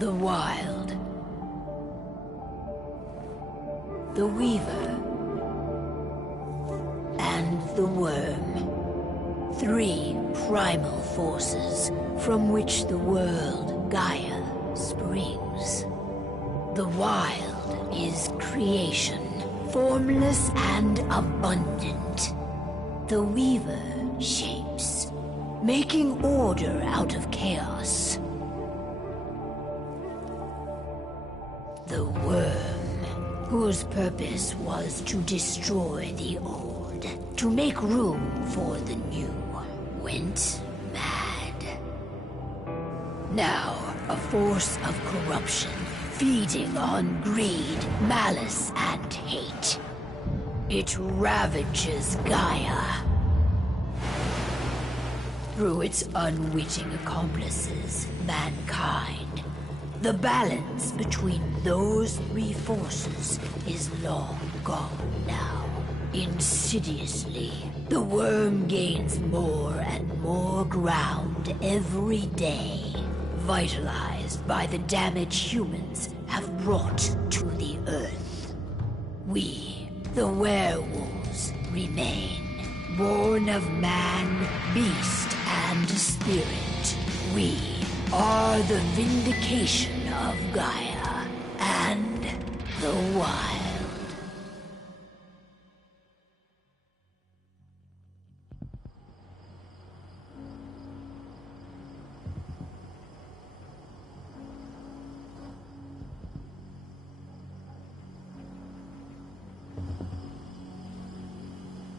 The Wild. The Weaver. And the Worm. 3 primal forces from which the world, Gaia, springs. The Wild is creation, formless and abundant. The Weaver shapes, making order out of chaos. The Worm, whose purpose was to destroy the old, to make room for the new, went mad. Now, a force of corruption, feeding on greed, malice, and hate. It ravages Gaia. Through its unwitting accomplices, mankind, the balance between those 3 forces is long gone now. Insidiously, the Worm gains more and more ground every day, vitalized by the damage humans have brought to the Earth. We, the werewolves, remain, born of man, beast, and spirit. We are the vindication of Gaia and the Wild.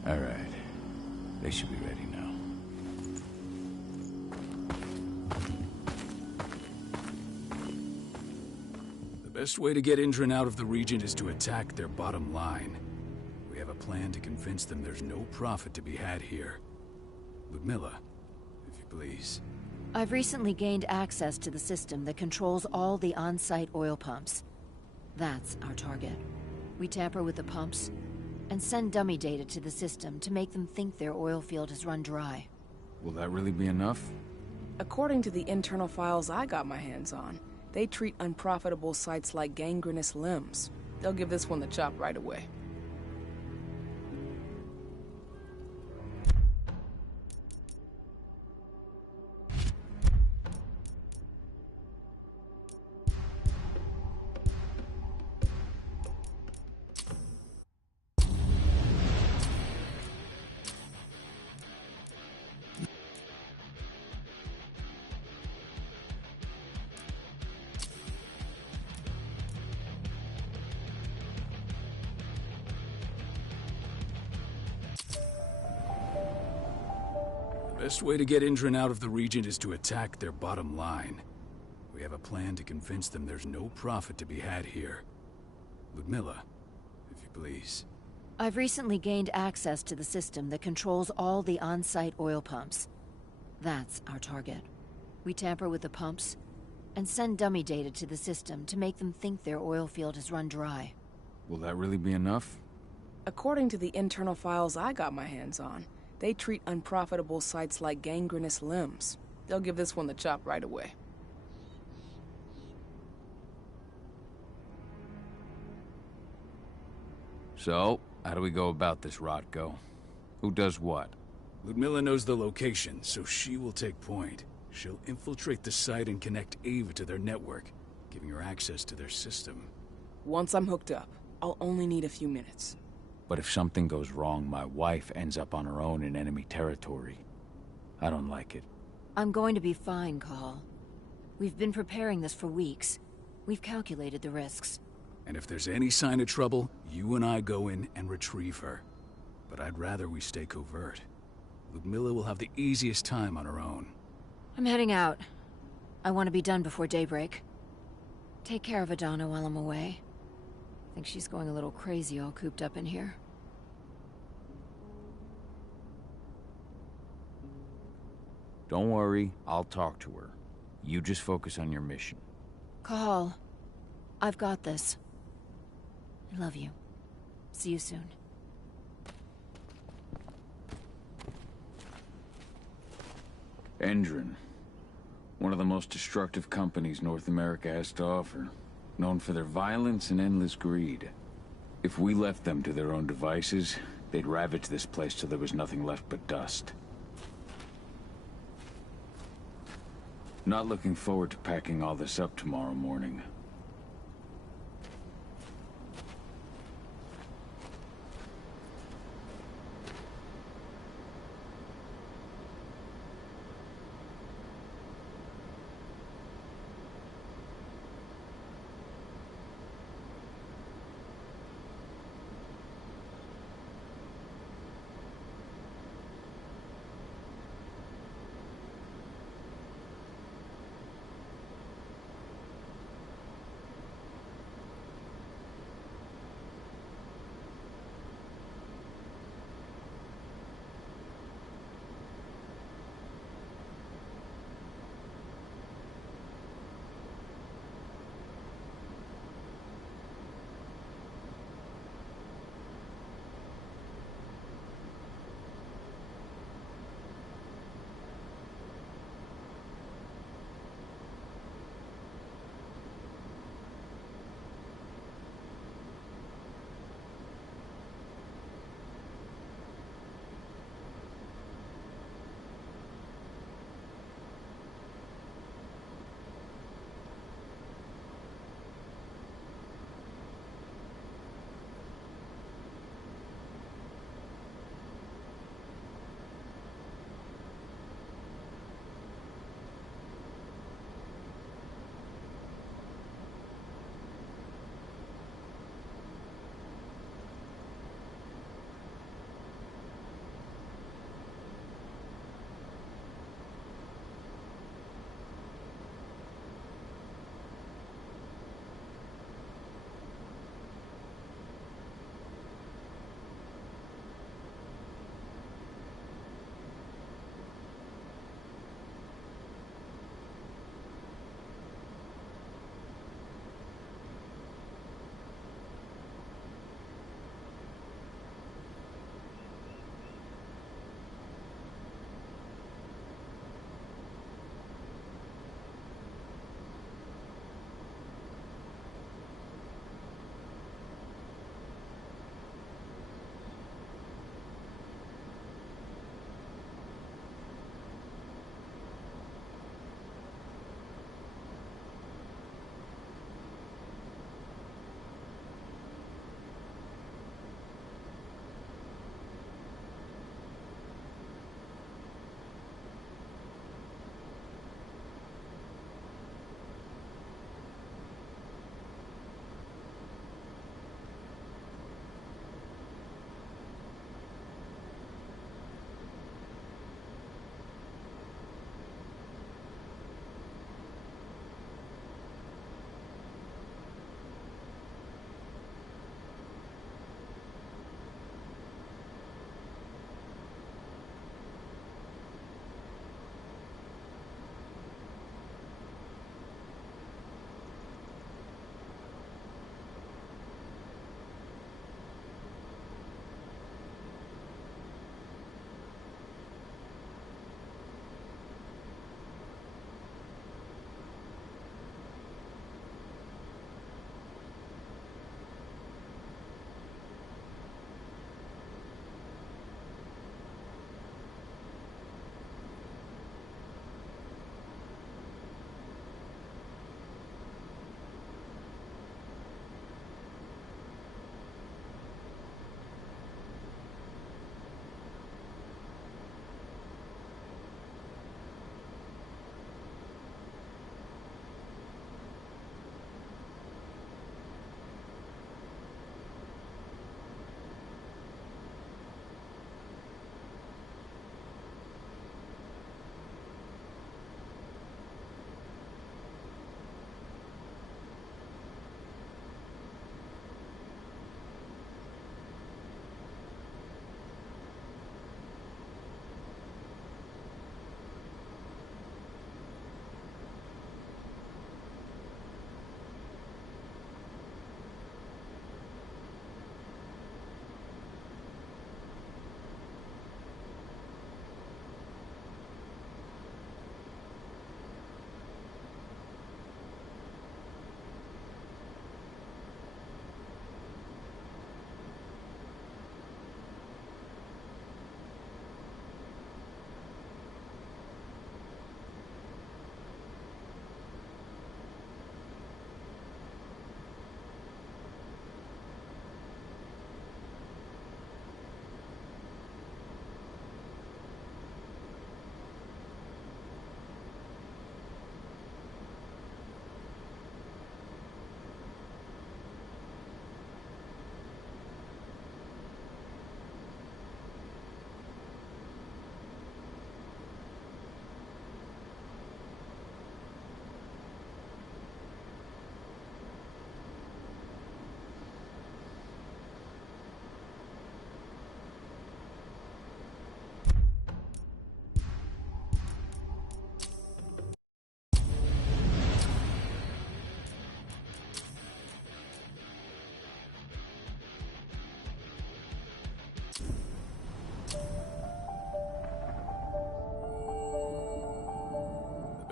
All right. They should be ready now. The best way to get Indran out of the region is to attack their bottom line. We have a plan to convince them there's no profit to be had here. Ludmilla, if you please. I've recently gained access to the system that controls all the on-site oil pumps. That's our target. We tamper with the pumps and send dummy data to the system to make them think their oil field has run dry. Will that really be enough? According to the internal files I got my hands on, they treat unprofitable sites like gangrenous limbs. They'll give this one the chop right away. The best way to get Indran out of the region is to attack their bottom line. We have a plan to convince them there's no profit to be had here. Ludmilla, if you please. I've recently gained access to the system that controls all the on-site oil pumps. That's our target. We tamper with the pumps and send dummy data to the system to make them think their oil field has run dry. Will that really be enough? According to the internal files I got my hands on, they treat unprofitable sites like gangrenous limbs. They'll give this one the chop right away. So, how do we go about this, Rotko? Who does what? Ludmilla knows the location, so she will take point. She'll infiltrate the site and connect Ava to their network, giving her access to their system. Once I'm hooked up, I'll only need a few minutes. But if something goes wrong, my wife ends up on her own in enemy territory. I don't like it. I'm going to be fine, Call. We've been preparing this for weeks. We've calculated the risks. And if there's any sign of trouble, you and I go in and retrieve her. But I'd rather we stay covert. Ludmilla will have the easiest time on her own. I'm heading out. I want to be done before daybreak. Take care of Adana while I'm away. I think she's going a little crazy all cooped up in here. Don't worry, I'll talk to her. You just focus on your mission. Call. I've got this. I love you. See you soon. Indran. One one of the most destructive companies North America has to offer, known for their violence and endless greed. If we left them to their own devices, they'd ravage this place till there was nothing left but dust. Not looking forward to packing all this up tomorrow morning.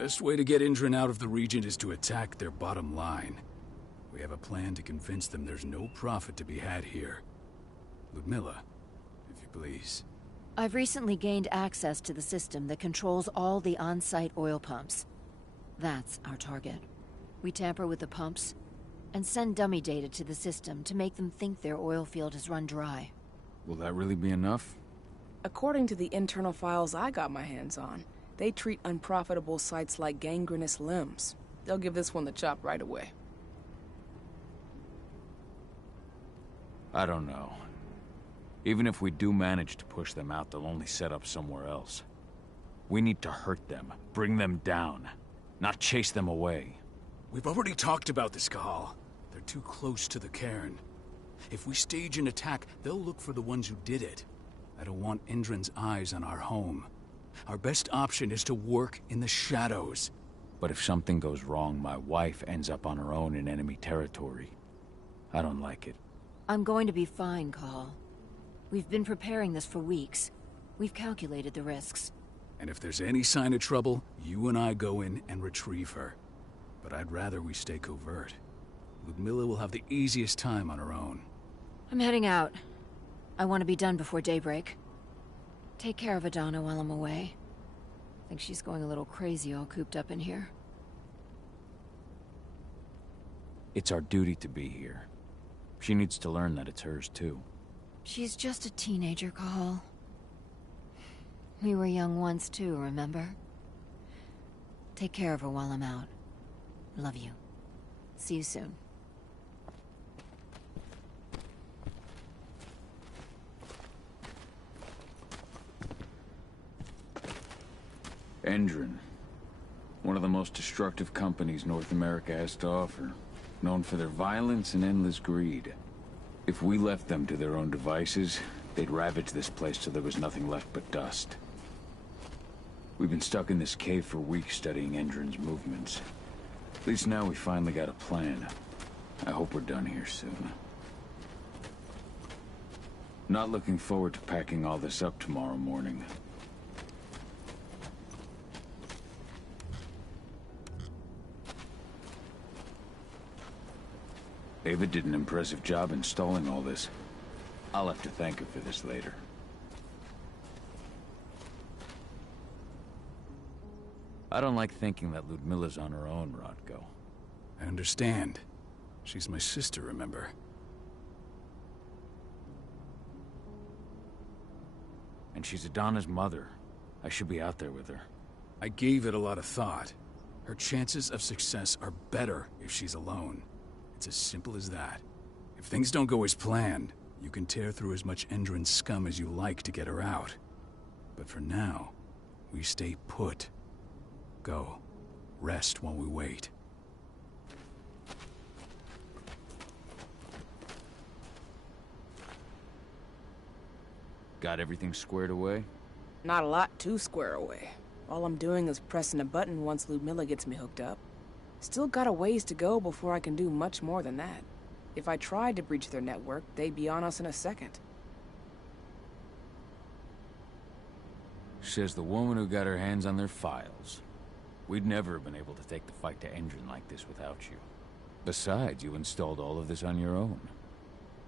Best way to get Indran out of the region is to attack their bottom line. We have a plan to convince them there's no profit to be had here. Ludmilla, if you please. I've recently gained access to the system that controls all the on-site oil pumps. That's our target. We tamper with the pumps and send dummy data to the system to make them think their oil field has run dry. Will that really be enough? According to the internal files I got my hands on, they treat unprofitable sites like gangrenous limbs. They'll give this one the chop right away. I don't know. Even if we do manage to push them out, they'll only set up somewhere else. We need to hurt them, bring them down, not chase them away. We've already talked about this, Cahal. They're too close to the cairn. If we stage an attack, they'll look for the ones who did it. I don't want Indran's eyes on our home. Our best option is to work in the shadows. But if something goes wrong, my wife ends up on her own in enemy territory. I don't like it. I'm going to be fine, Cahal. We've been preparing this for weeks. We've calculated the risks. And if there's any sign of trouble, you and I go in and retrieve her. But I'd rather we stay covert. Ludmilla will have the easiest time on her own. I'm heading out. I want to be done before daybreak. Take care of Adana while I'm away. I think she's going a little crazy all cooped up in here. It's our duty to be here. She needs to learn that it's hers too. She's just a teenager, Cahal. We were young once too, remember? Take care of her while I'm out. Love you. See you soon. Indran. One of the most destructive companies North America has to offer. Known for their violence and endless greed. If we left them to their own devices, they'd ravage this place till there was nothing left but dust. We've been stuck in this cave for weeks studying Indran's movements. At least now we finally got a plan. I hope we're done here soon. Not looking forward to packing all this up tomorrow morning. Ava did an impressive job installing all this. I'll have to thank her for this later. I don't like thinking that Ludmilla's on her own, Rodko. I understand. She's my sister, remember? And she's Adana's mother. I should be out there with her. I gave it a lot of thought. Her chances of success are better if she's alone. It's as simple as that. If things don't go as planned, you can tear through as much Indran scum as you like to get her out. But for now, we stay put. Go. Rest while we wait. Got everything squared away? Not a lot to square away. All I'm doing is pressing a button once Ludmilla gets me hooked up. Still got a ways to go before I can do much more than that. If I tried to breach their network, they'd be on us in a second. Says the woman who got her hands on their files. We'd never have been able to take the fight to Indran like this without you. Besides, you installed all of this on your own.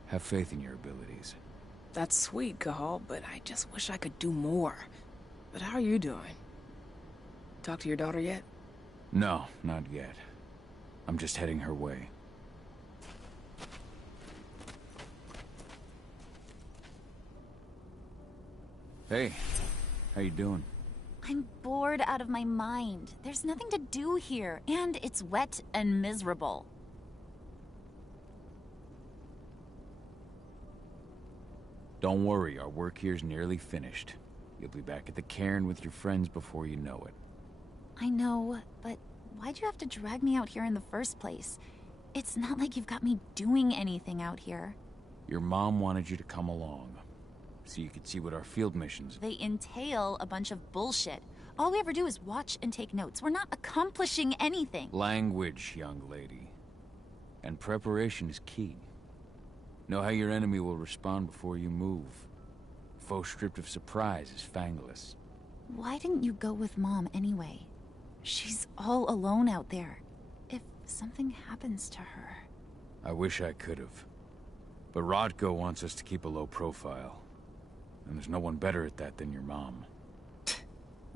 Have faith in your abilities. That's sweet, Cahal, but I just wish I could do more. But how are you doing? Talk to your daughter yet? No, not yet. I'm just heading her way. Hey, how you doing? I'm bored out of my mind. There's nothing to do here, and it's wet and miserable. Don't worry, our work here's nearly finished. You'll be back at the cairn with your friends before you know it. I know, but why'd you have to drag me out here in the first place? It's not like you've got me doing anything out here. Your mom wanted you to come along, so you could see what our field missions... They entail a bunch of bullshit. All we ever do is watch and take notes. We're not accomplishing anything. Language, young lady. And preparation is key. Know how your enemy will respond before you move. Foe stripped of surprise is fangless. Why didn't you go with Mom anyway? She's all alone out there. If something happens to her... I wish I could've. But Rodko wants us to keep a low profile. And there's no one better at that than your mom.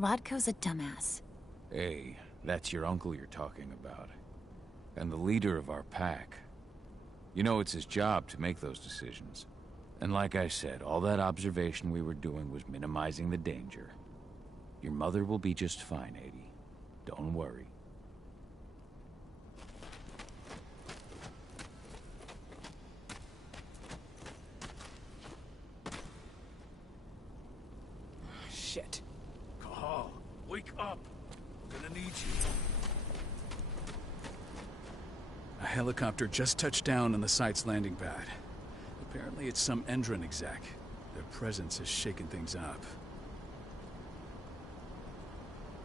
Rodko's a dumbass. Hey, that's your uncle you're talking about. And the leader of our pack. You know, it's his job to make those decisions. And like I said, all that observation we were doing was minimizing the danger. Your mother will be just fine, Edie. Don't worry. Shit. Cahal, wake up! We're gonna need you. A helicopter just touched down on the site's landing pad. Apparently it's some Endron exec. Their presence has shaken things up.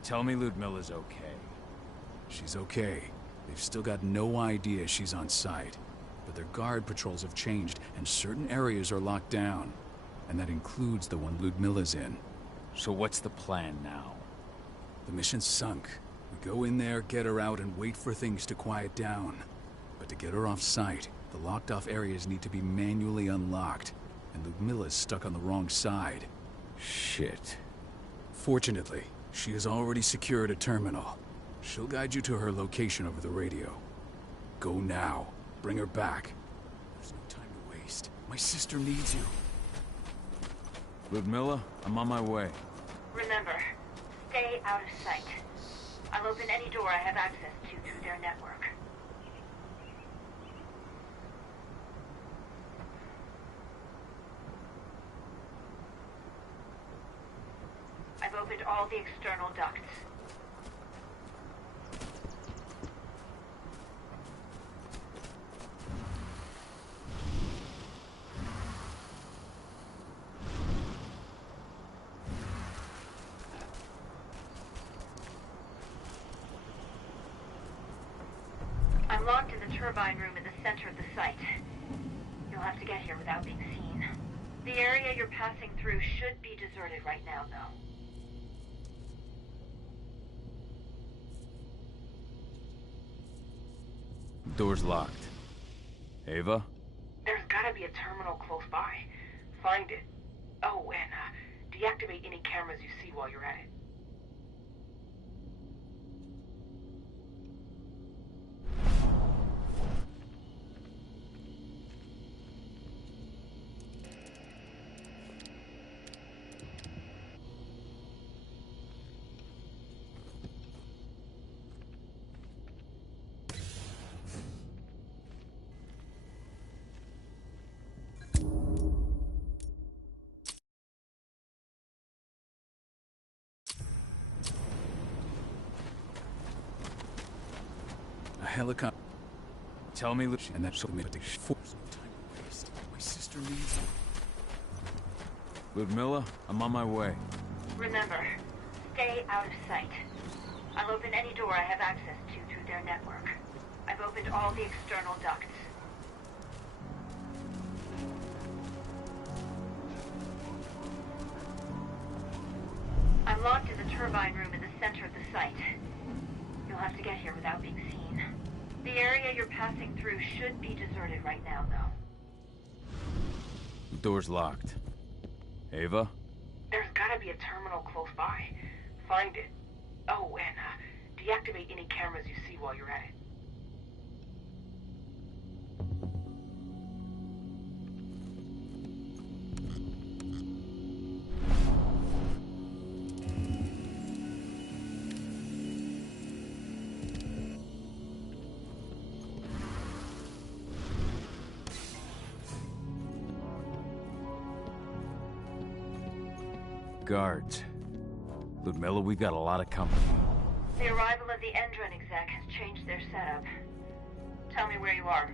Tell me Ludmilla's okay. She's okay. They've still got no idea she's on site. But their guard patrols have changed, and certain areas are locked down. And that includes the one Ludmilla's in. So what's the plan now? The mission's sunk. We go in there, get her out, and wait for things to quiet down. But to get her off site, the locked-off areas need to be manually unlocked. And Ludmilla's stuck on the wrong side. Shit. Fortunately, she has already secured a terminal. She'll guide you to her location over the radio. Go now. Bring her back. There's no time to waste. My sister needs you. Ludmilla, I'm on my way. Remember, stay out of sight. I'll open any door I have access to through their network. I've opened all the external ducts. I'm locked in the turbine room in the center of the site. You'll have to get here without being seen. The area you're passing through should be deserted right now, though. Door's locked. Ava? There's gotta be a terminal close by. Find it. Oh, and deactivate any cameras you see while you're at it. A helicopter. Tell me, And that's what made force. No time to waste. My sister needs you. Ludmilla, I'm on my way. Remember, stay out of sight. I'll open any door I have access to through their network. I've opened all the external ducts. I'm locked in the turbine room in the center of the site. You'll have to get here without being seen. The area you're passing through should be deserted right now, though. The door's locked. Ava? There's gotta be a terminal close by. Find it. Oh, and deactivate any cameras you see while you're at it. Guards. Ludmilla, we've got a lot of company. The arrival of the Endron exec has changed their setup. Tell me where you are.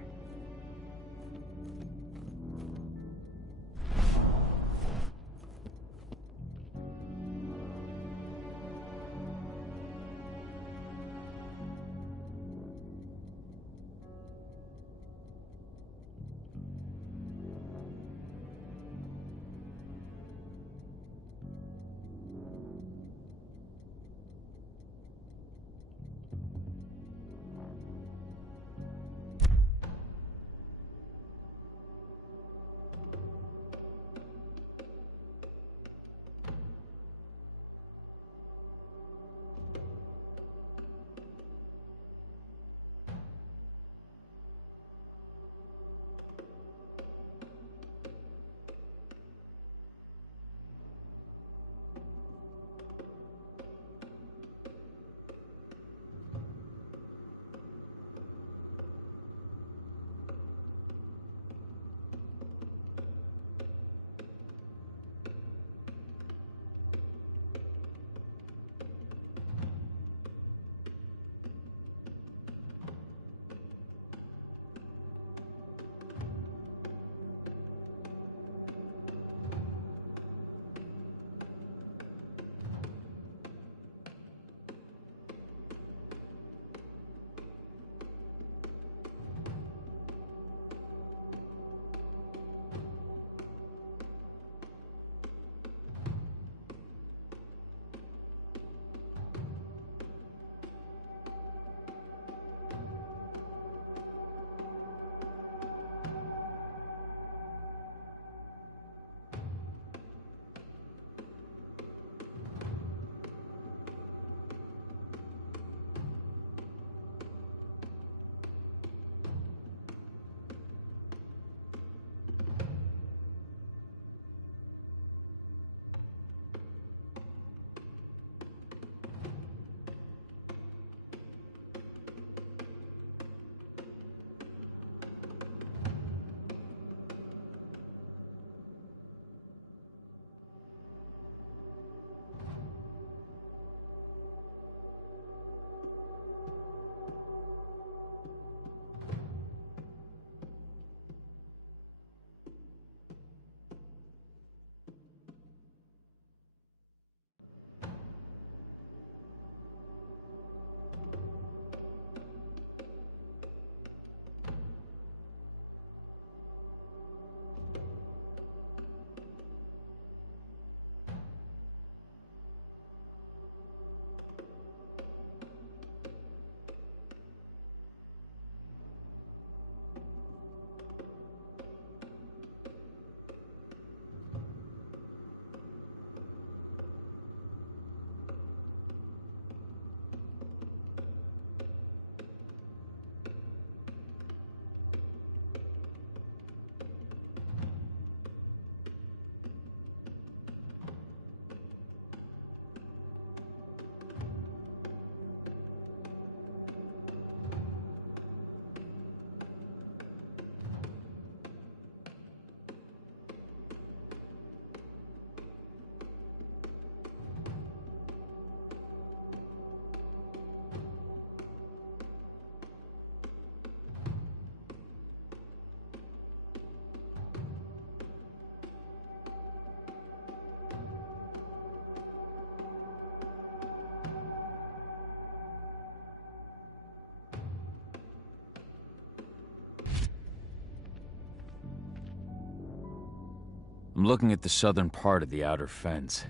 looking at the southern part of the outer fence.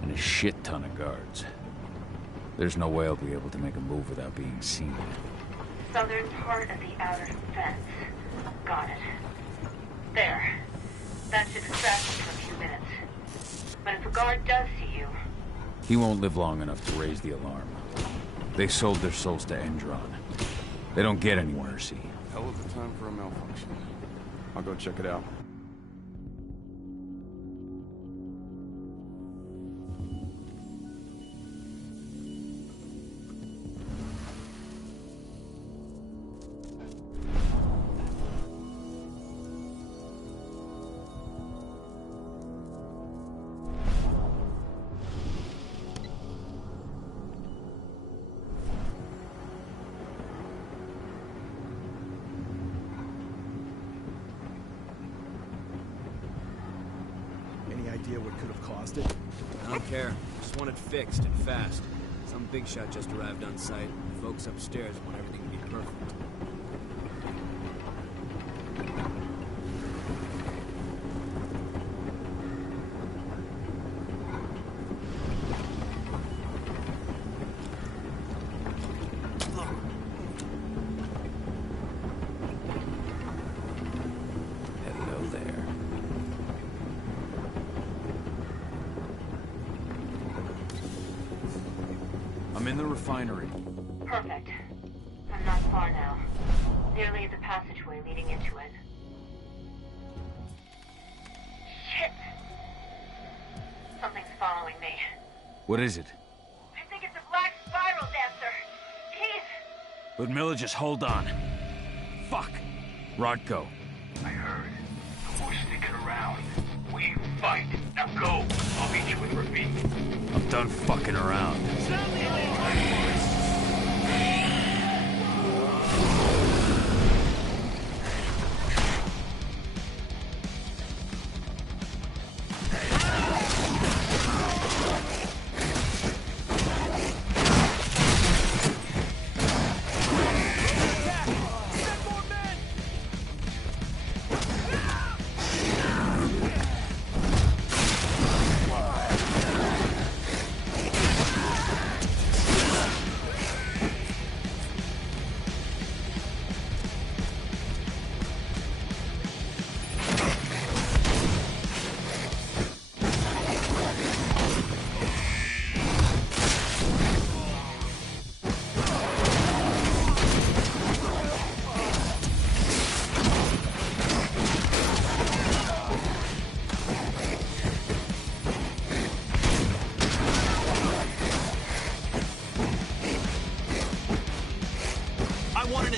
And a shit ton of guards. There's no way I'll be able to make a move without being seen. Southern part of the outer fence. Got it. There. That should distract you for a few minutes. But if a guard does see you... He won't live long enough to raise the alarm. They sold their souls to Endron. They don't get any mercy. Hell of a time for a malfunction. I'll go check it out. Idea what could have caused it? I don't care. Just want it fixed and fast. Some big shot just arrived on site. The folks upstairs want everything to be perfect. Hello there. I'm in the refinery. Perfect. I'm not far now. Nearly at the passageway leading into it. Shit! Something's following me. What is it? I think it's a black spiral dancer. He's... Ludmilla, just hold on. Fuck. Rodko. I heard. No more sticking around. We fight. Now go. I'll meet you with Rafik. I'm done fucking around.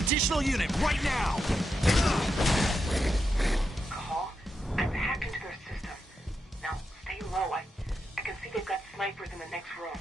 Additional unit right now! Call? I've hacked into their system. Now, stay low. I can see they've got snipers in the next room.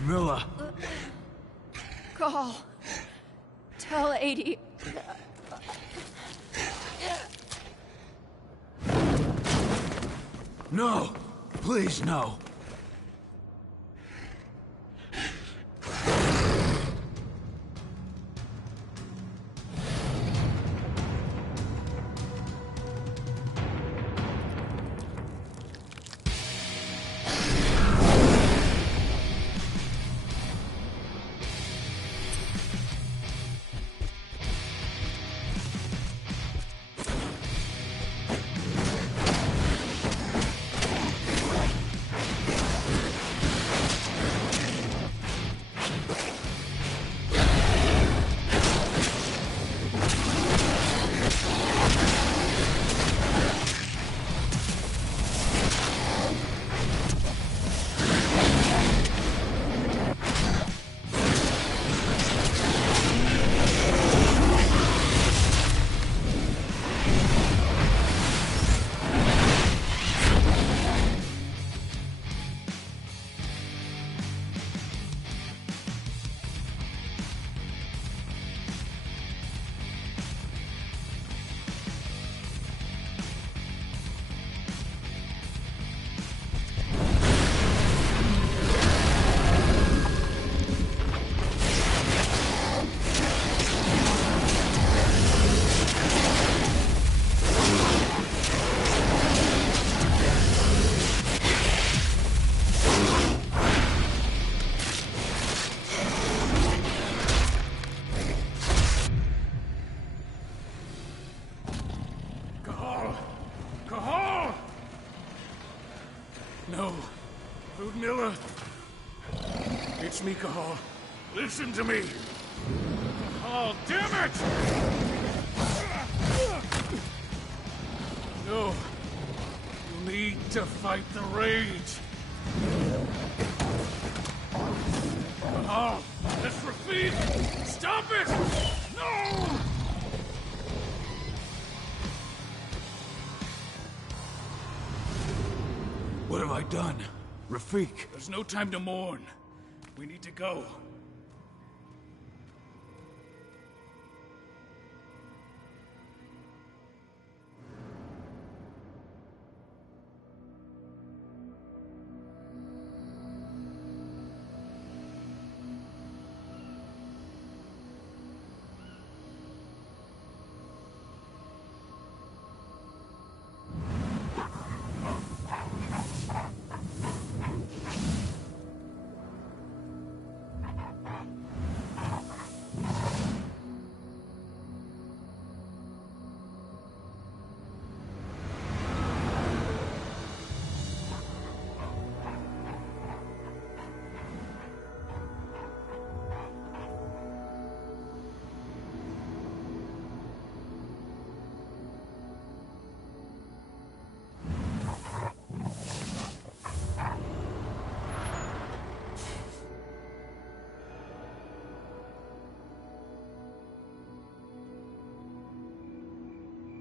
Ludmilla! Call. Tell 80. No! Please, no! No. Ludmilla. It's me, Cahal. Listen to me. Cahal, damn it! No. You need to fight the rage. Cahal, that's Rafid! Stop it! No! What have I done? Rafik! There's no time to mourn. We need to go.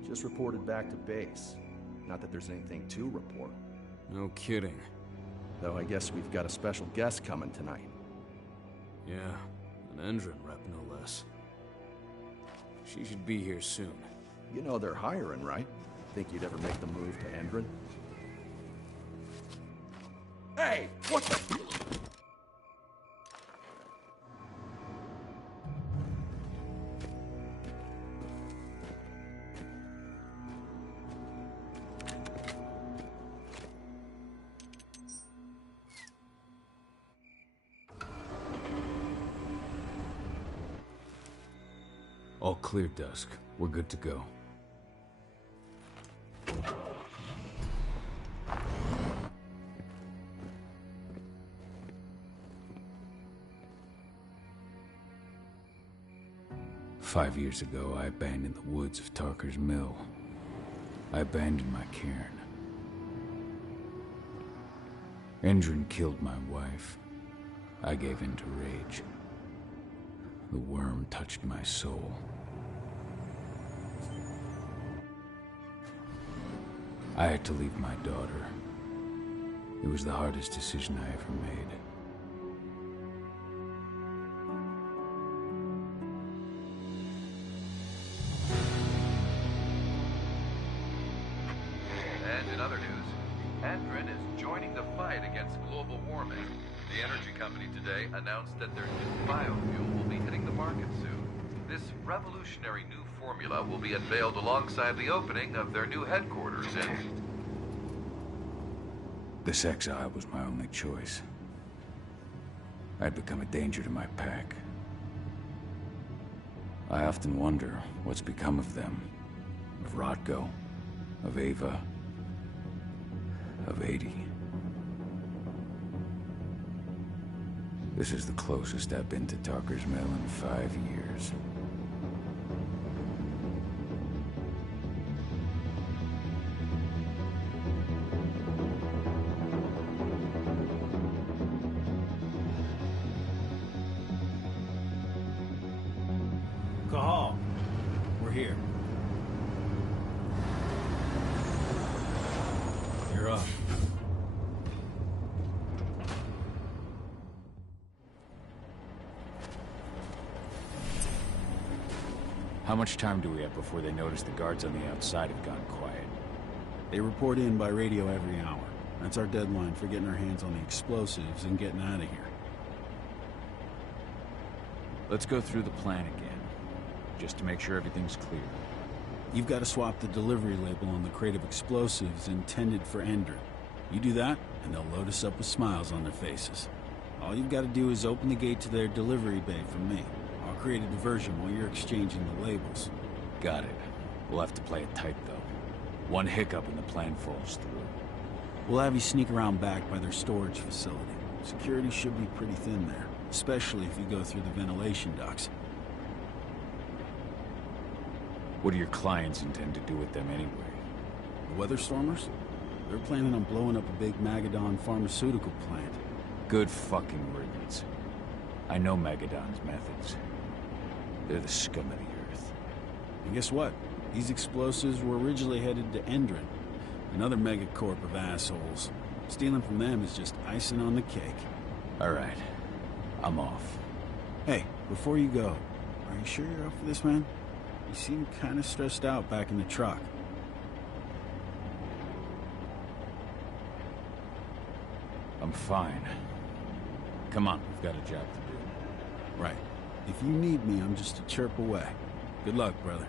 Just reported back to base. Not that there's anything to report. No kidding. Though I guess we've got a special guest coming tonight. Yeah, an Endron rep no less. She should be here soon. You know they're hiring, right? Think you'd ever make the move to Endron? Hey! What the... All clear, Dusk. We're good to go. "5 years ago, I abandoned the woods of Tarker's Mill. I abandoned my cairn. Endron killed my wife. I gave in to rage. The worm touched my soul. I had to leave my daughter. It was the hardest decision I ever made. The energy company today announced that their new biofuel will be hitting the market soon. This revolutionary new formula will be unveiled alongside the opening of their new headquarters in... This exile was my only choice. I'd become a danger to my pack. I often wonder what's become of them. Of Rodko, of Ava, of 80. This is the closest I've been to Talker's Mill in 5 years. Cahal, we're here. You're up. How much time do we have before they notice the guards on the outside have gone quiet? They report in by radio every hour. That's our deadline for getting our hands on the explosives and getting out of here. Let's go through the plan again, just to make sure everything's clear. You've got to swap the delivery label on the crate of explosives intended for Endron. You do that, and they'll load us up with smiles on their faces. All you've got to do is open the gate to their delivery bay from me. I'll create a diversion while you're exchanging the labels. Got it. We'll have to play it tight, though. One hiccup and the plan falls through. We'll have you sneak around back by their storage facility. Security should be pretty thin there, especially if you go through the ventilation ducts. What do your clients intend to do with them anyway? The Weatherstormers? They're planning on blowing up a big Magadon pharmaceutical plant. Good fucking riddance. I know Magadon's methods. They're the scum of the earth. And guess what? These explosives were originally headed to Endron, another megacorp of assholes. Stealing from them is just icing on the cake. All right. I'm off. Hey, before you go, are you sure you're up for this, man? You seem kind of stressed out back in the truck. I'm fine. Come on, we've got a job to do. Right. If you need me, I'm just a chirp away. Good luck, brother.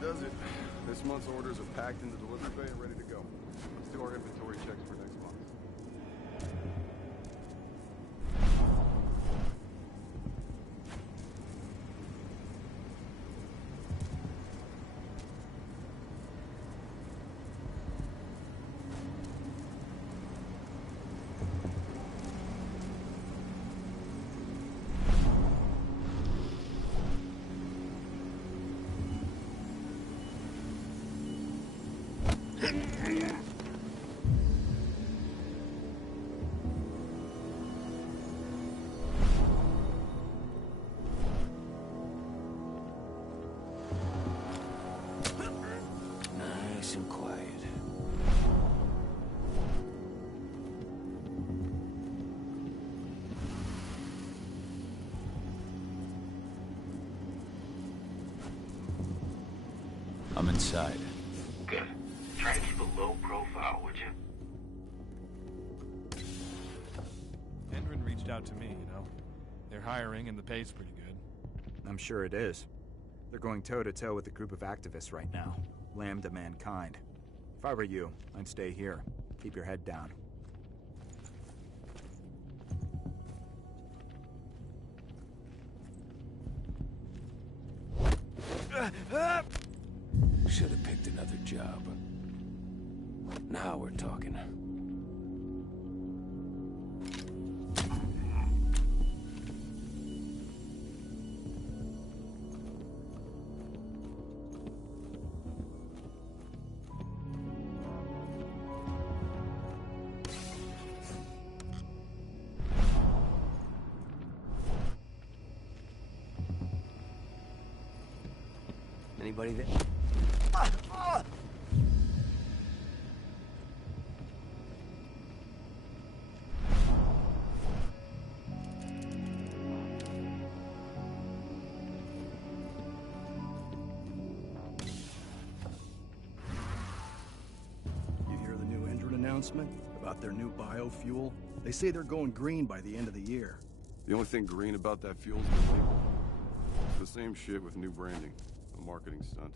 Does it. This month's orders are packed in the delivery bay and ready to go. Let's do our inventory checks for next month. inside. Good. Try to keep a low profile, would you? Endrin reached out to me, you know. They're hiring and the pay's pretty good. I'm sure it is. They're going toe-to-toe with a group of activists right now. Lambda Mankind. If I were you, I'd stay here. Keep your head down. Should have picked another job. Now we're talking. Anybody there? You hear the new Endrin announcement about their new biofuel? They say they're going green by the end of the year. The only thing green about that fuel's the label. It's the same shit with new branding. A marketing stunt.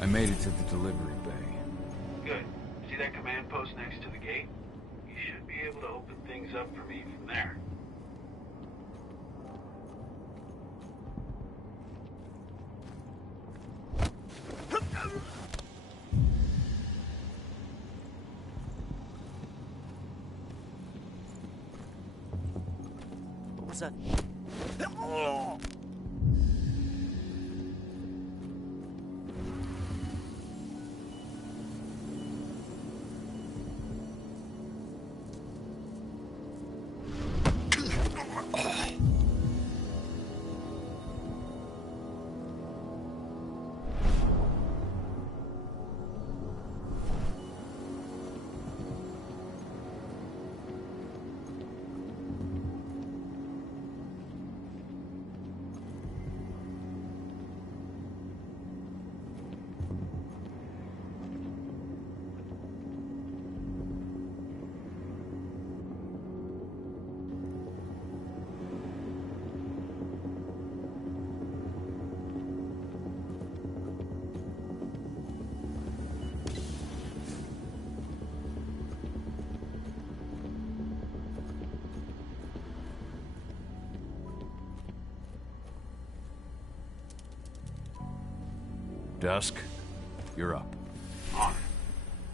I made it to the delivery bay. Good. See that command post next to the gate? You should be able to open things up for me from there. What was that? Dusk, you're up. On it.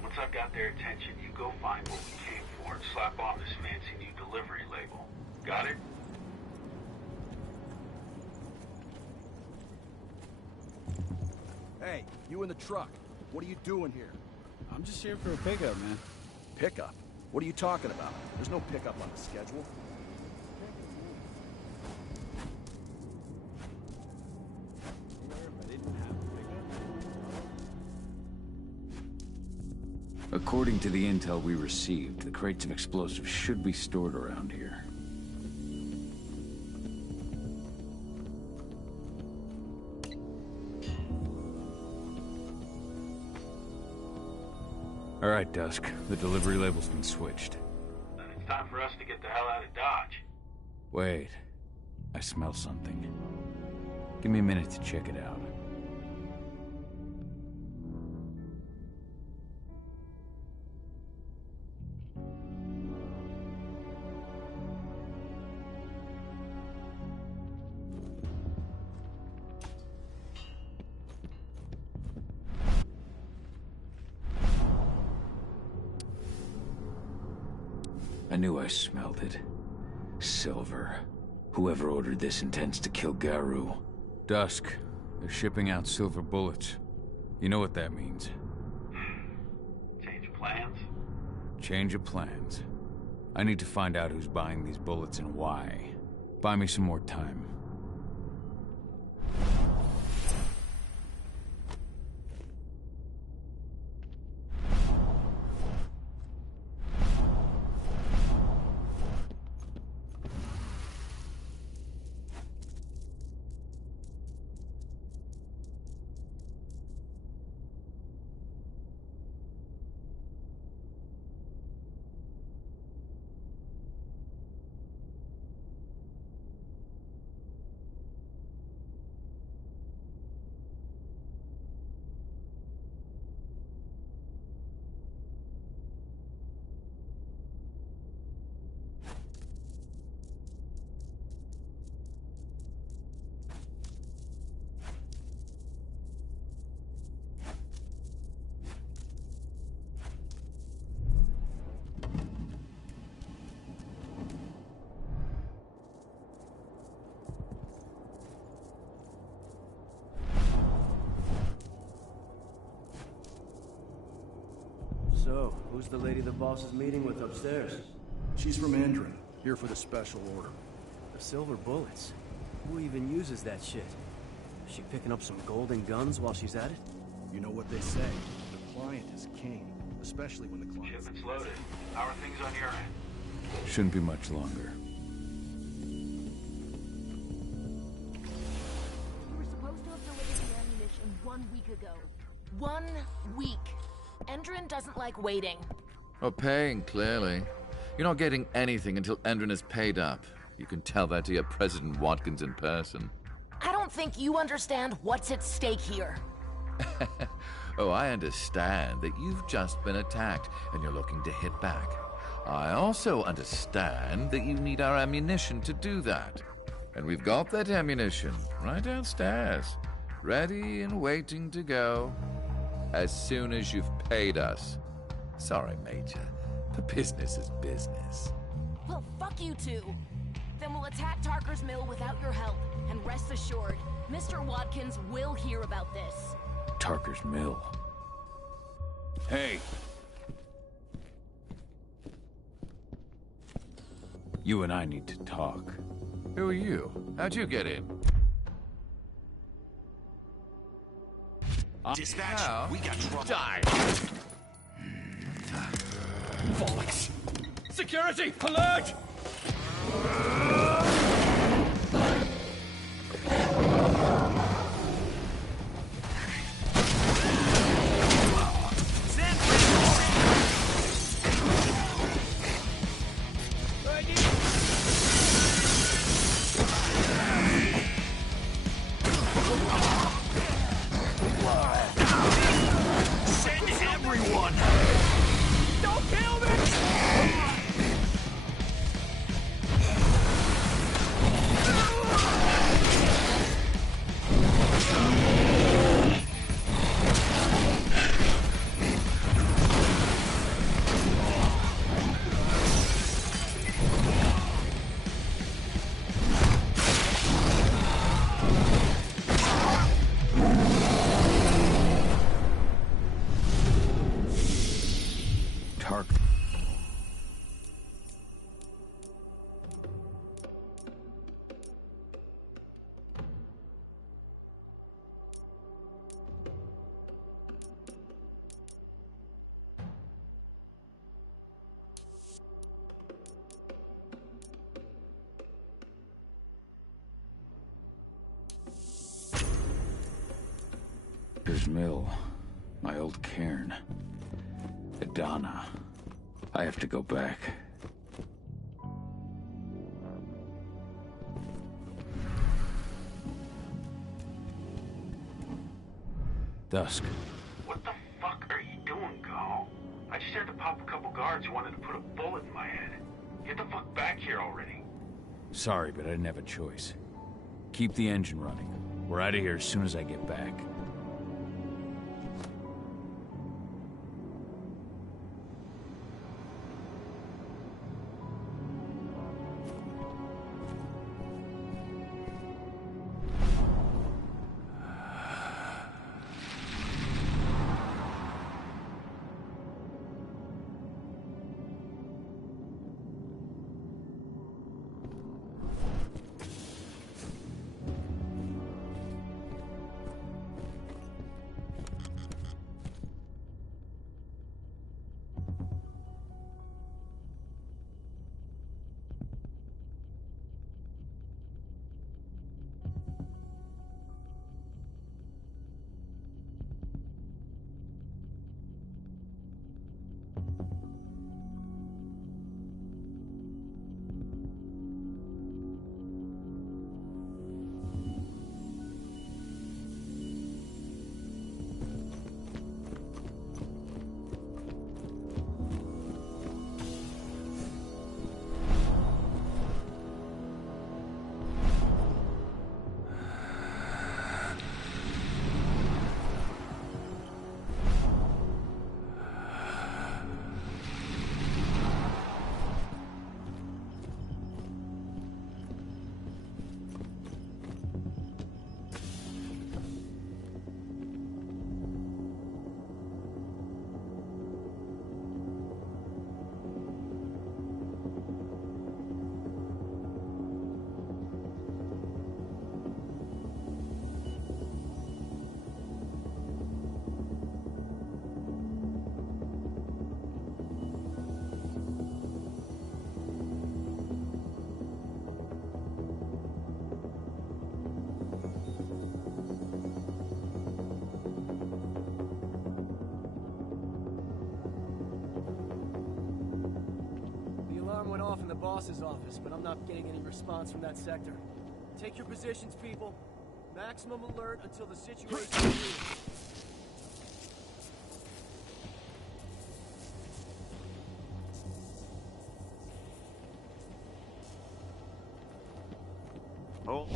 Once I've got their attention, you go find what we came for and slap on this fancy new delivery label. Got it? Hey, you in the truck. What are you doing here? I'm just here for a pickup, man. Pickup? What are you talking about? There's no pickup on the schedule. According to the intel we received, the crates of explosives should be stored around here. All right, Dusk. The delivery label's been switched. Then it's time for us to get the hell out of Dodge. Wait. I smell something. Give me a minute to check it out. I knew I smelled it. Silver. Whoever ordered this intends to kill Garou. Dusk. They're shipping out silver bullets. You know what that means. Change of plans? Change of plans. I need to find out who's buying these bullets and why. Buy me some more time. So, who's the lady the boss is meeting with upstairs? She's from Endron, here for the special order. The silver bullets? Who even uses that shit? Is she picking up some golden guns while she's at it? You know what they say, the client is king, especially when the client... Shipment's loaded. How are things on your end? Shouldn't be much longer. We were supposed to have delivered the ammunition 1 week ago. 1 week! Endron doesn't like waiting. Oh, paying, clearly. You're not getting anything until Endron is paid up. You can tell that to your President Watkins in person. I don't think you understand what's at stake here. Oh, I understand that you've just been attacked and you're looking to hit back. I also understand that you need our ammunition to do that. And we've got that ammunition right downstairs, ready and waiting to go. As soon as you've paid us. Sorry, Major, but business is business. Well, fuck you two. Then we'll attack Tarker's mill without your help. And rest assured, Mr. Watkins will hear about this. Tarker's mill. Hey! You and I need to talk. Who are you? How'd you get in? Dispatch, Now, we got trouble. die! Bollocks! Security, alert! Send everyone! Don't kill me! Tarker's mill. My old cairn. Adana. I have to go back. Dusk. What the fuck are you doing, Gal? I just had to pop a couple guards who wanted to put a bullet in my head. Get the fuck back here already. Sorry, but I didn't have a choice. Keep the engine running. We're out of here as soon as I get back. boss's office, but I'm not getting any response from that sector. Take your positions, people. Maximum alert until the situation is clear. Oh.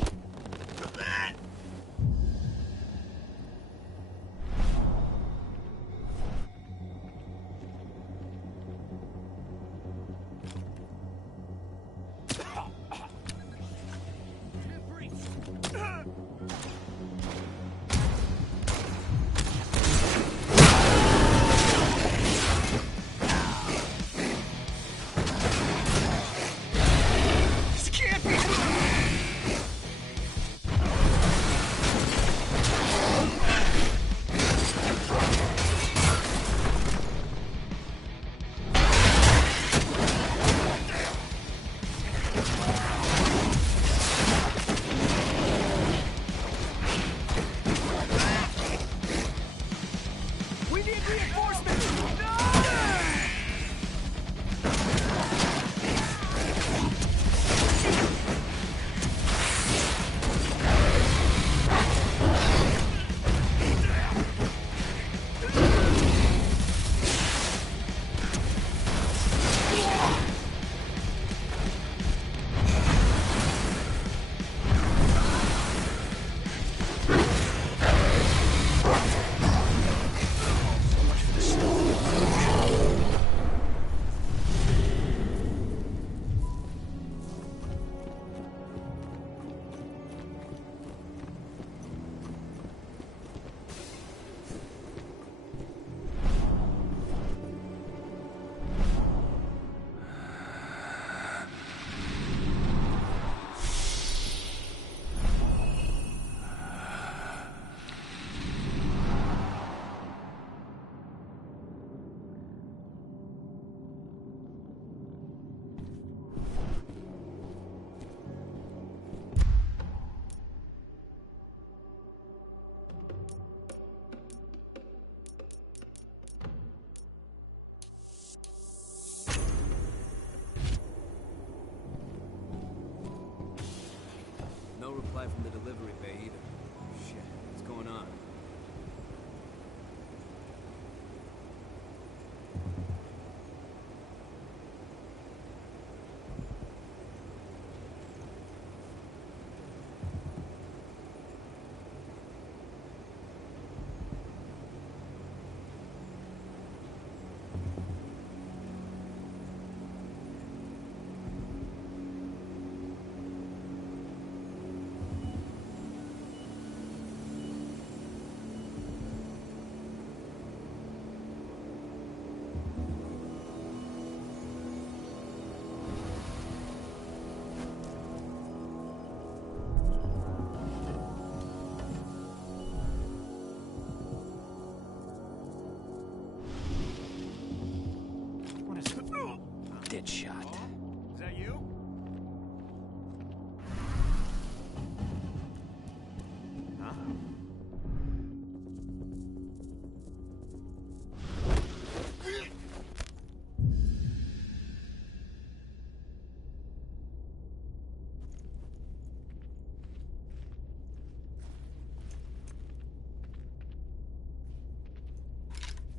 No reply from the delivery bay either. Shit, what's going on? Dead shot. Is that you? Huh?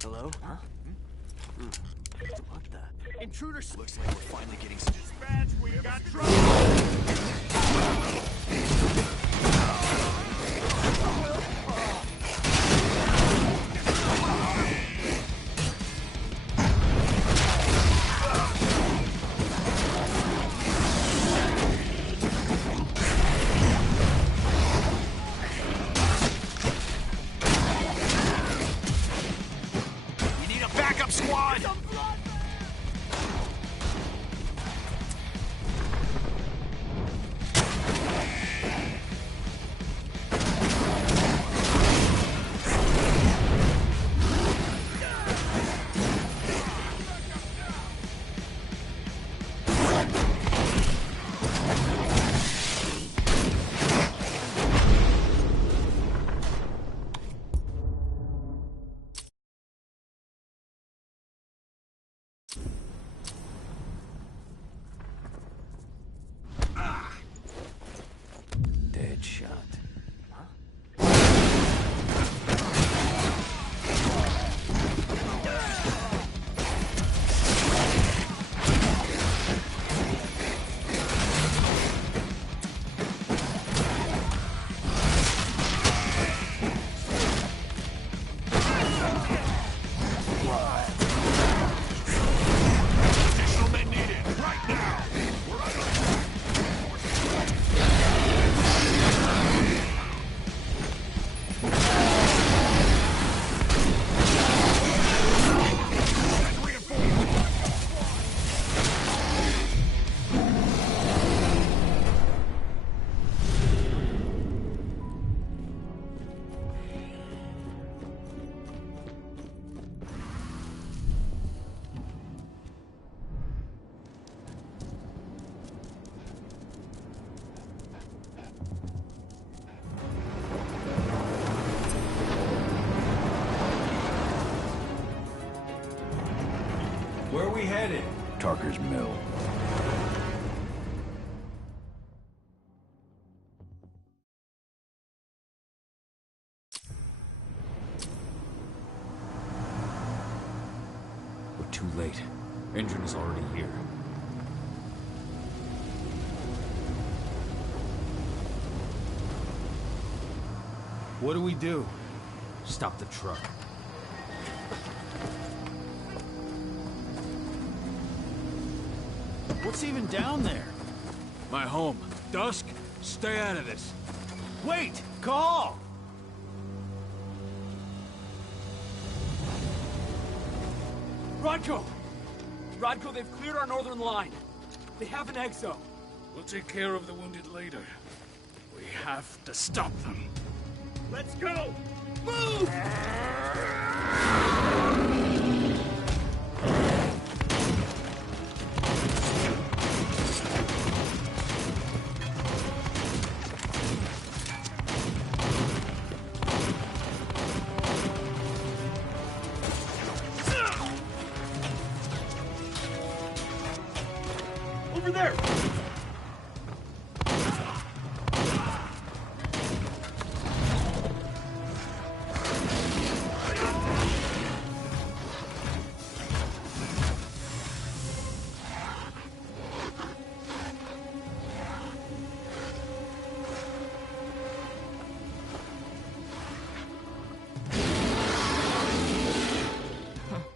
Hello? Huh? What the? Intruders! Looks like we're finally getting some... Dispatch, we got trouble! Where are we headed? Tarker's Mill. We're too late. Engine is already here. What do we do? Stop the truck. What's even down there? My home. Dusk, stay out of this. Wait! Call! Rodko! Rodko, they've cleared our northern line. They have an exo. We'll take care of the wounded later. We have to stop them. Let's go! Move! Over there!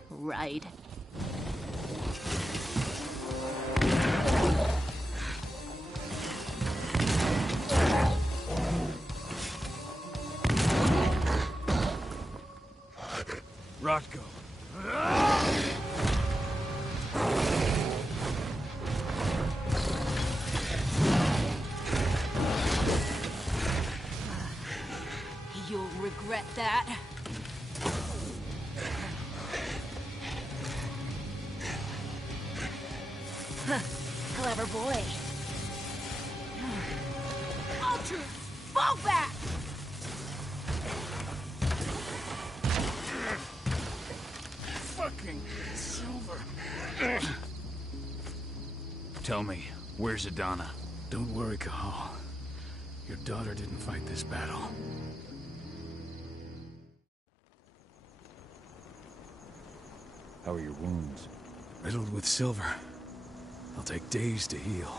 Right. Rodko. You'll regret that. Clever boy. Ultra, fall back! Fucking Silver. Tell me, where's Adana? Don't worry, Cahal. Your daughter didn't fight this battle. How are your wounds? Riddled with silver. They'll take days to heal.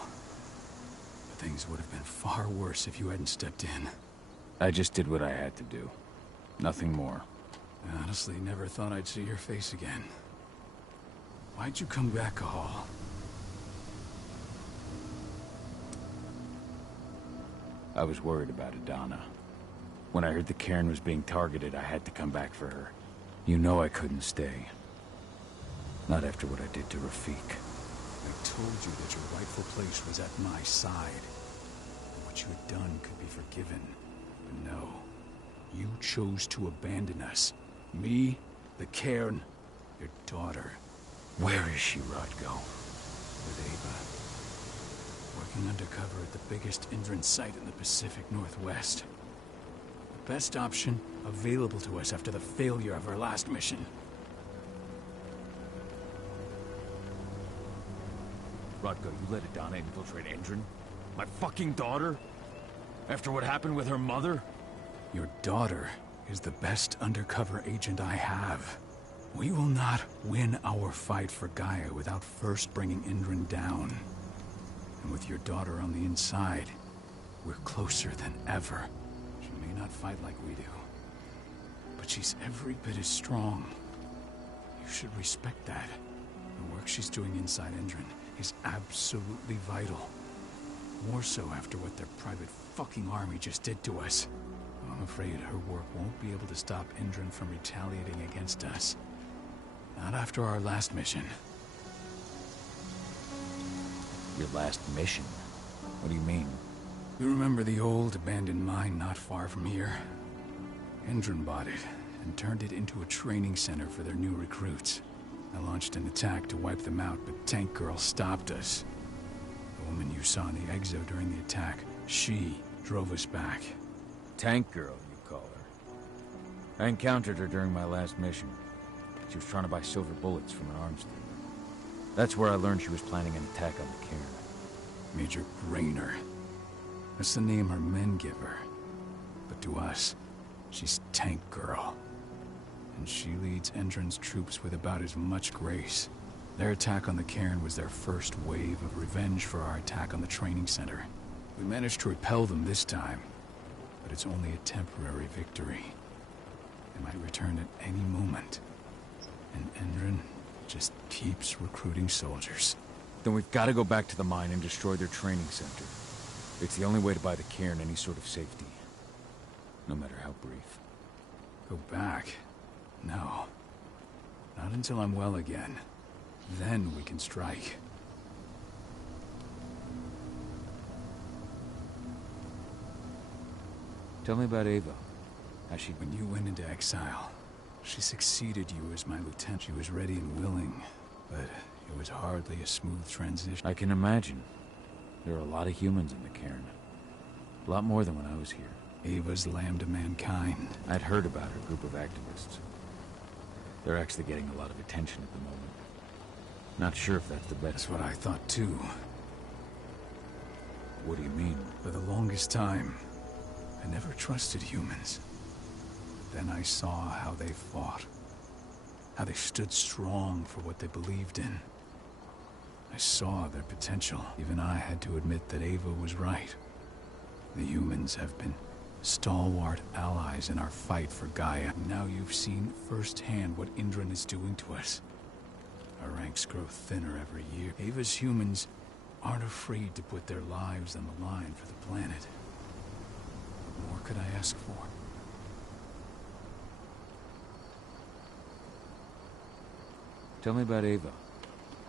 But things would have been far worse if you hadn't stepped in. I just did what I had to do. Nothing more. I honestly never thought I'd see your face again. Why'd you come back, Cahal? I was worried about Adana. When I heard the cairn was being targeted, I had to come back for her. You know I couldn't stay. Not after what I did to Rafik. I told you that your rightful place was at my side. What you had done could be forgiven. But no. You chose to abandon us. Me, the cairn, your daughter. Where is she, Rodko? With Ava. Working undercover at the biggest Indran site in the Pacific Northwest. The best option available to us after the failure of our last mission. Rodko, you let Adana infiltrate Endron? My fucking daughter? After what happened with her mother? Your daughter is the best undercover agent I have. We will not win our fight for Gaia without first bringing Indran down. And with your daughter on the inside, we're closer than ever. She may not fight like we do, but she's every bit as strong. You should respect that. The work she's doing inside Indran is absolutely vital. More so after what their private fucking army just did to us. I'm afraid her work won't be able to stop Indran from retaliating against us. Not after our last mission. Your last mission? What do you mean? You remember the old abandoned mine not far from here? Indran bought it and turned it into a training center for their new recruits. I launched an attack to wipe them out, but Tank Girl stopped us. The woman you saw in the exo during the attack, she drove us back. Tank Girl, you call her. I encountered her during my last mission. She was trying to buy silver bullets from an arms dealer. That's where I learned she was planning an attack on the cairn. Major Grainer. That's the name her men give her. But to us, she's Tank Girl. And she leads Endron's troops with about as much grace. Their attack on the cairn was their first wave of revenge for our attack on the training center. We managed to repel them this time, but it's only a temporary victory. They might return at any moment. And Endron just keeps recruiting soldiers. Then we've got to go back to the mine and destroy their training center. It's the only way to buy the cairn any sort of safety. No matter how brief. Go back? No. Not until I'm well again. Then we can strike. Tell me about Ava. How's she... When you went into exile, she succeeded you as my lieutenant. She was ready and willing, but it was hardly a smooth transition. I can imagine. There are a lot of humans in the cairn. A lot more than when I was here. Ava's lamb to mankind. I'd heard about her group of activists. They're actually getting a lot of attention at the moment. Not sure if that's the best. That's what I thought too. What do you mean? For the longest time, I never trusted humans. Then I saw how they fought. How they stood strong for what they believed in. I saw their potential. Even I had to admit that Ava was right. The humans have been stalwart allies in our fight for Gaia. Now you've seen firsthand what Endron is doing to us. Our ranks grow thinner every year. Ava's humans aren't afraid to put their lives on the line for the planet. What more could I ask for? Tell me about Ava.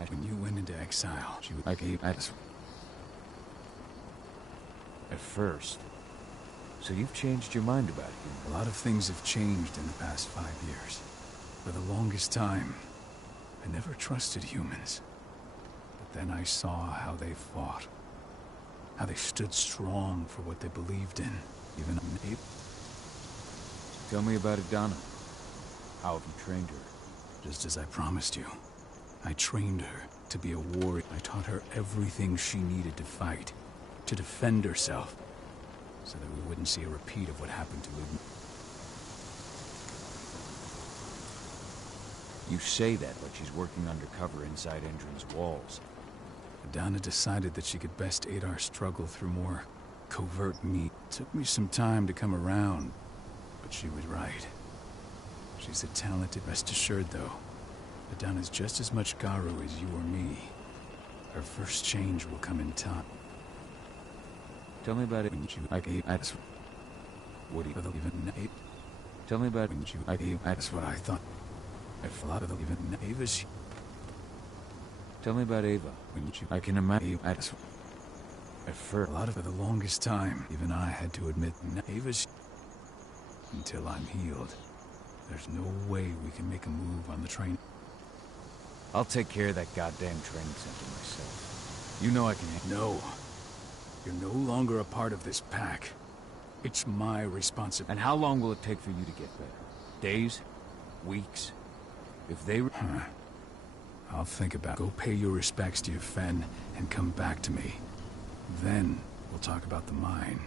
When you went into exile, she was like Ava. At first. So you've changed your mind about it. A lot of things have changed in the past 5 years. For the longest time, I never trusted humans. But then I saw how they fought. How they stood strong for what they believed in. Even Ava. Tell me about Adana. How have you trained her? Just as I promised you. I trained her to be a warrior. I taught her everything she needed to fight. To defend herself. So that we wouldn't see a repeat of what happened to Ludmilla. You say that like she's working undercover inside Endron's walls. Adana decided that she could best aid our struggle through more covert means. It took me some time to come around, but she was right. She's a talented. Rest assured, though, Adana's just as much Garu as you or me. Her first change will come in time. Tell me about it. When you like Ava. What do you even Ava? Tell me about when you like Ava. That's what I thought. A lot of even Ava's. Tell me about Ava. When you I can imagine. At first, a lot of for the longest time, even I had to admit Ava's. Until I'm healed, there's no way we can make a move on the train. I'll take care of that goddamn training center myself. You know I can. No. You're no longer a part of this pack. It's my responsibility. And how long will it take for you to get better? Days? Weeks? If they... I'll think about it. Go pay your respects to your Fen and come back to me. Then we'll talk about the mine.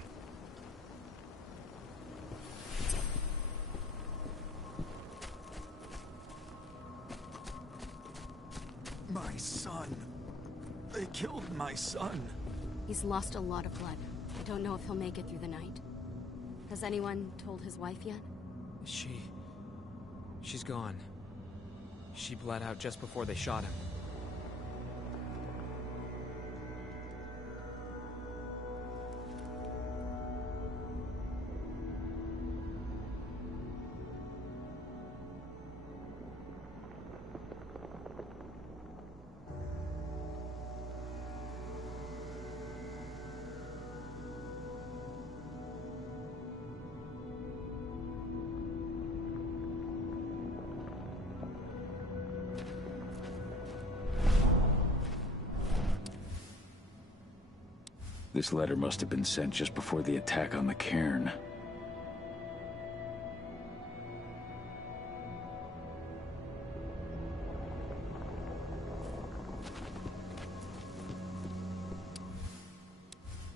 My son. They killed my son. He's lost a lot of blood. I don't know if he'll make it through the night. Has anyone told his wife yet? She's gone. She bled out just before they shot him. This letter must have been sent just before the attack on the cairn.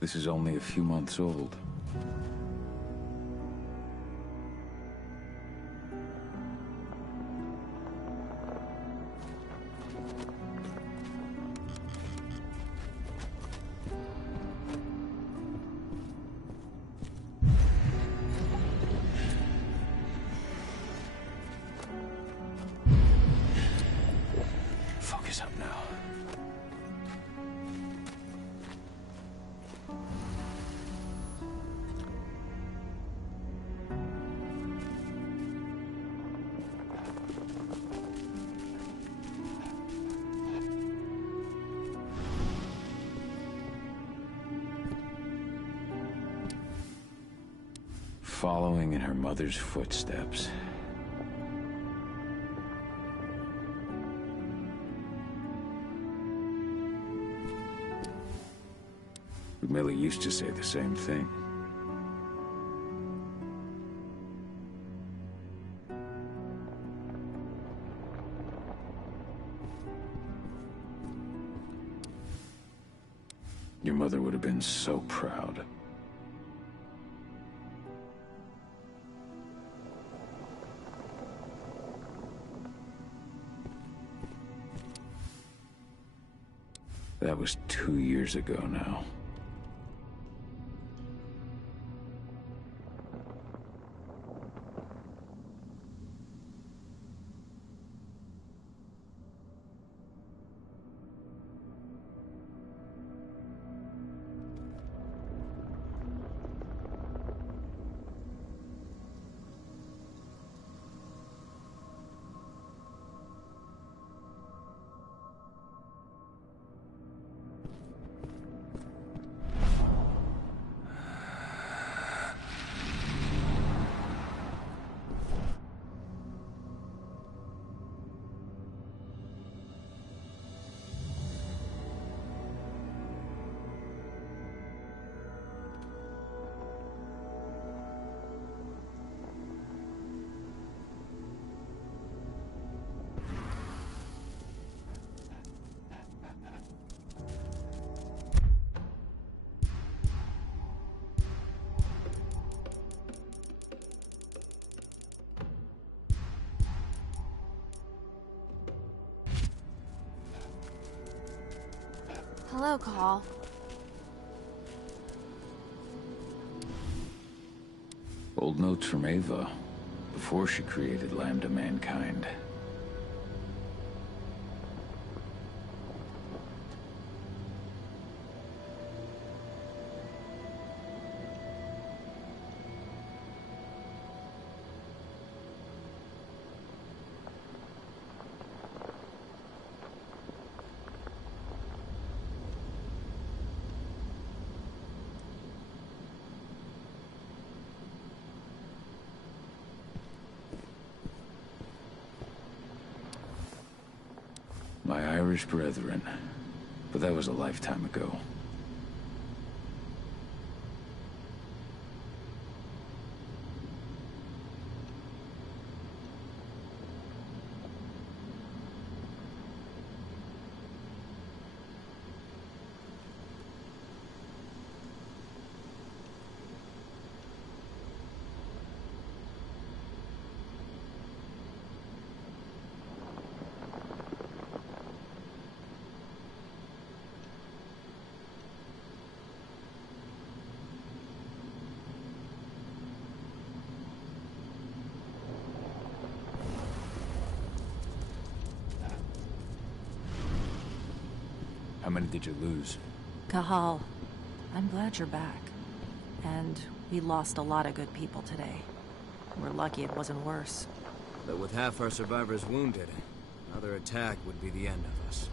This is only a few months old. Focus up now. Following in her mother's footsteps. Millie used to say the same thing. Your mother would have been so proud. That was 2 years ago now. Hello, Call. Old notes from Ava, before she created Lambda Mankind. My Irish brethren, but that was a lifetime ago. How many did you lose? Cahal, I'm glad you're back. And we lost a lot of good people today. We're lucky it wasn't worse. But with half our survivors wounded, another attack would be the end of us.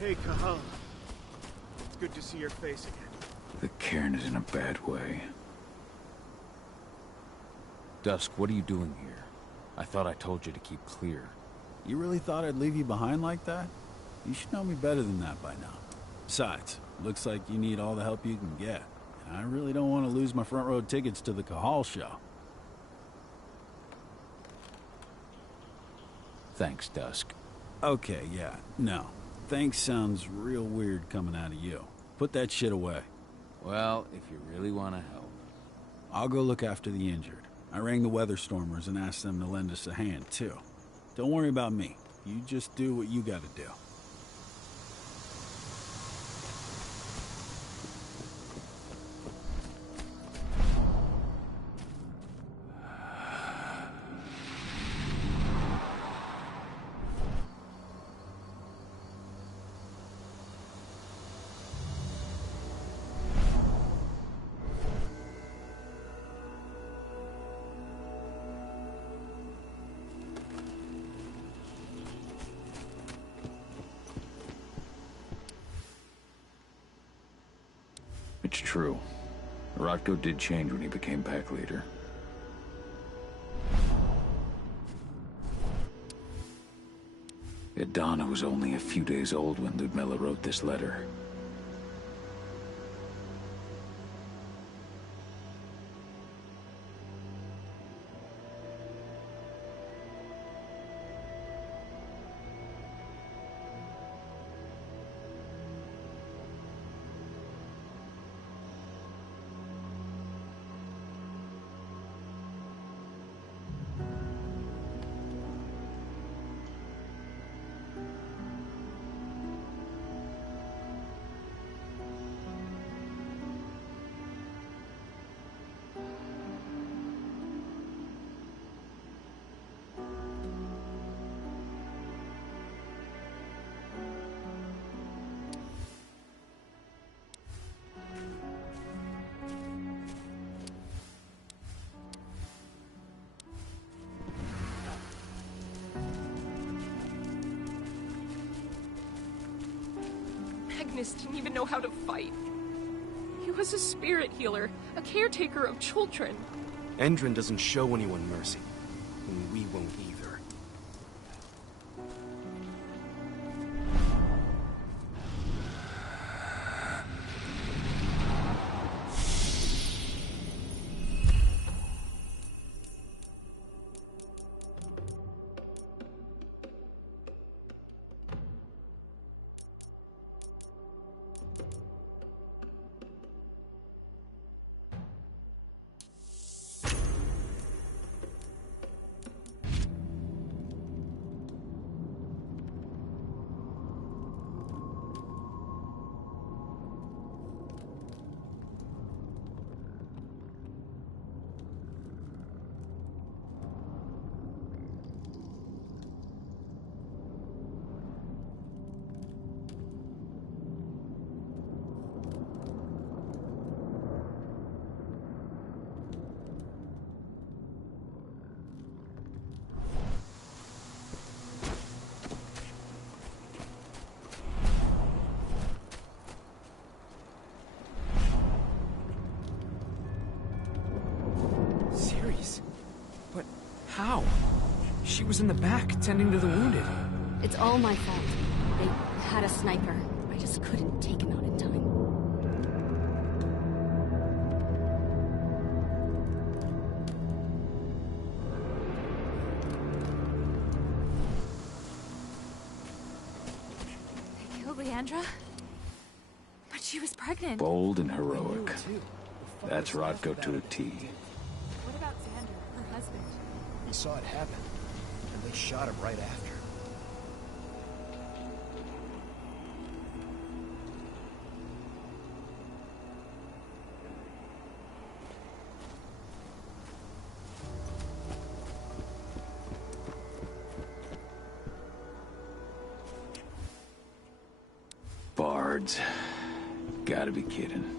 Hey, Cahal. It's good to see your face again. The cairn is in a bad way. Dusk, what are you doing here? I thought I told you to keep clear. You really thought I'd leave you behind like that? You should know me better than that by now. Besides, looks like you need all the help you can get. And I really don't want to lose my front row tickets to the Cahal show. Thanks, Dusk. Okay, yeah, no. Thanks sounds real weird coming out of you. Put that shit away. Well, if you really want to help. I'll go look after the injured. I rang the weather stormers and asked them to lend us a hand, too. Don't worry about me. You just do what you gotta do. It's true. Rotko did change when he became pack leader. Donna was only a few days old when Ludmilla wrote this letter. Magnus didn't even know how to fight. He was a spirit healer, a caretaker of children. Endron doesn't show anyone mercy, and we won't either. How? She was in the back, tending to the wounded. It's all my fault. They had a sniper. I just couldn't take him out in time. They killed Leandra? But she was pregnant. Bold and heroic. That's Rotko to a T. What about Xander, her husband? We saw it happen, and they shot him right after. Bards. Gotta be kidding.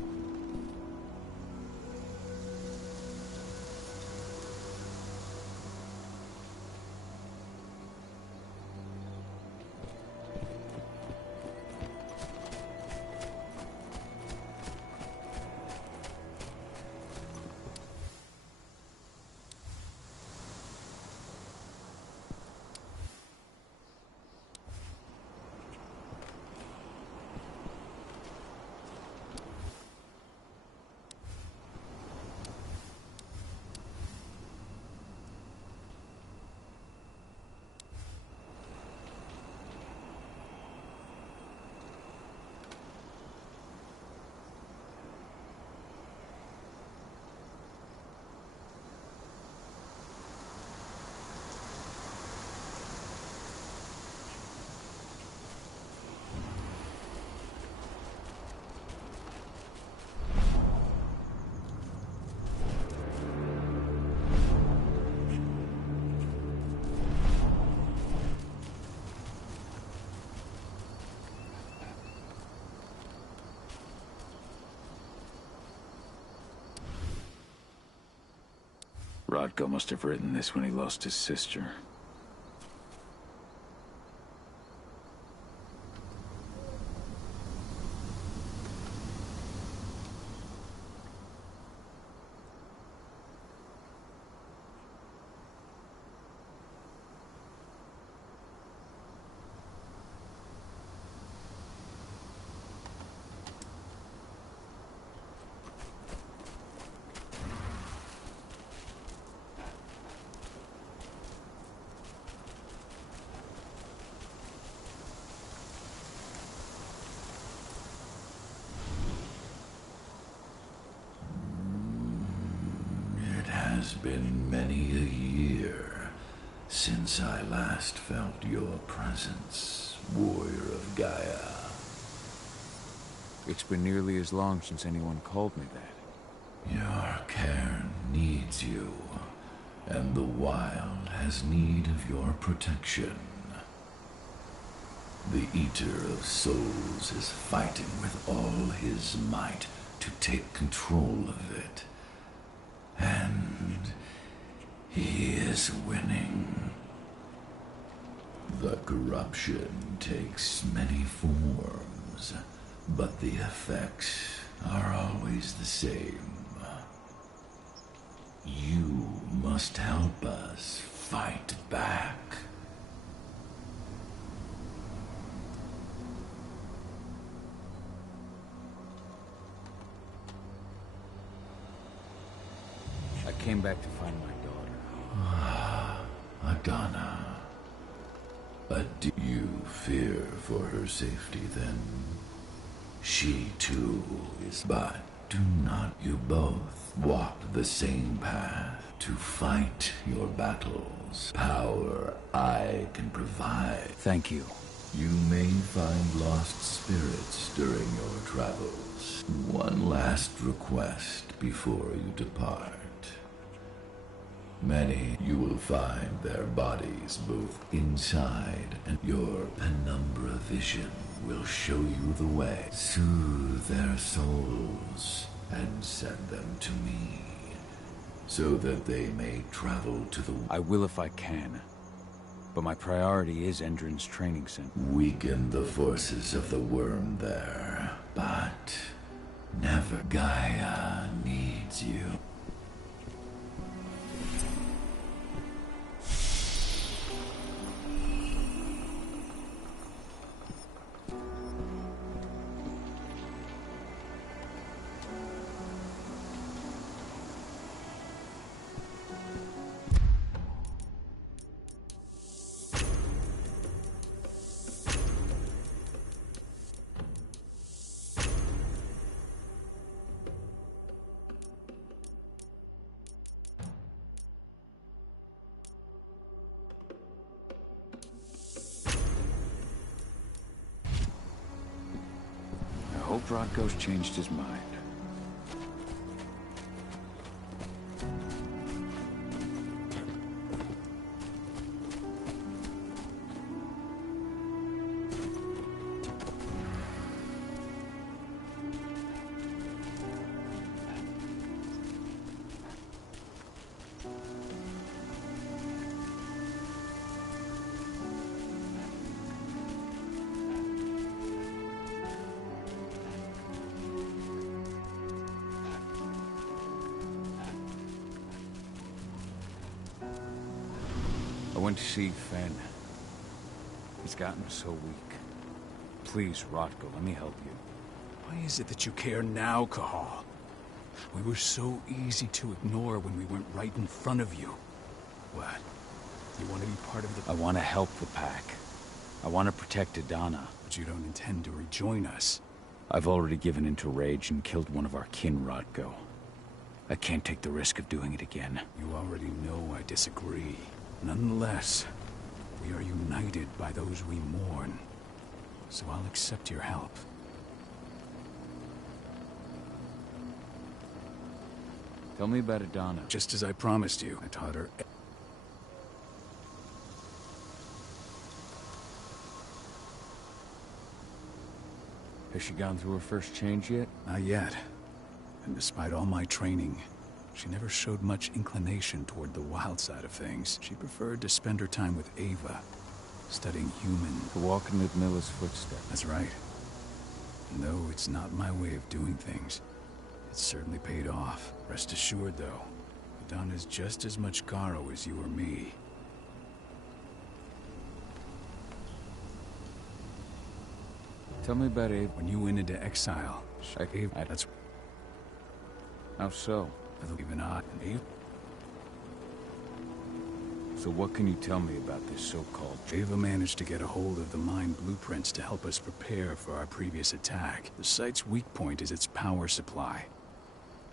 Rodko must have written this when he lost his sister. It has been many a year since I last felt your presence, warrior of Gaia. It's been nearly as long since anyone called me that. Your cairn needs you, and the wild has need of your protection. The Eater of Souls is fighting with all his might to take control of it. And he is winning. The corruption takes many forms, but the effects are always the same. You must help us fight back. I came back to find my daughter. Adana. Do you fear for her safety then? She too is, but do not you both walk the same path to fight your battles? Power I can provide. Thank you. You may find lost spirits during your travels. One last request before you depart. Many you will find their bodies both inside, and your penumbra vision will show you the way. Soothe their souls and send them to me, so that they may travel to the... I will if I can. But my priority is Endron's training center. Weaken the forces of the worm there, but never. Gaia needs you. I hope Rodko's changed his mind. I went to see Fen. He's gotten so weak. Please, Rodko, let me help you. Why is it that you care now, Cahal? We were so easy to ignore when we weren't right in front of you. What? You want to be part of the... I want to help the pack. I want to protect Adana. But you don't intend to rejoin us. I've already given into rage and killed one of our kin, Rodko. I can't take the risk of doing it again. You already know I disagree. Nonetheless, we are united by those we mourn. So I'll accept your help. Tell me about Adana. Just as I promised you, I taught her... Has she gone through her first change yet? Not yet. And despite all my training, She never showed much inclination toward the wild side of things. She preferred to spend her time with Ava, studying human... To walk in Ludmilla's footsteps. That's right. And though it's not my way of doing things, it's certainly paid off. Rest assured, though, Donna's just as much Garo as you or me. Tell me about Ava. When you went into exile, Ava, that's... How so? Even I and Ava. So what can you tell me about this so-called... Ava managed to get a hold of the mine blueprints to help us prepare for our previous attack. The site's weak point is its power supply.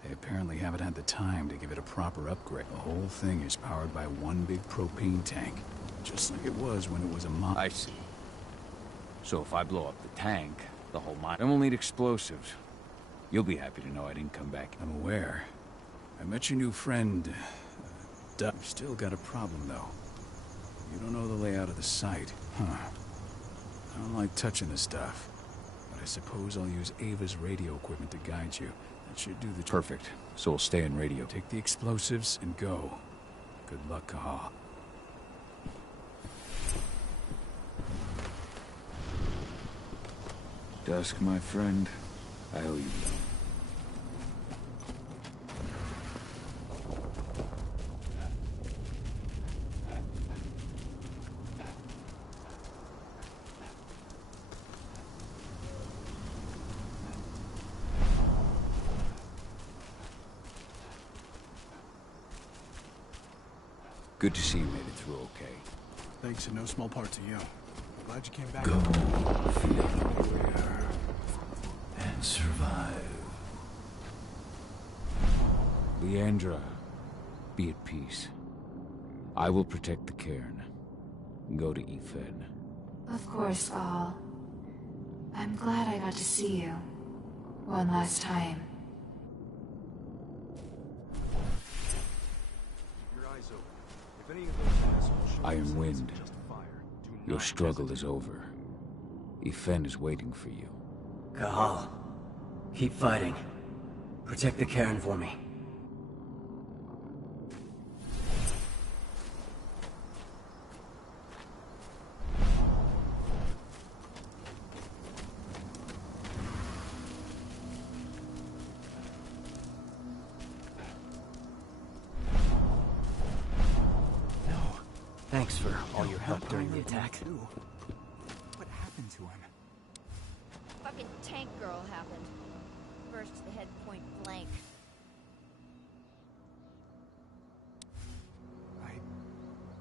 They apparently haven't had the time to give it a proper upgrade. The whole thing is powered by one big propane tank, just like it was when it was a mine. I see. So if I blow up the tank, the whole mine... Then we'll need explosives. You'll be happy to know I didn't come back. I'm aware. I met your new friend, Doug. Still got a problem, though. You don't know the layout of the site. Huh. I don't like touching the stuff. But I suppose I'll use Ava's radio equipment to guide you. That should do the job. Perfect. So we'll stay in radio. Take the explosives and go. Good luck, Kaha. Dusk, my friend. I owe you. Good to see you made it through okay. Thanks in no small part to you. Glad you came back. Go, feel aware, and survive. Leandra, be at peace. I will protect the cairn. Go to Ethan. Of course, Gal. I'm glad I got to see you. One last time. Iron Wind, your struggle is over. Ethan is waiting for you. Kahal, keep fighting. Protect the cairn for me. Thanks for all your help during the attack. What happened to him? Fucking tank girl happened. Burst the head point blank.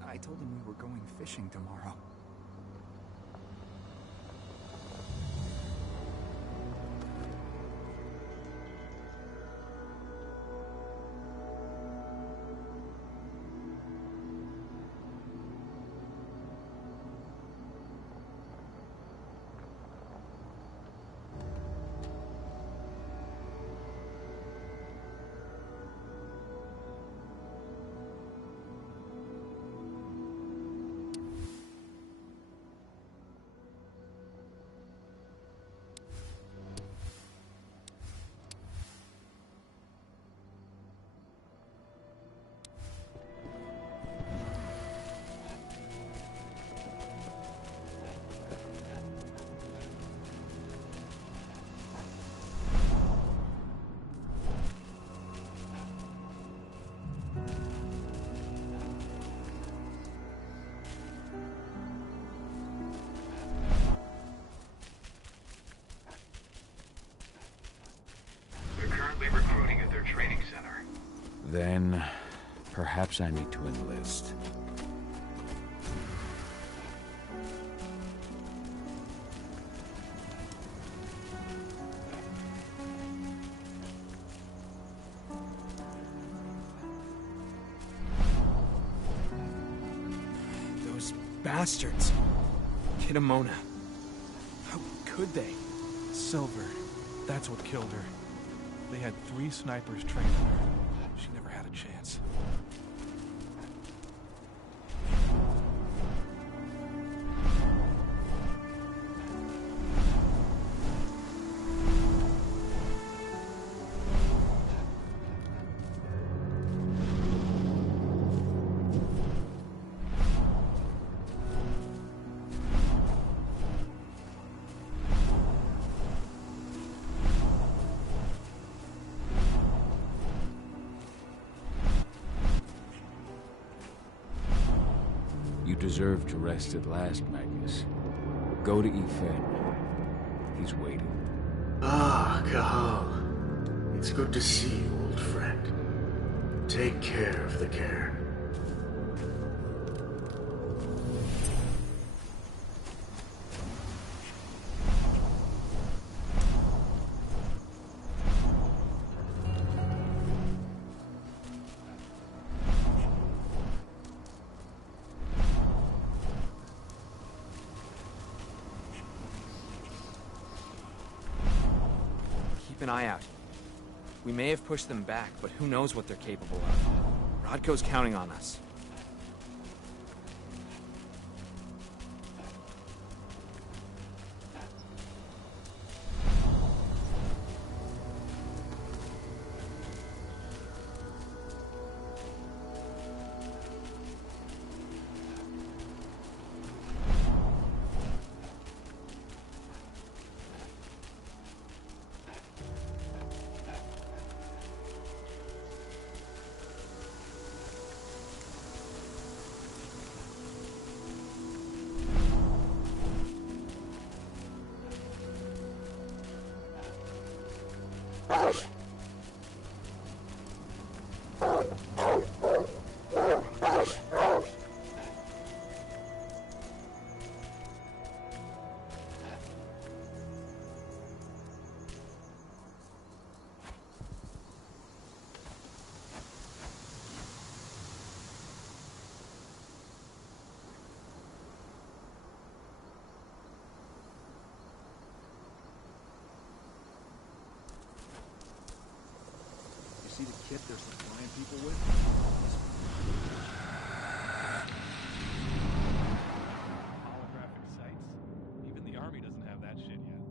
I told him we were going fishing tomorrow. Recruiting at their training center. Then, perhaps I need to enlist. Those bastards. Kitamona. How could they? Silver. That's what killed her. They had 3 snipers trained on her. She never had a chance. deserve to rest at last, Magnus. Go to Ifen. He's waiting. Ah, Cahal. It's good to see you, old friend. Take care of the cairn. Keep an eye out. We may have pushed them back, but who knows what they're capable of. Rodko's counting on us. See the kit they're supplying people with? Holographic sights? Even the army doesn't have that shit yet.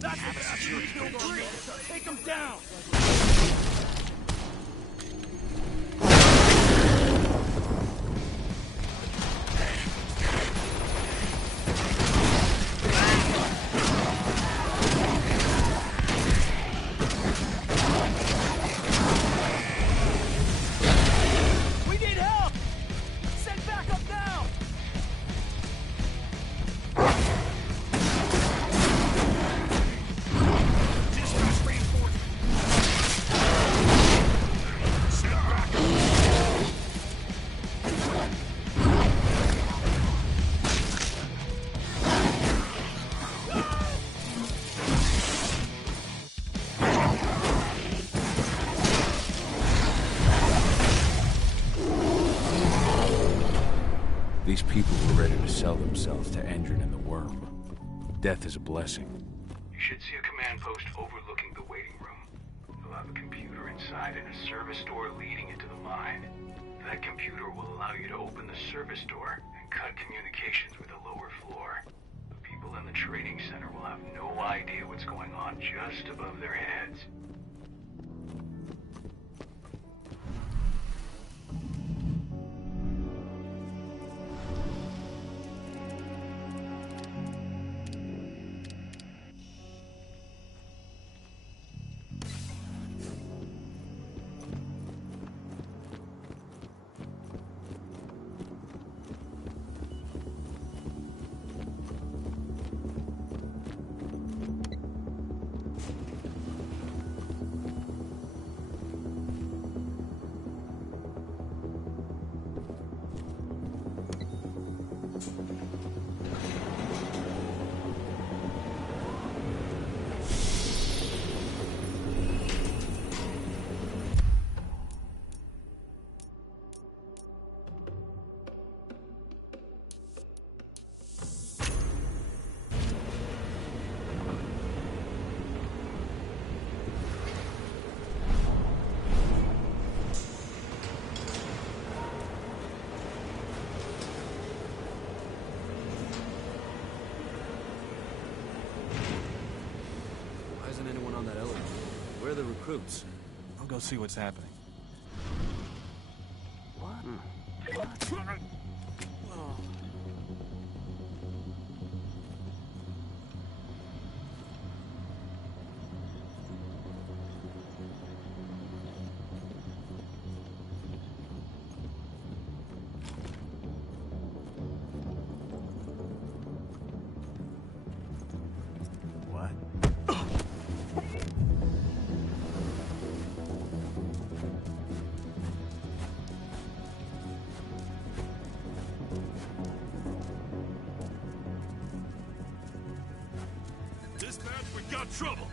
That's the bastard we killed already. Take him down! We need help! Send backup now! Dispatch reinforcements! Send backup! These people were ready to sell themselves to Endrin and the Worm. Death is a blessing. You should see a command post overlooking the waiting room. You'll have a computer inside and a service door leading into the mine. That computer will allow you to open the service door and cut communications with the lower floor. The people in the trading center will have no idea what's going on just above their heads. Why isn't anyone on that elevator? Where are the recruits? I'll go see what's happening. What? Dispatch, we got trouble!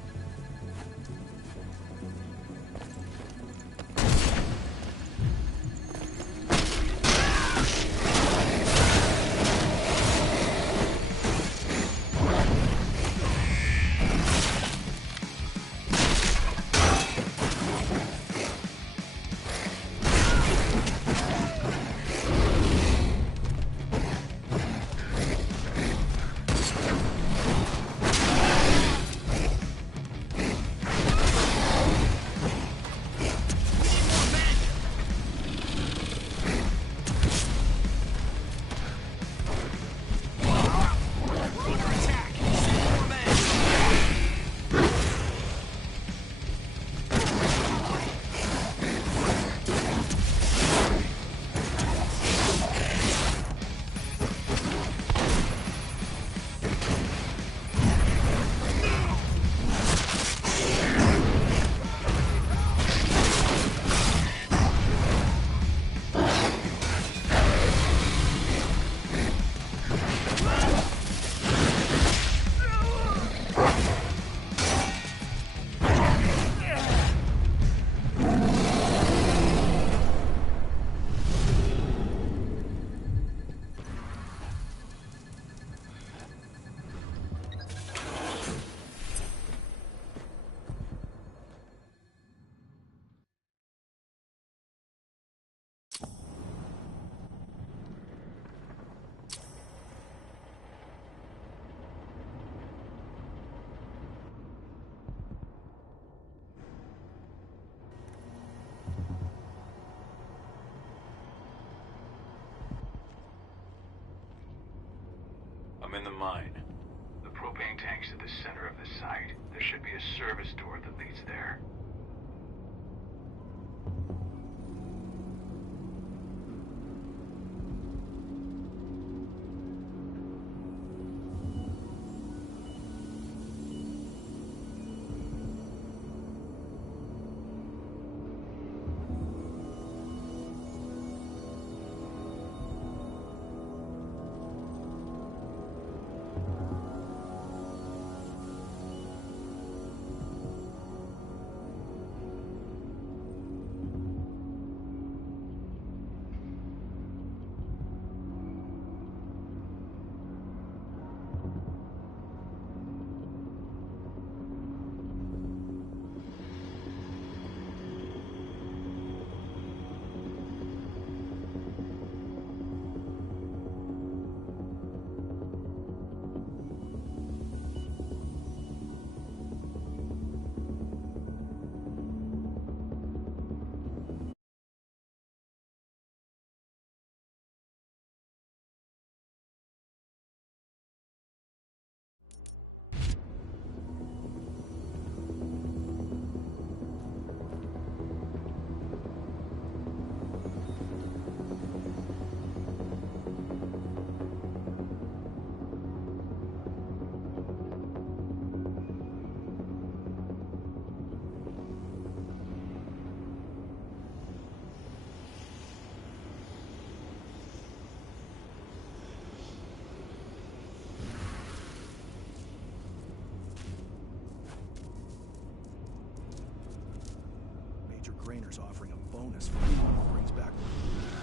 I'm in the mine. The propane tank's at the center of the site. There should be a service door that leads there. Grainer's offering a bonus for anyone who brings back Warriors.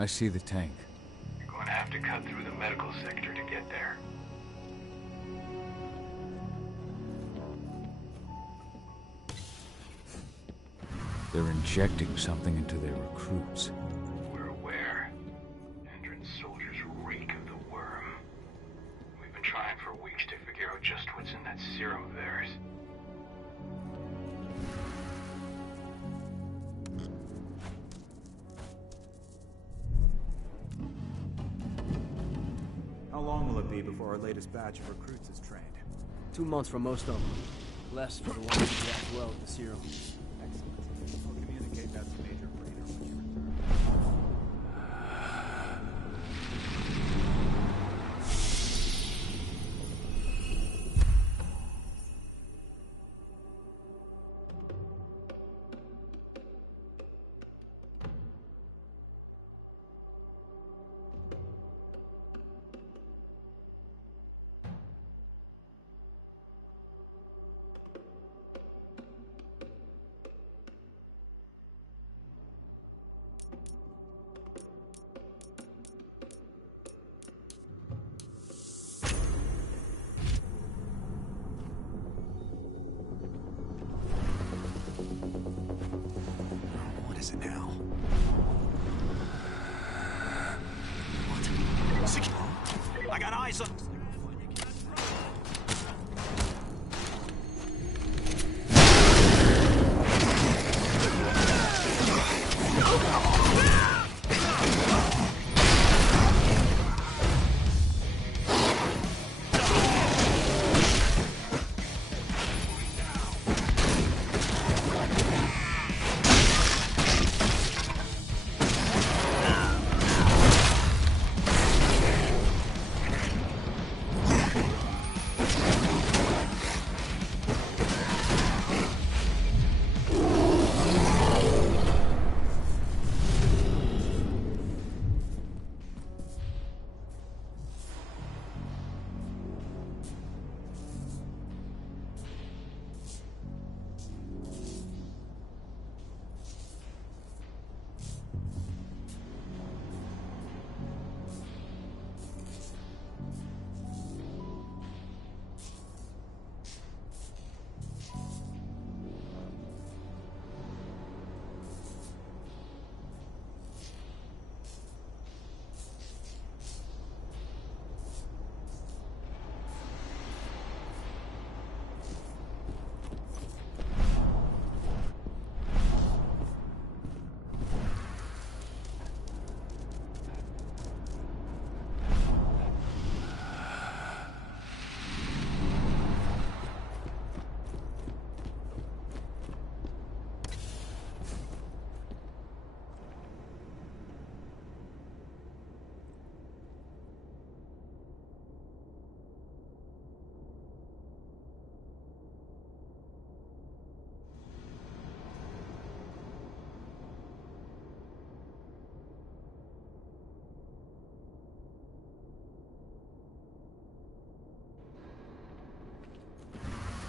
I see the tank. You're going to have to cut through the medical sector to get there. They're injecting something into their recruits. We're aware. Endron's soldiers reek of the worm. We've been trying for weeks to figure out just what's in that serum of theirs. How long will it be before our latest batch of recruits is trained? 2 months for most of them. Less for the ones who react well with the serum. Excellent. I'll communicate that to Major Breeder when you return. What is it now? I got eyes on...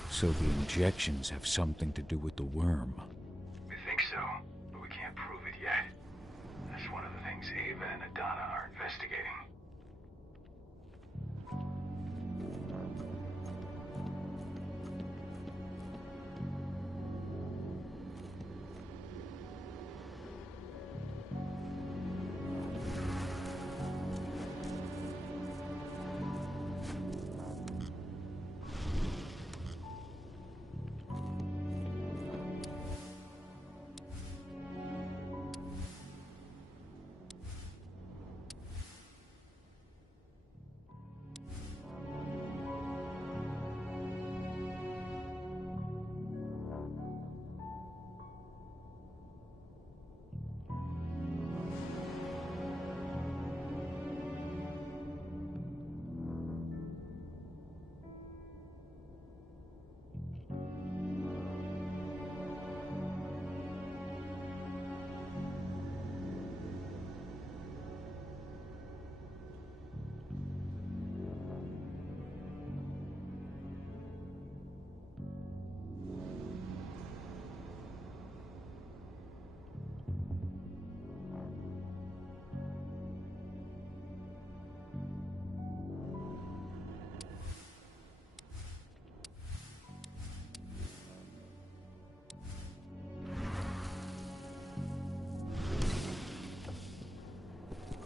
So the injections have something to do with the worm. We think so, but we can't prove it yet. That's one of the things Ava and Adana are investigating.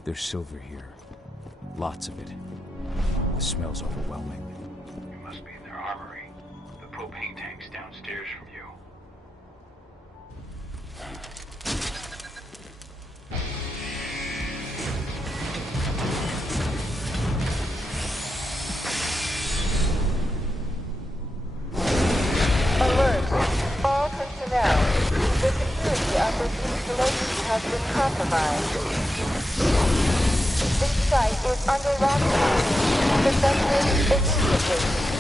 There's silver here. Lots of it. The smell's overwhelming. You must be in their armory. The propane tank's downstairs from you. Alert! All personnel. The security of this installation has been compromised. This site is under lockdown. Defend it immediately.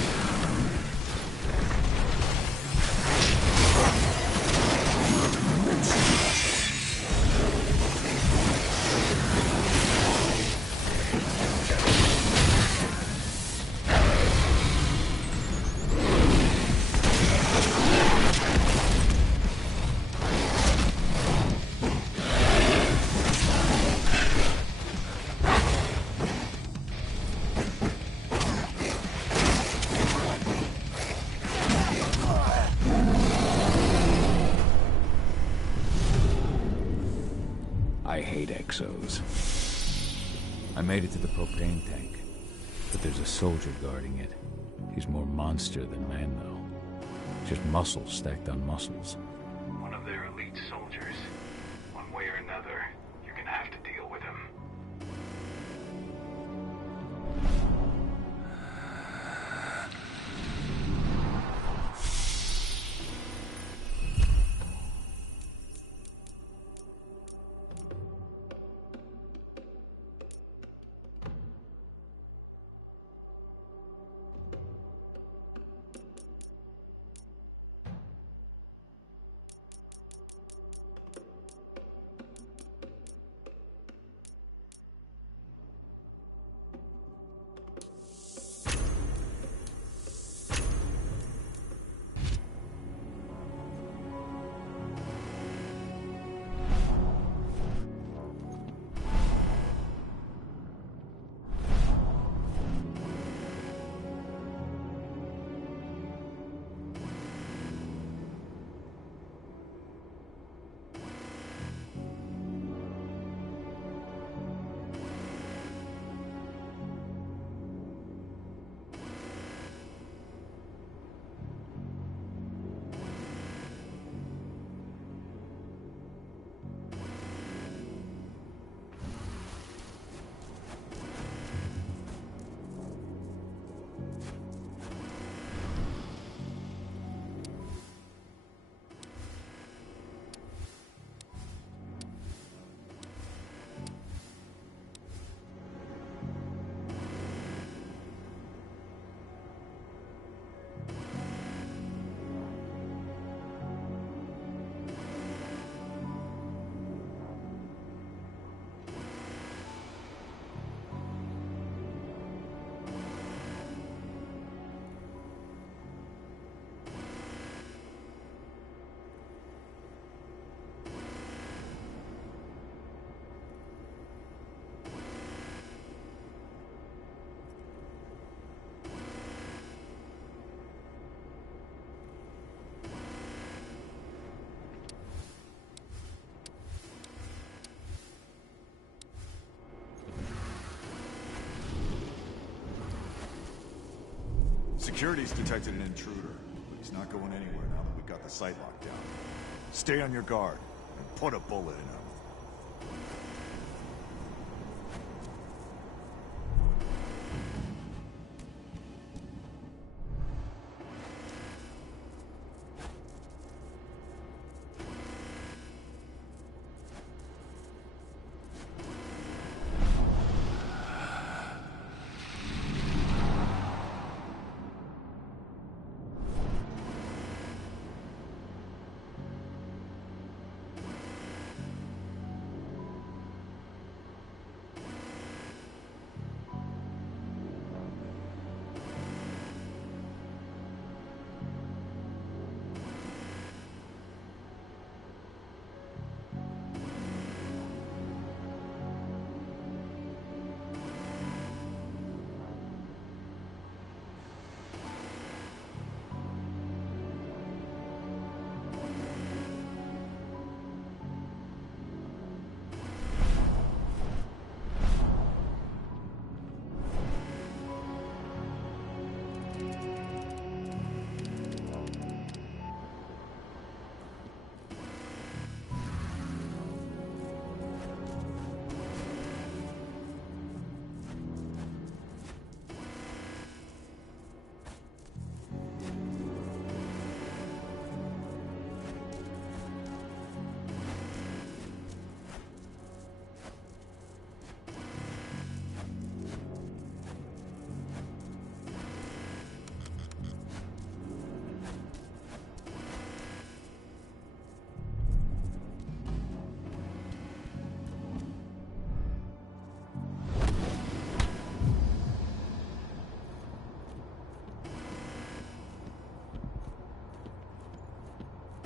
I hate exos. I made it to the propane tank, but there's a soldier guarding it. He's more monster than man, though. Just muscles stacked on muscles. One of their elite soldiers. One way or another, you're gonna have to deal with him. Security's detected an intruder, but he's not going anywhere now that we've got the site locked down. Stay on your guard, and put a bullet in him.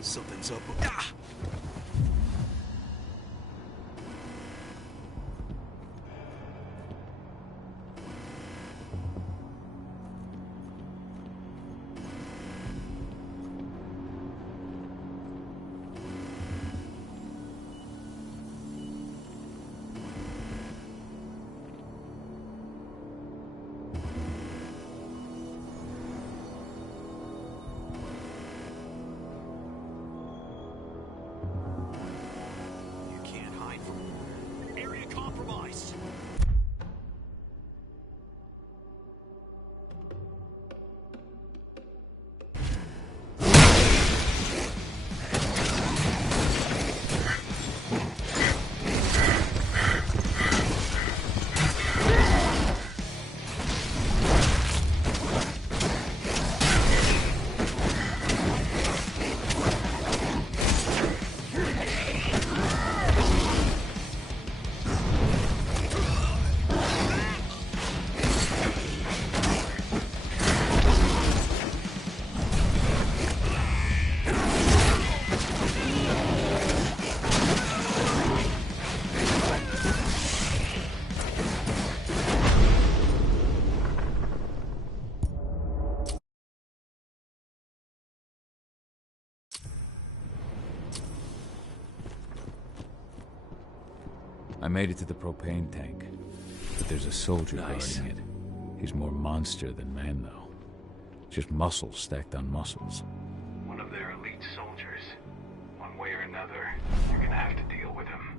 Something's up. Ah! I made it to the propane tank, but there's a soldier guarding it. He's more monster than man, though. Just muscles stacked on muscles. One of their elite soldiers. One way or another, you're gonna have to deal with him.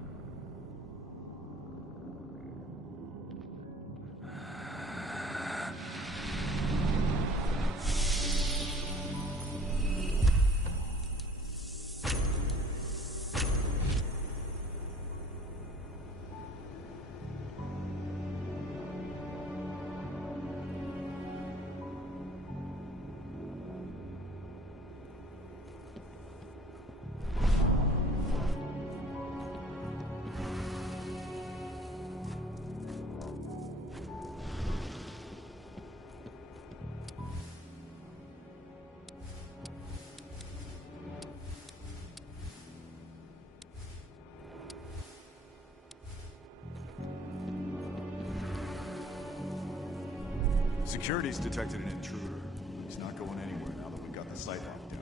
Security's detected an intruder. He's not going anywhere now that we got the site locked down.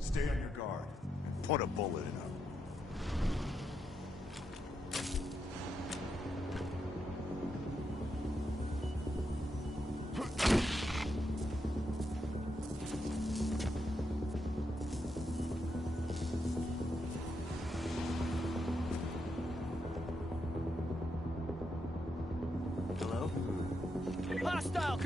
Stay on your guard and put a bullet in him. Hostile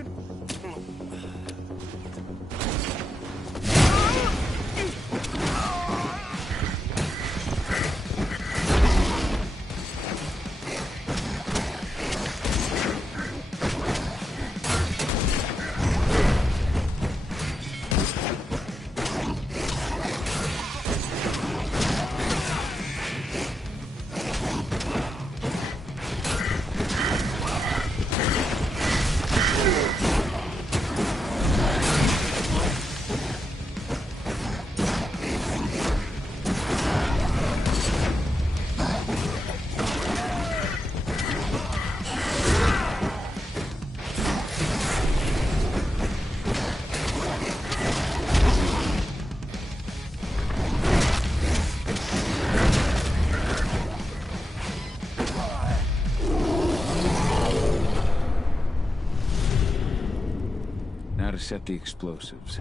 Now to set the explosives.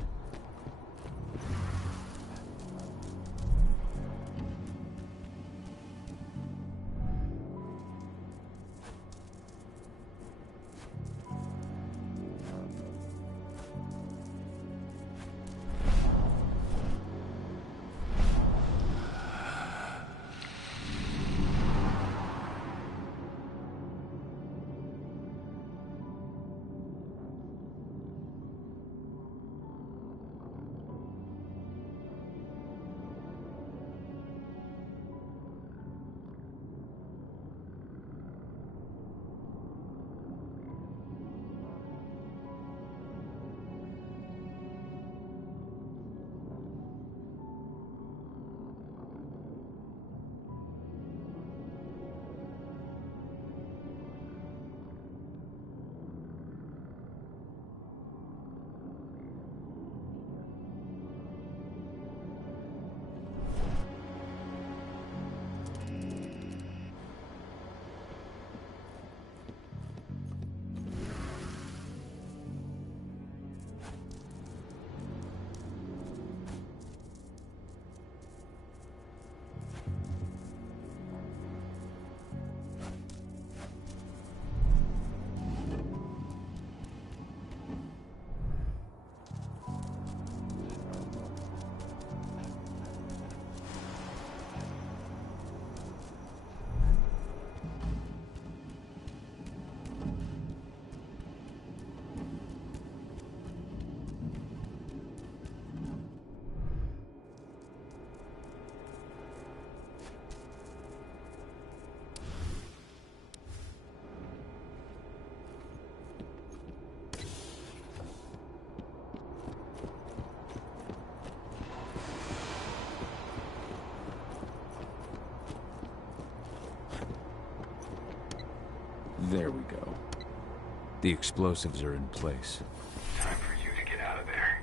There we go. The explosives are in place. Time for you to get out of there.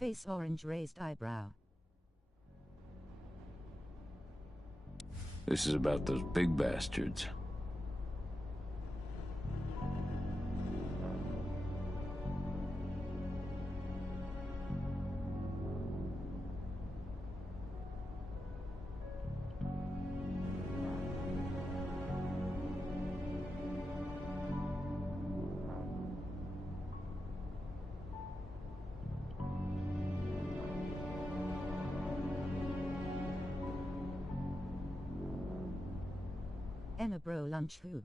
Face orange, raised eyebrow. This is about those big bastards. Bro lunch who?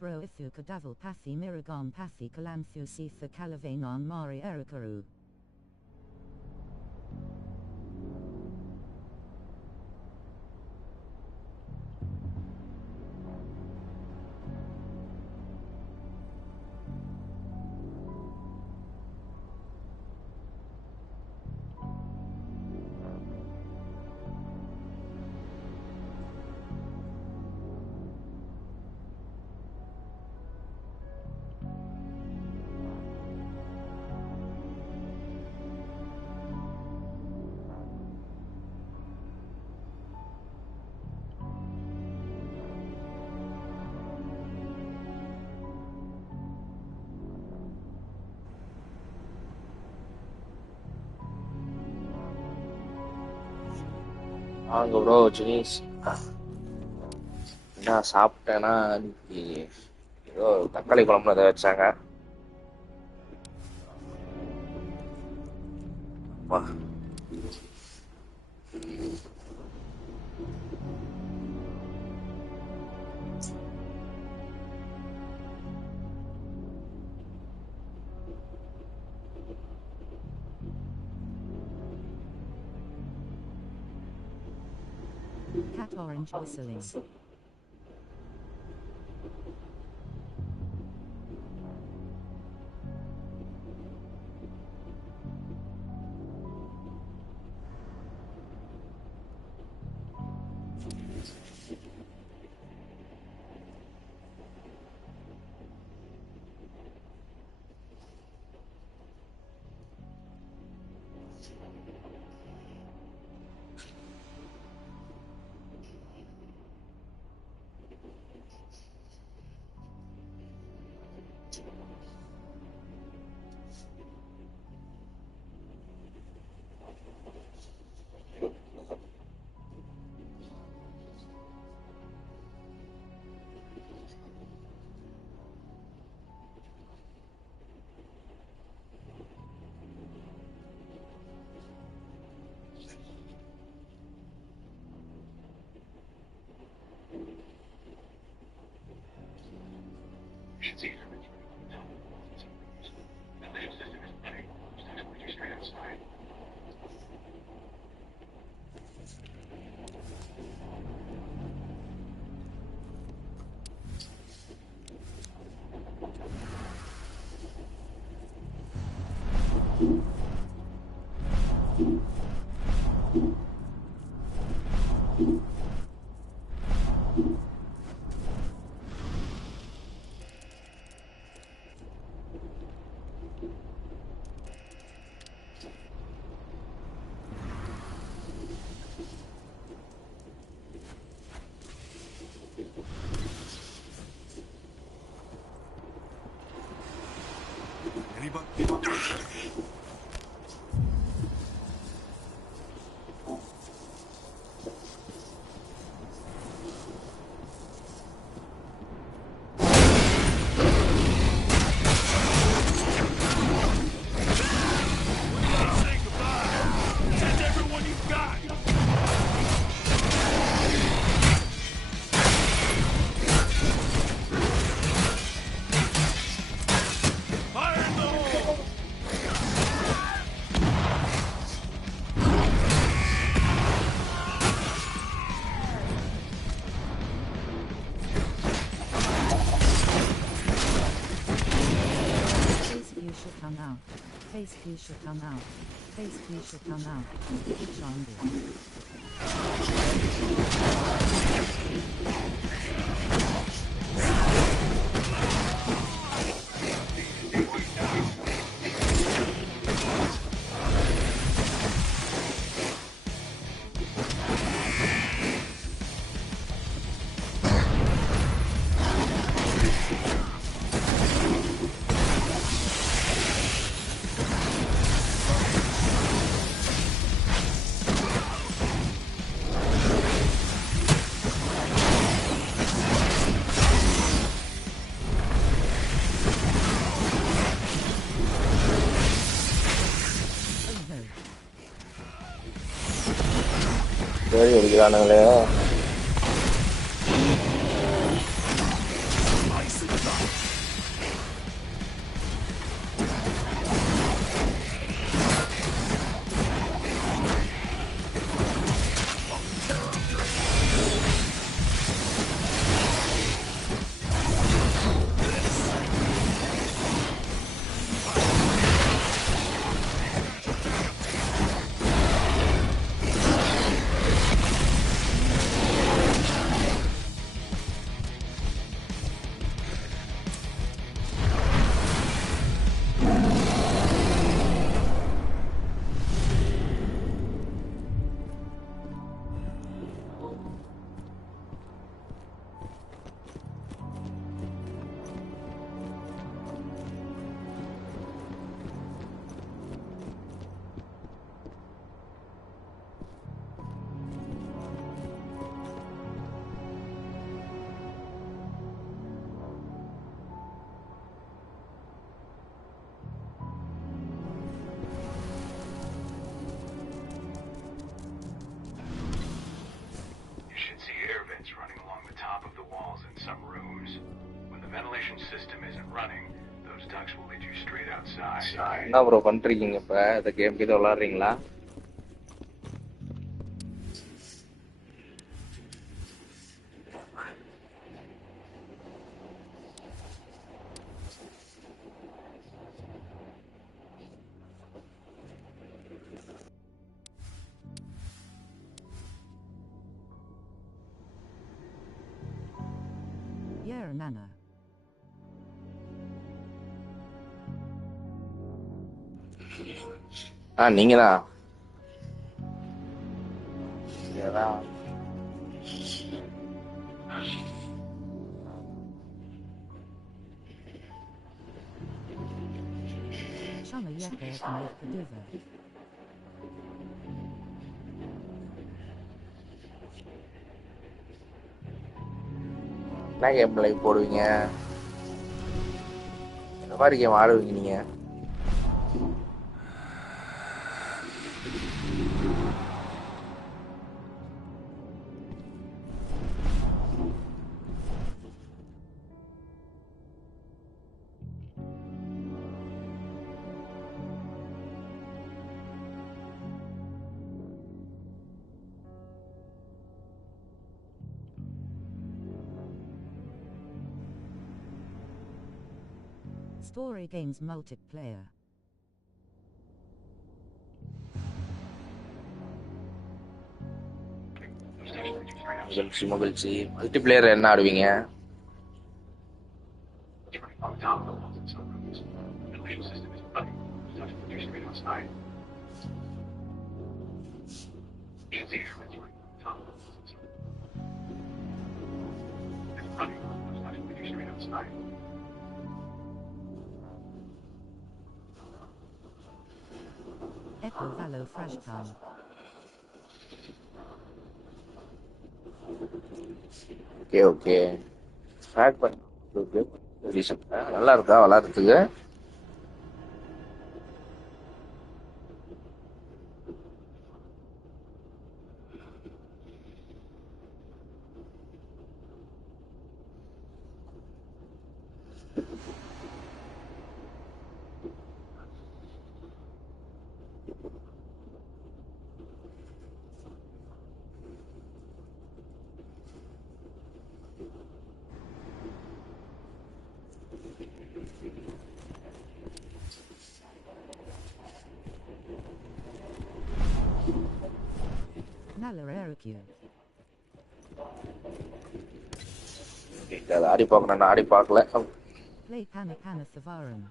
Bro ithu kadaval pathi miragon pathi kalanthu sitha kalavanon mari erikaru. வாங்க bro Jenneys. என்ன சாப்பிட்டேன்னா இன்னைக்கு ஏதோ தக்காளி குழம்புல அதை வச்சாங்க. அப்பா. Cat orange whistling. Face view should come out. Face view should come out. It's on the. தேடி அடிக்கிறானுங்களே. என்ன ப்ரோ பண்றீங்க இப்ப? இந்த கேம் கிட்ட விளையாடுறீங்களா? Yeah, Nana. நீங்க தான். ஏதான் Shama Yaka Ekmai Paduva. என்ன கேம் லைவ் போடுவீங்க? இந்த மாதிரி கேம் ஆடுவீங்க நீங்க? Story games multiplayer. மகிழ்ச்சி மல்டிபிளேயர் என்ன ஆடுவீங்க? Echo Valo Frashcam. Okay hack பண்ணி நல்லா இருக்கா விளாட்றதுக்கு? ஆடி பார்க்கணும், நான் ஆடி பார்க்கல. Play Pana Pana Savarum.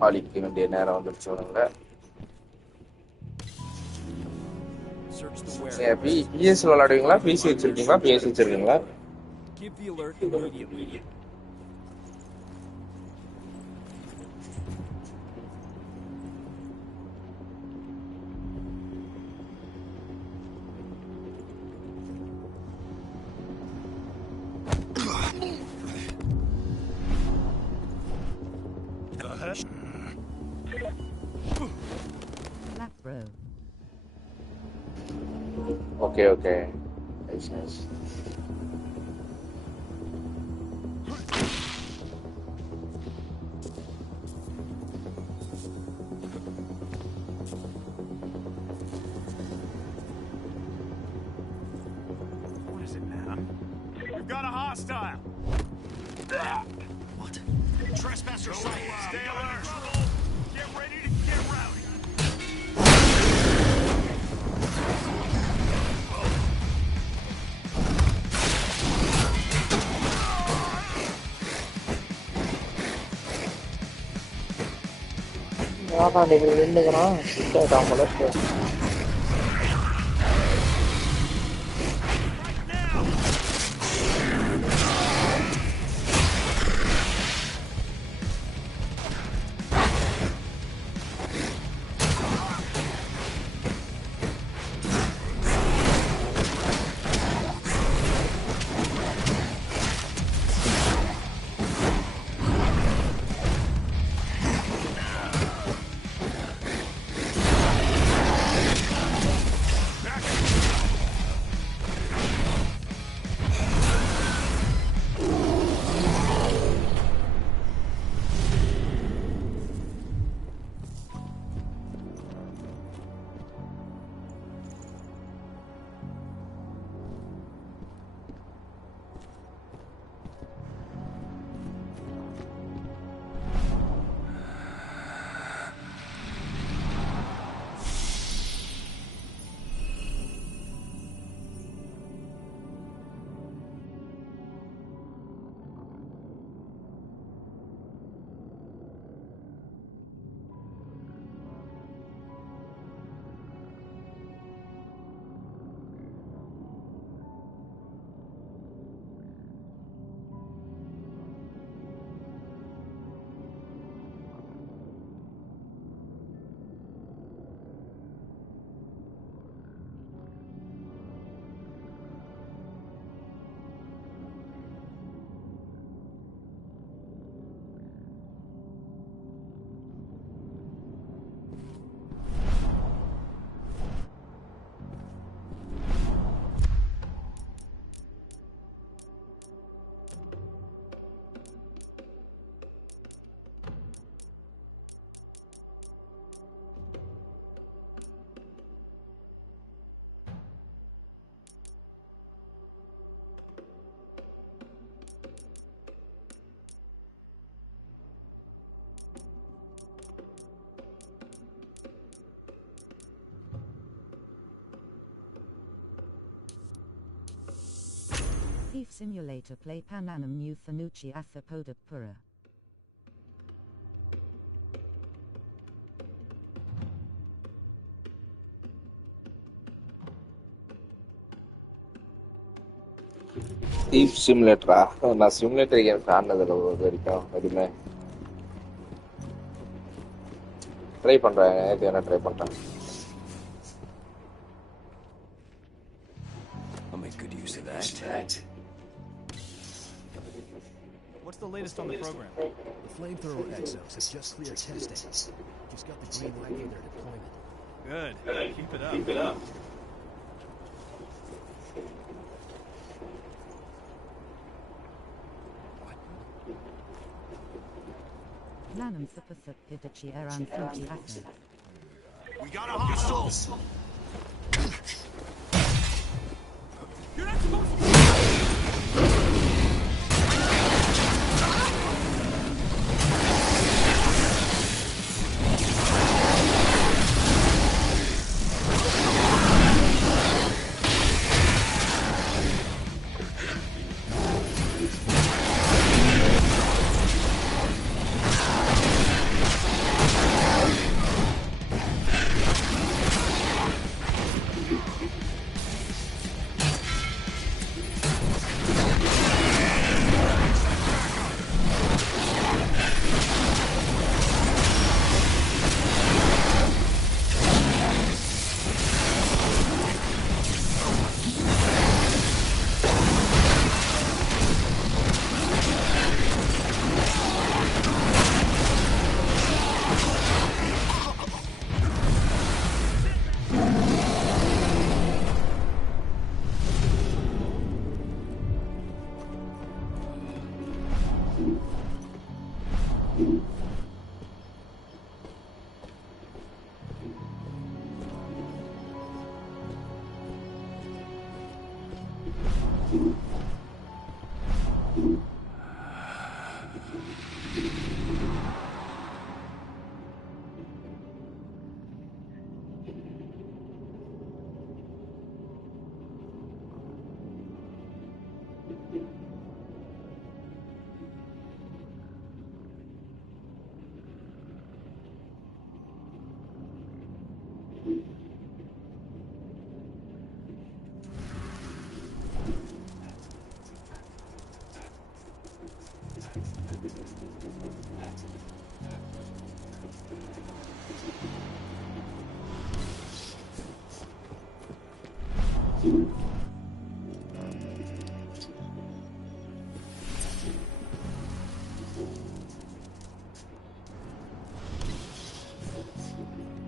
பாலிக்க வேண்டிய நேரம் வந்துருச்சு. பிஎஸ் விளையாடுவீங்களா? பிசி வச்சிருக்கீங்களா? பிஎஸ் வச்சிருக்கீங்களா? Okay. Nice. What is it, man? We've got a hostile. What? Trespasser sighted. Stay alert. Get ready to get rowdy. நின்றுக்கிறான் Thief Simulator Play Pananam New Fanucci Athapoda Pura. Thief Simulator. நான் simulator games ஆடினதில்லை இது வரைக்கும் எதுவுமே. Try பண்ணுறேன், நேற்று வேணா try பண்ணுறேன். I'll make good use of that. What's the latest on the program? The flamethrower exos have just cleared testing. Just got the green light for their deployment. Good. Keep it up. Keep it up. Lanam Thapathup Pidachi Eran Fuji Atha. We got a hostile! You're not supposed to...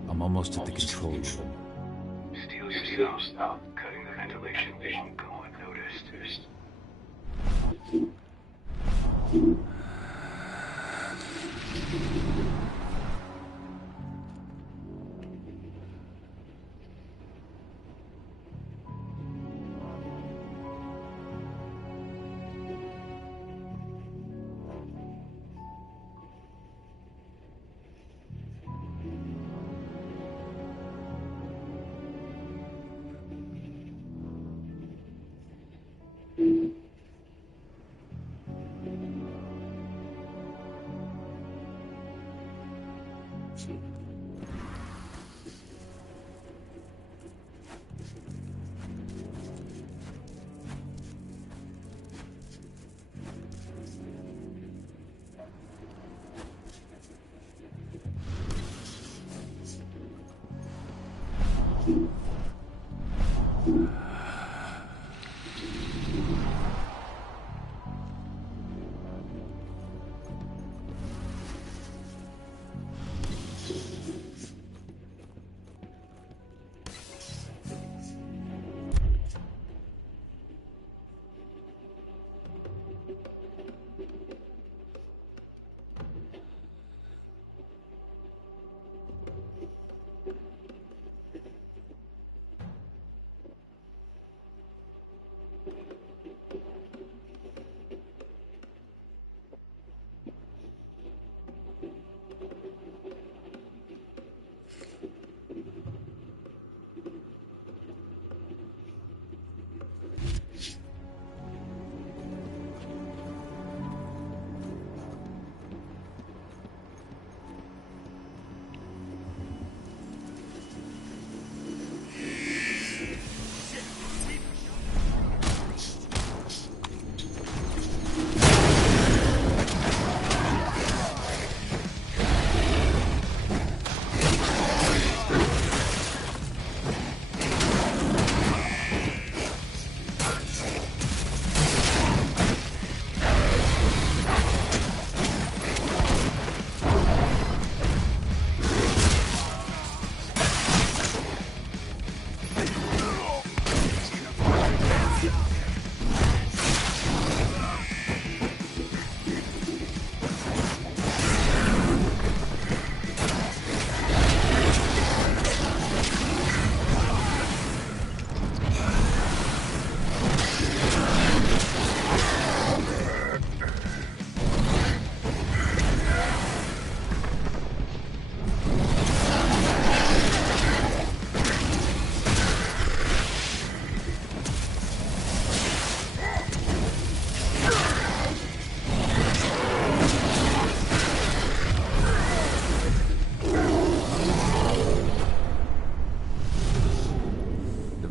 I'm almost at the control room. Steal your stuff. Cutting the ventilation won't go unnoticed.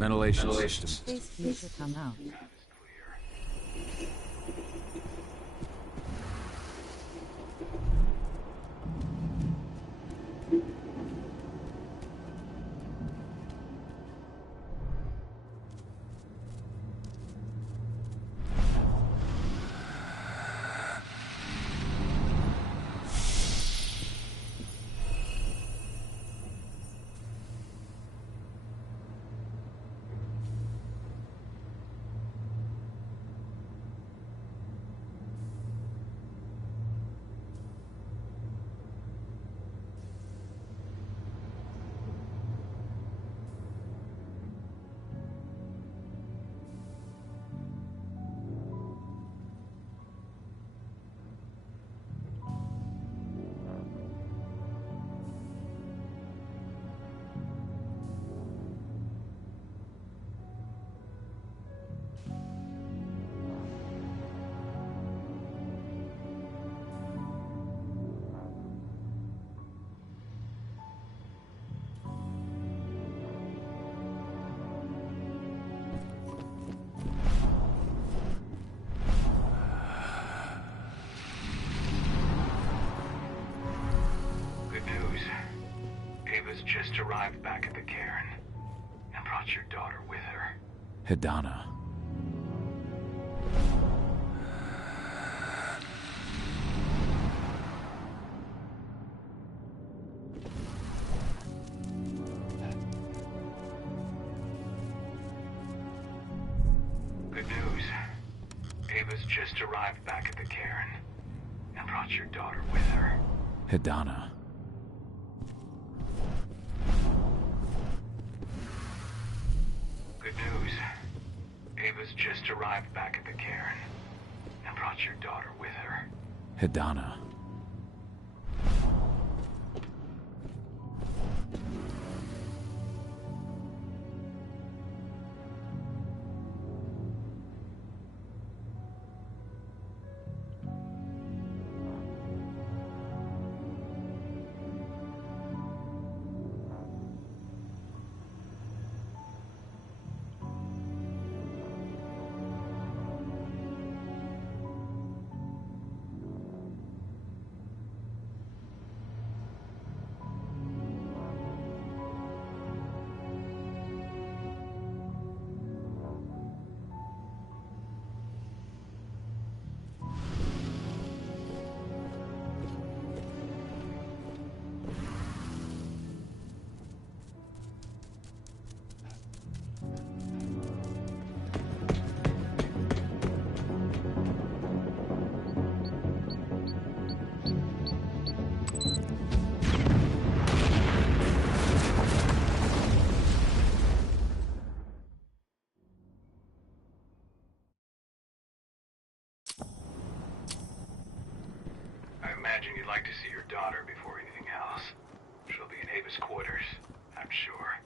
Ventilation systems. Space future come out. Just arrived back at the cairn and brought your daughter with her. Hidana. Good news. Ava's just arrived back at the cairn and brought your daughter with her. Hidana. Good news. Ava's just arrived back at the cairn and brought your daughter with her. Hidana. I imagine you'd like to see your daughter before anything else. She'll be in Ava's quarters, I'm sure.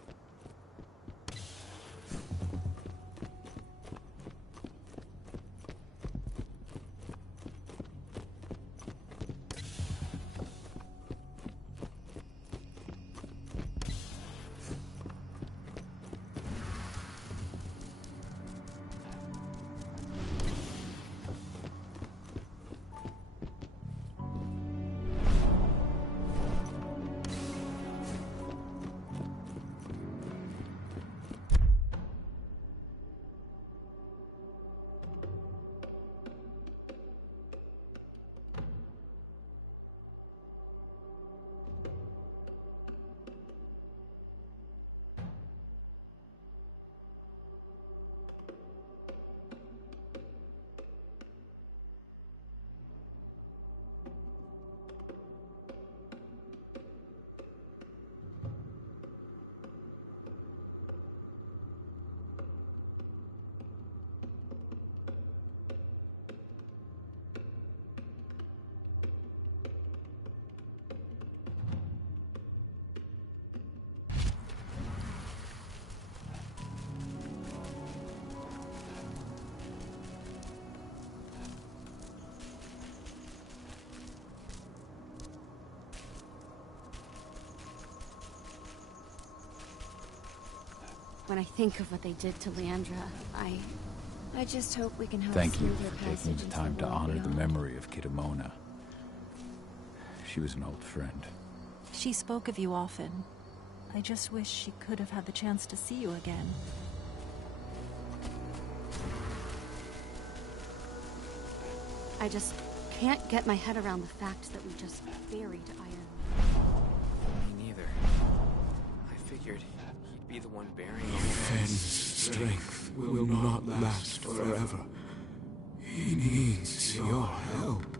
When I think of what they did to Leandra, I just hope we can help Thank you smooth her for taking passage the into time to world honor the beyond. memory of Kitamona. She was an old friend. She spoke of you often. I just wish she could have had the chance to see you again. I just can't get my head around the fact that we just buried Iron. Me neither. I figured he'd be the one burying him. Fenn's strength will not last forever. He needs your help.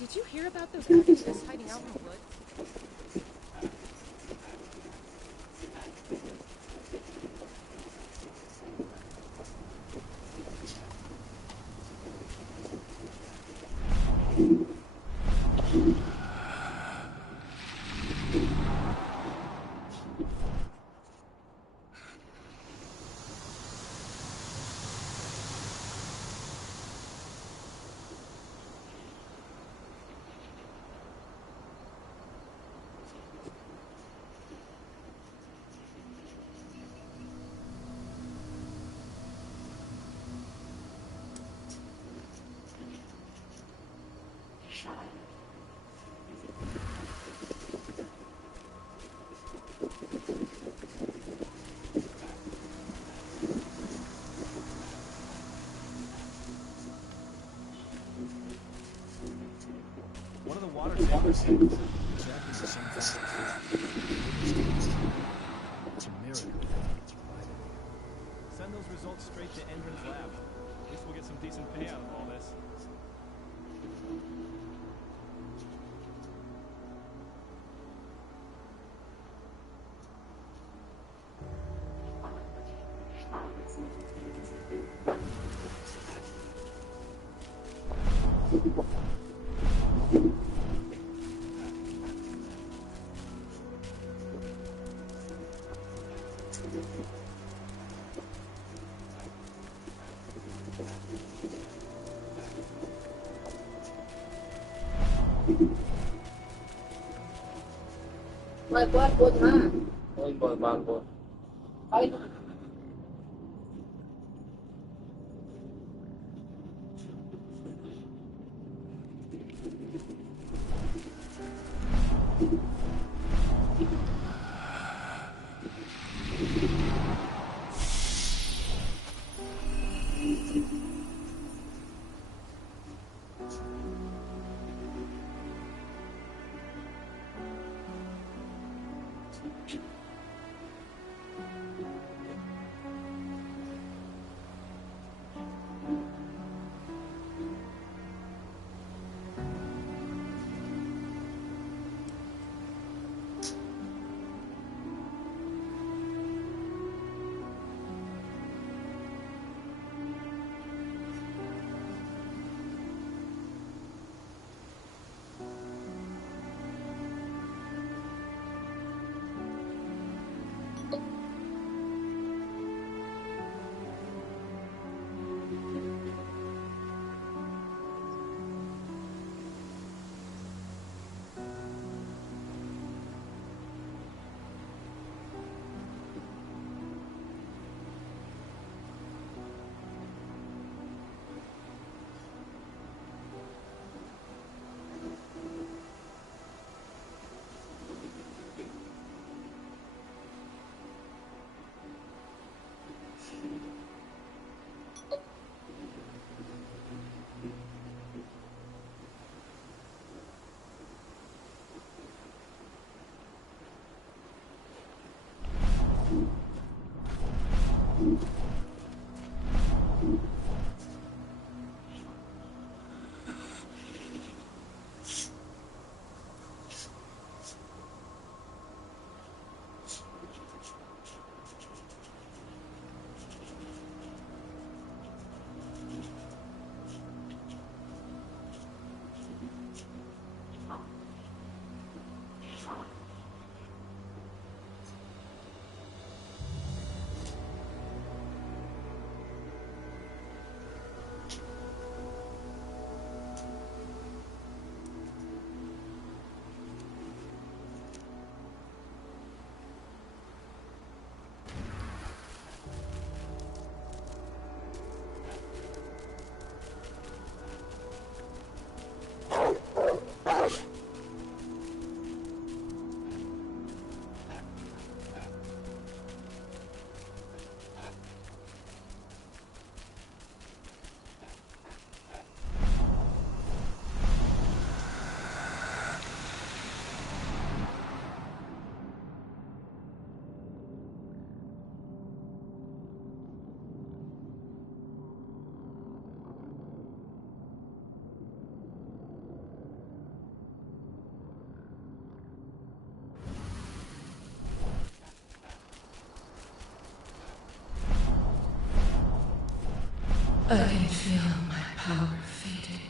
Did you hear about those activists hiding out in the woods? One of the water samples is exactly the same thing. It's a miracle. Send those results straight to Endron's lab. At least we'll get some decent pay out of all this. I can feel my power fading.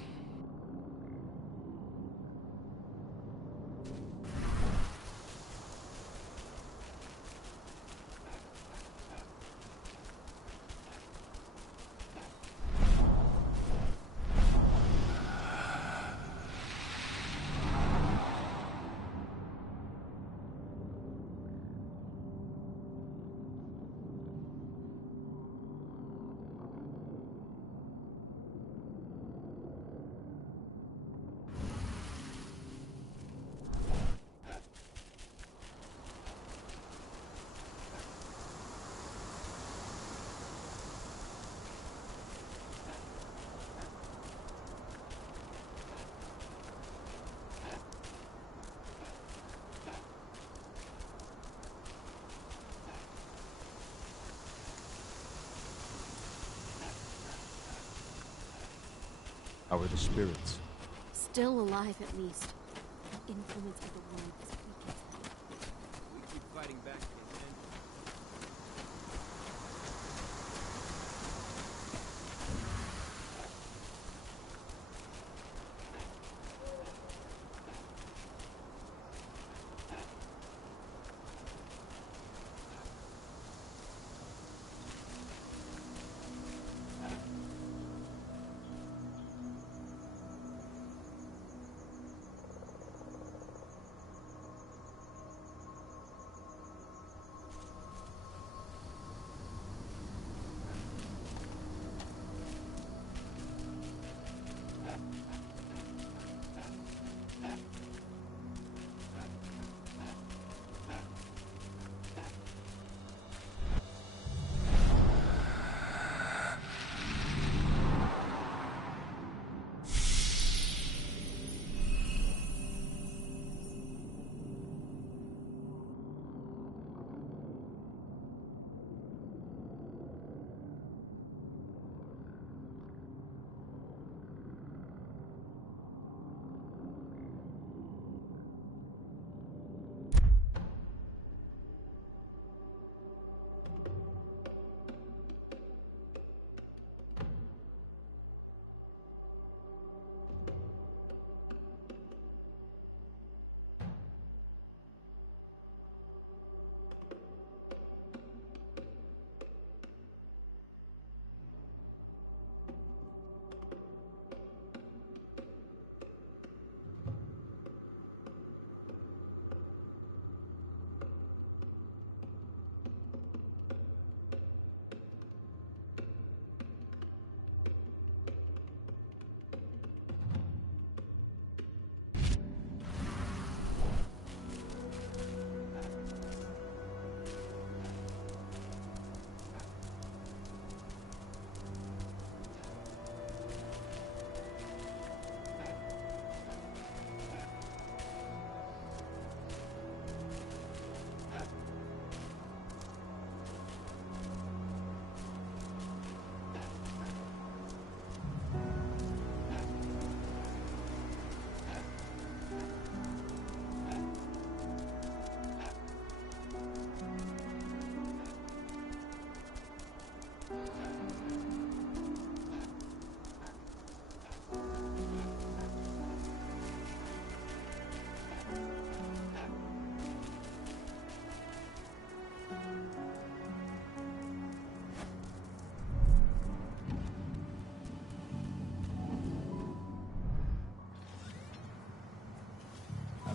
How are the spirits? Still alive, at least. The influence of the world is weakened. We keep fighting back against Andrew.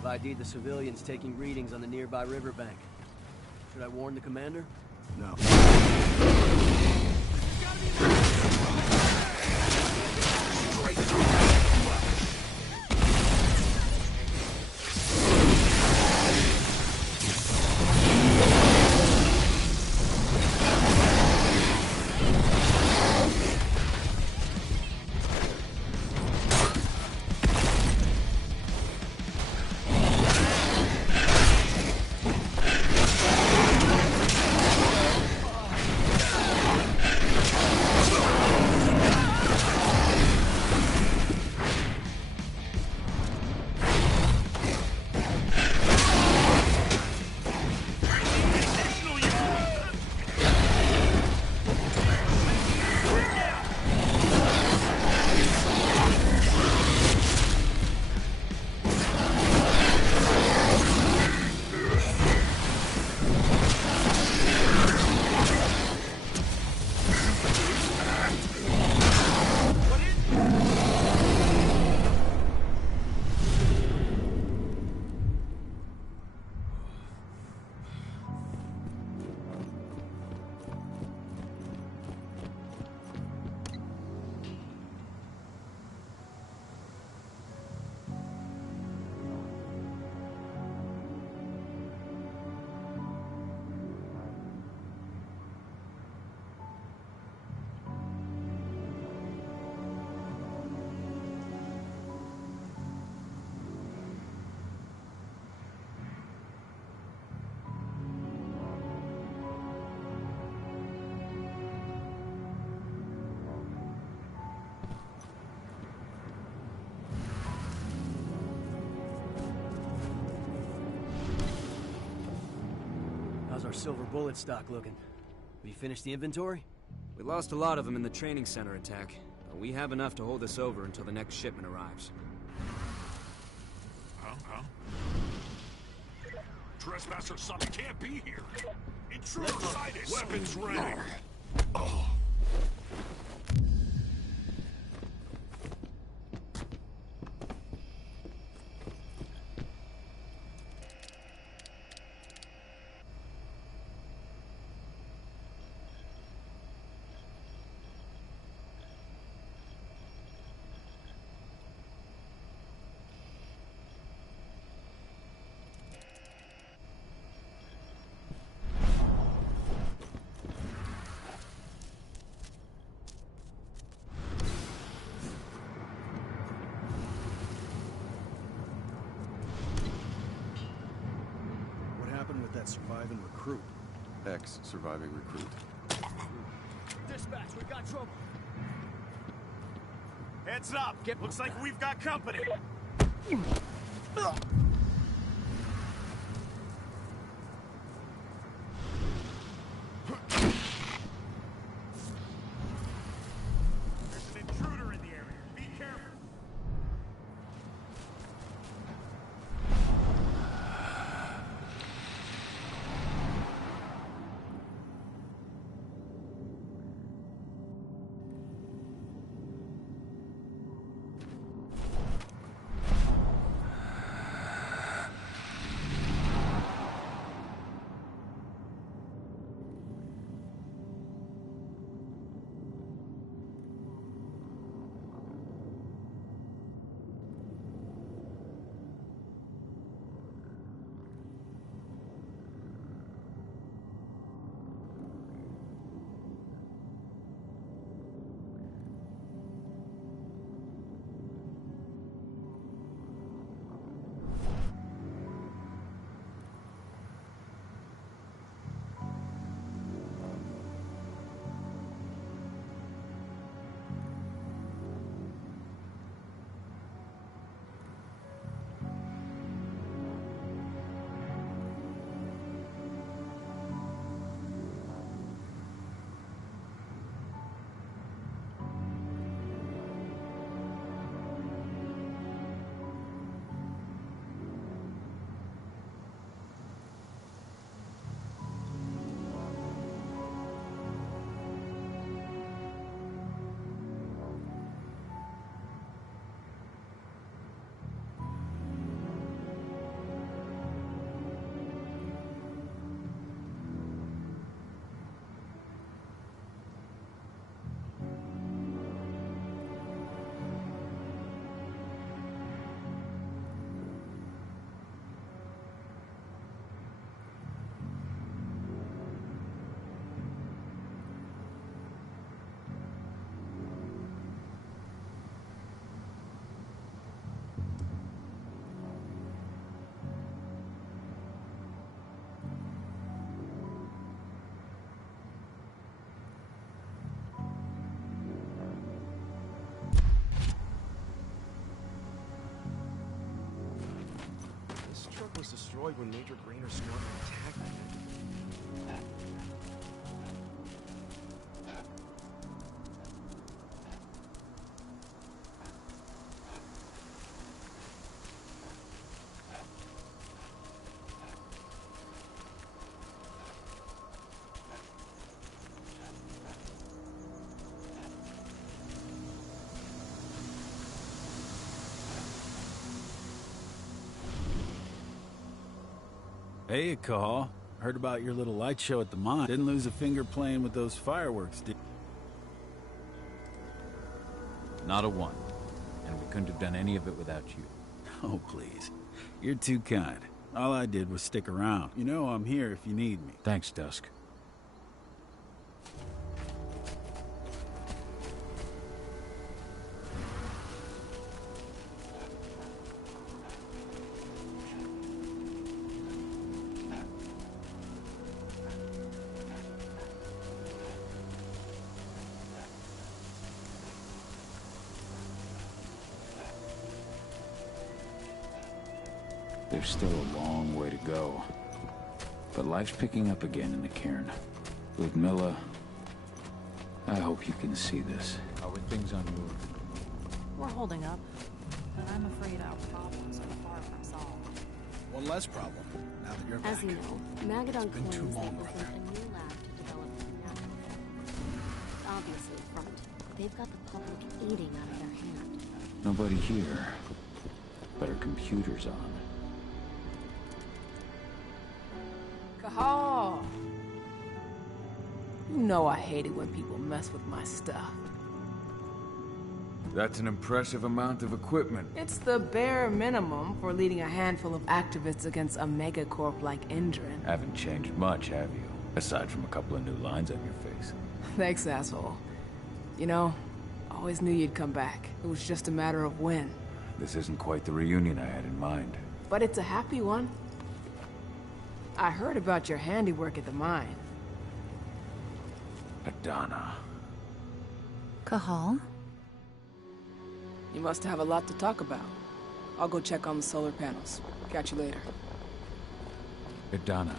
I've ID'd the civilians taking readings on the nearby riverbank. Should I warn the commander? No. How's our silver bullet stock looking? Have you finished the inventory? We lost a lot of them in the training center attack, but we have enough to hold us over until the next shipment arrives. Huh? Trespasser son can't be here. Intruder sighted. Weapons ready. Oh. Surviving recruit. Ex-surviving recruit. Dispatch, we got trouble. Heads up! Looks like we've got company. There's an intruder in the area. Be careful. Was destroyed when Major Grainer's squadron attacked me. Hey, Call. Heard about your little light show at the mine. Didn't lose a finger playing with those fireworks, did you? Not a one. And we couldn't have done any of it without you. Oh, please. You're too kind. All I did was stick around. You know I'm here if you need me. Thanks, Dusk. There's still a long way to go. But life's picking up again in the cairn. Ludmilla, I hope you can see this. How are things on your end? We're holding up, but I'm afraid our problems are far from solved. One less problem, now that you're back. As you know, Magadon been too claims they long, opened brother. a new lab to develop nanotech. Obviously, front. They've got the public eating out of their hand. Nobody here, but our computer's on. Kahal! You know I hate it when people mess with my stuff. That's an impressive amount of equipment. It's the bare minimum for leading a handful of activists against a megacorp like Indran. Haven't changed much, have you? Aside from a couple of new lines on your face. Thanks, asshole. You know, always knew you'd come back. It was just a matter of when. This isn't quite the reunion I had in mind. But it's a happy one. I heard about your handiwork at the mine. Adana. Kahal? You must have a lot to talk about. I'll go check on the solar panels. Catch you later. Adana,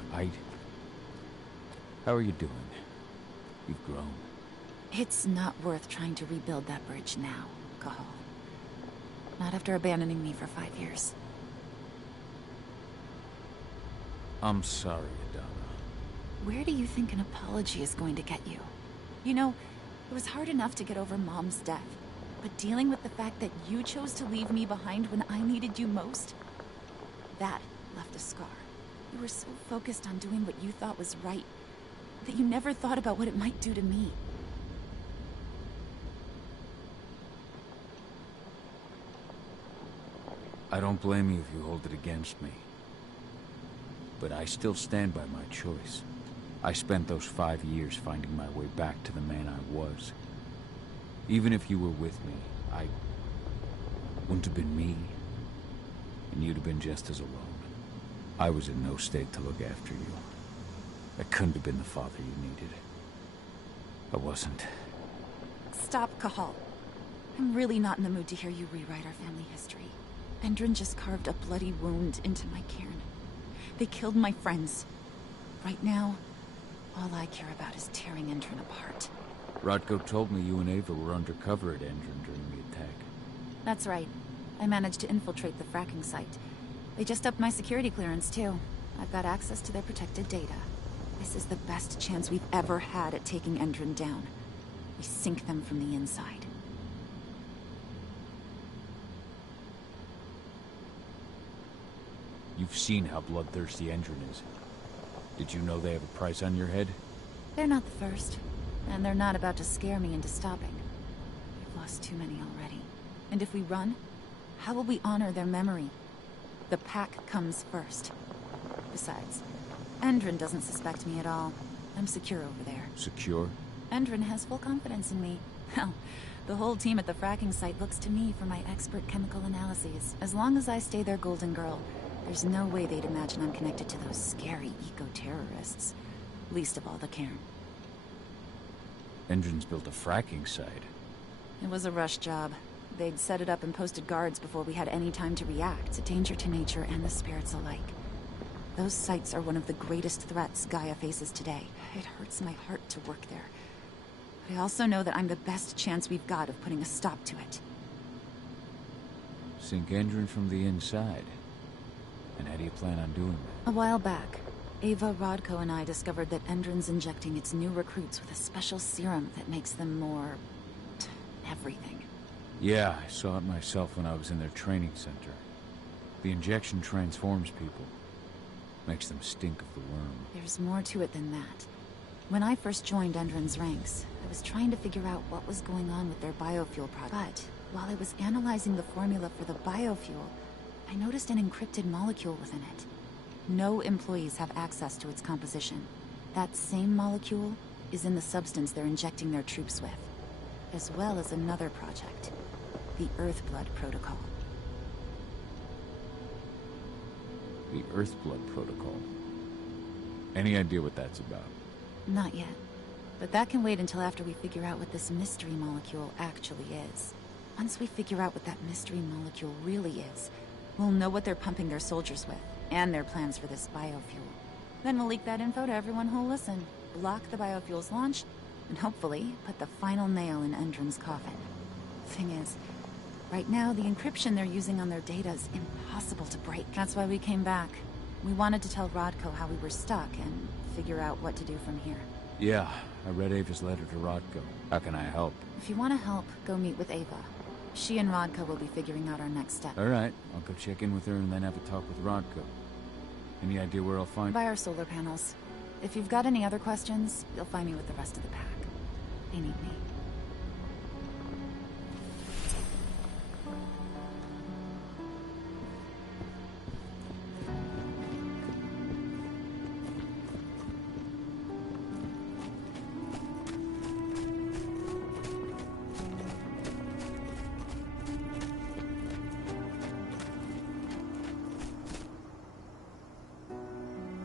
how are you doing? You've grown. It's not worth trying to rebuild that bridge now, Kahal. Not after abandoning me for 5 years. I'm sorry, Adana. Where do you think an apology is going to get you? You know, it was hard enough to get over Mom's death. But dealing with the fact that you chose to leave me behind when I needed you most? That left a scar. You were so focused on doing what you thought was right, that you never thought about what it might do to me. I don't blame you if you hold it against me. But I still stand by my choice. I spent those 5 years finding my way back to the man I was. Even if you were with me, I wouldn't have been me, and you'd have been just as alone. I was in no state to look after you. I couldn't have been the father you needed. I wasn't. Stop, Kahal. I'm really not in the mood to hear you rewrite our family history. Endrin just carved a bloody wound into my cairn. They killed my friends. Right now, all I care about is tearing Endrin apart. Rodko told me you and Ava were undercover at Endrin during the attack. That's right. I managed to infiltrate the fracking site. They just upped my security clearance, too. I've got access to their protected data. This is the best chance we've ever had at taking Endrin down. We sink them from the inside. You've seen how bloodthirsty Endrin is. Did you know they have a price on your head? They're not the first. And they're not about to scare me into stopping. We've lost too many already. And if we run, how will we honor their memory? The pack comes first. Besides, Endrin doesn't suspect me at all. I'm secure over there. Secure? Endrin has full confidence in me. Hell, the whole team at the fracking site looks to me for my expert chemical analyses. As long as I stay their golden girl, there's no way they'd imagine I'm connected to those scary eco-terrorists. Least of all the cairn. Endrin's built a fracking site. It was a rush job. They'd set it up and posted guards before we had any time to react, a danger to nature and the spirits alike. Those sites are one of the greatest threats Gaia faces today. It hurts my heart to work there. But I also know that I'm the best chance we've got of putting a stop to it. Sink Endrin from the inside. And how do you plan on doing that? A while back, Ava, Rodko, and I discovered that Endrin's injecting its new recruits with a special serum that makes them more... everything. Yeah, I saw it myself when I was in their training center. The injection transforms people. Makes them stink of the worm. There's more to it than that. When I first joined Endrin's ranks, I was trying to figure out what was going on with their biofuel product. But while I was analyzing the formula for the biofuel, I noticed an encrypted molecule within it. No employees have access to its composition. That same molecule is in the substance they're injecting their troops with, as well as another project, the Earthblood Protocol. The Earthblood Protocol. Any idea what that's about? Not yet. But that can wait until after we figure out what this mystery molecule actually is. Once we figure out what that mystery molecule really is, we'll know what they're pumping their soldiers with, and their plans for this biofuel. Then we'll leak that info to everyone who'll listen, block the biofuel's launch, and hopefully put the final nail in Endron's coffin. Thing is, right now the encryption they're using on their data is impossible to break. That's why we came back. We wanted to tell Rodko how we were stuck and figure out what to do from here. Yeah, I read Ava's letter to Rodko. How can I help? If you want to help, go meet with Ava. She and Rodko will be figuring out our next step. Alright, I'll go check in with her and then have a talk with Rodko. Any idea where I'll find... By our solar panels. If you've got any other questions, you'll find me with the rest of the pack. They need me.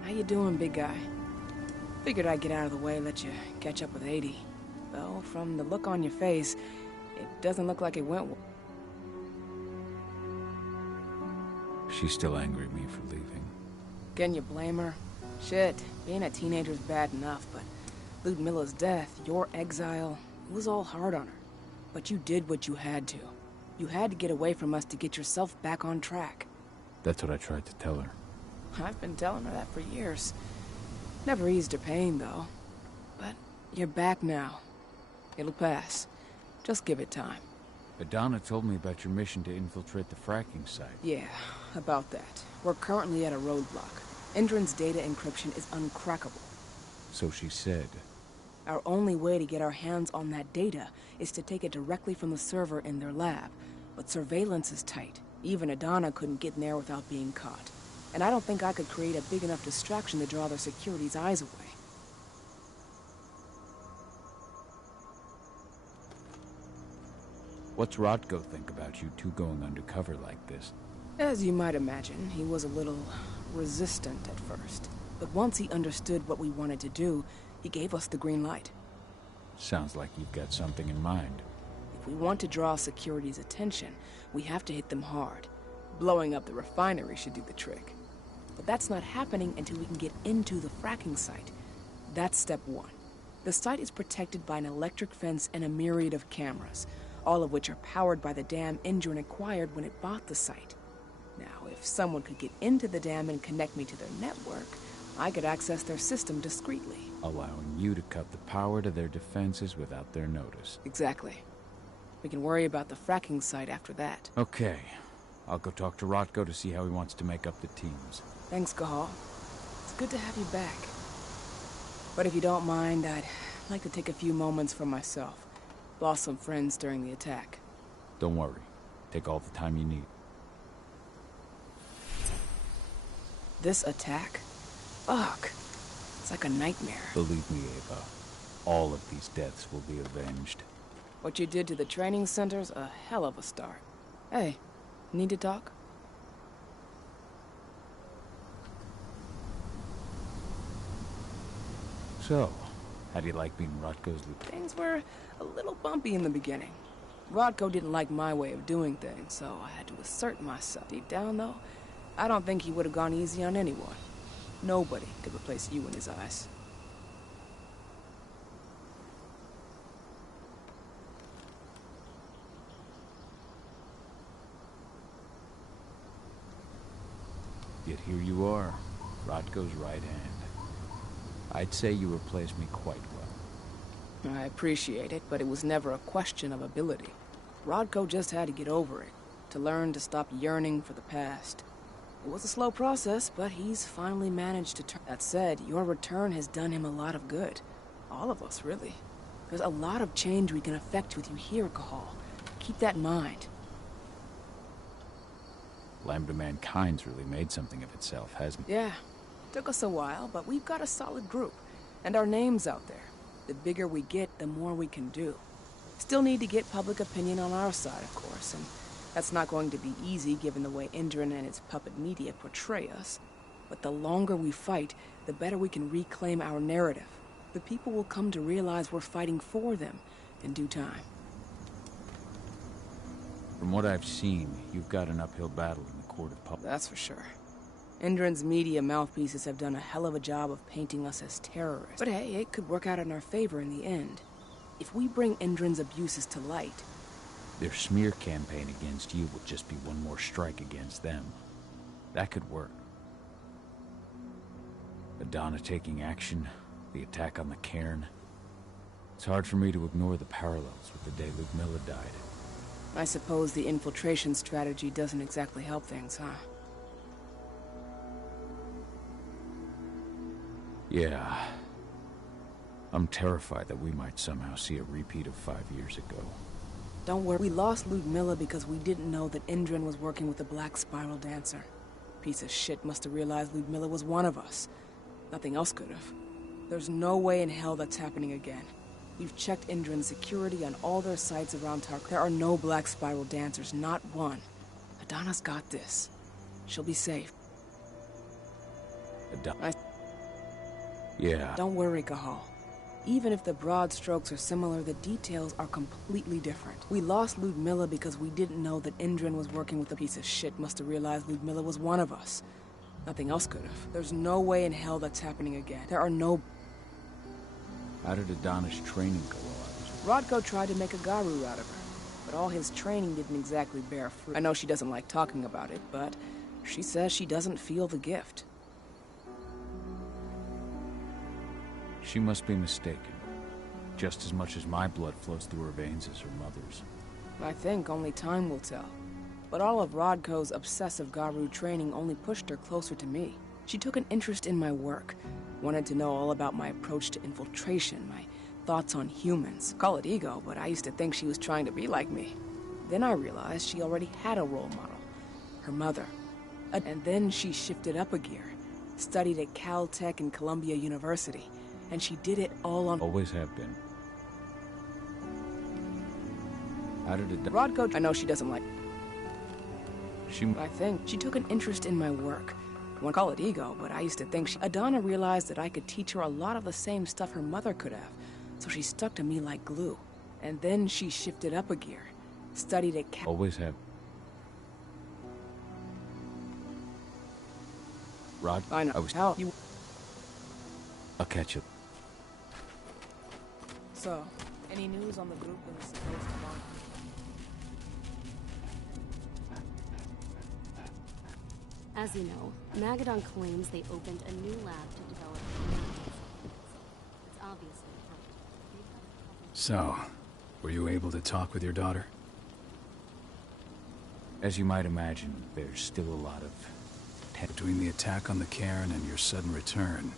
How you doing, big guy? Figured I'd get out of the way, let you catch up with 80. Though, from the look on your face, it doesn't look like it went well. She's still angry at me for leaving. Can you blame her? Shit, being a teenager's bad enough, but Ludmilla's death, your exile, it was all hard on her. But you did what you had to. You had to get away from us to get yourself back on track. That's what I tried to tell her. I've been telling her that for years. Never eased her pain, though. But you're back now. It'll pass. Just give it time. Adana told me about your mission to infiltrate the fracking site. Yeah, about that. We're currently at a roadblock. Endron's data encryption is uncrackable. So she said. Our only way to get our hands on that data is to take it directly from the server in their lab. But surveillance is tight. Even Adana couldn't get in there without being caught. And I don't think I could create a big enough distraction to draw their security's eyes away. What's Rodko think about you two going undercover like this? As you might imagine, he was a little resistant at first. But once he understood what we wanted to do, he gave us the green light. Sounds like you've got something in mind. If we want to draw security's attention, we have to hit them hard. Blowing up the refinery should do the trick. But that's not happening until we can get into the fracking site. That's step one. The site is protected by an electric fence and a myriad of cameras, all of which are powered by the dam Endron acquired when it bought the site. Now, if someone could get into the dam and connect me to their network, I could access their system discreetly. Allowing you to cut the power to their defenses without their notice. Exactly. We can worry about the fracking site after that. Okay. I'll go talk to Rodko to see how he wants to make up the teams. Thanks, Cahal. It's good to have you back. But if you don't mind, I'd like to take a few moments for myself. Lost some friends during the attack. Don't worry. Take all the time you need. This attack? Fuck. It's like a nightmare. Believe me, Ava. All of these deaths will be avenged. What you did to the training center's a hell of a start. Hey, need to talk? So, how do you like being Rodko's lieutenant? Things were a little bumpy in the beginning. Rodko didn't like my way of doing things, so I had to assert myself. Deep down, though, I don't think he would have gone easy on anyone. Nobody could replace you in his eyes. Yet here you are, Rodko's right hand. I'd say you replaced me quite well. I appreciate it, but it was never a question of ability. Rodko just had to get over it, to learn to stop yearning for the past. It was a slow process, but he's finally managed to turn. That said, your return has done him a lot of good. All of us, really. There's a lot of change we can effect with you here, Cahal. Keep that in mind. Lambda Mankind's really made something of itself, hasn't it? Yeah. Took us a while, but we've got a solid group. And our name's out there. The bigger we get, the more we can do. Still need to get public opinion on our side, of course, and that's not going to be easy given the way Endron and its puppet media portray us. But the longer we fight, the better we can reclaim our narrative. The people will come to realize we're fighting for them in due time. From what I've seen, you've got an uphill battle in the court of public. That's for sure. Endron's media mouthpieces have done a hell of a job of painting us as terrorists. But hey, it could work out in our favor in the end. If we bring Endron's abuses to light... Their smear campaign against you would just be one more strike against them. That could work. Adana taking action, the attack on the cairn. It's hard for me to ignore the parallels with the day Ludmilla died. I suppose the infiltration strategy doesn't exactly help things, huh? Yeah. I'm terrified that we might somehow see a repeat of 5 years ago. Don't worry, we lost Ludmilla because we didn't know that Endron was working with the Black Spiral Dancer. Piece of shit must have realized Ludmilla was one of us. Nothing else could have. There's no way in hell that's happening again. We've checked Endron's security on all their sites around Tark. There are no Black Spiral Dancers, not one. Adana's got this. She'll be safe. Yeah. Don't worry, Cahal. Even if the broad strokes are similar, the details are completely different. We lost Ludmilla because we didn't know that Endron was working with a piece of shit. Must have realized Ludmilla was one of us. Nothing else could have. There's no way in hell that's happening again. There are no... How did Adana's training go on? Rodko tried to make a Garu out of her, but all his training didn't exactly bear fruit. I know she doesn't like talking about it, but she says she doesn't feel the gift. She must be mistaken. Just as much as my blood flows through her veins as her mother's. I think only time will tell. But all of Rodko's obsessive Garu training only pushed her closer to me. She took an interest in my work, wanted to know all about my approach to infiltration, my thoughts on humans. Call it ego, but I used to think she was trying to be like me. Then I realized she already had a role model, her mother. And then she shifted up a gear, studied at Caltech and Columbia University, and she did it all on... Always have been. How did it... Rodko... I know she doesn't like... I think she took an interest in my work. One call it ego, but I used to think Adana realized that I could teach her a lot of the same stuff her mother could have, so she stuck to me like glue. And then she shifted up a gear, studied at Always have. Rod, I know. How you... I'll catch you. So, any news on the group that was supposed to launch? As you know, Magadon claims they opened a new lab to develop it's obviously perfect. So, were you able to talk with your daughter? As you might imagine, there's still a lot of... Between the attack on the cairn and your sudden return,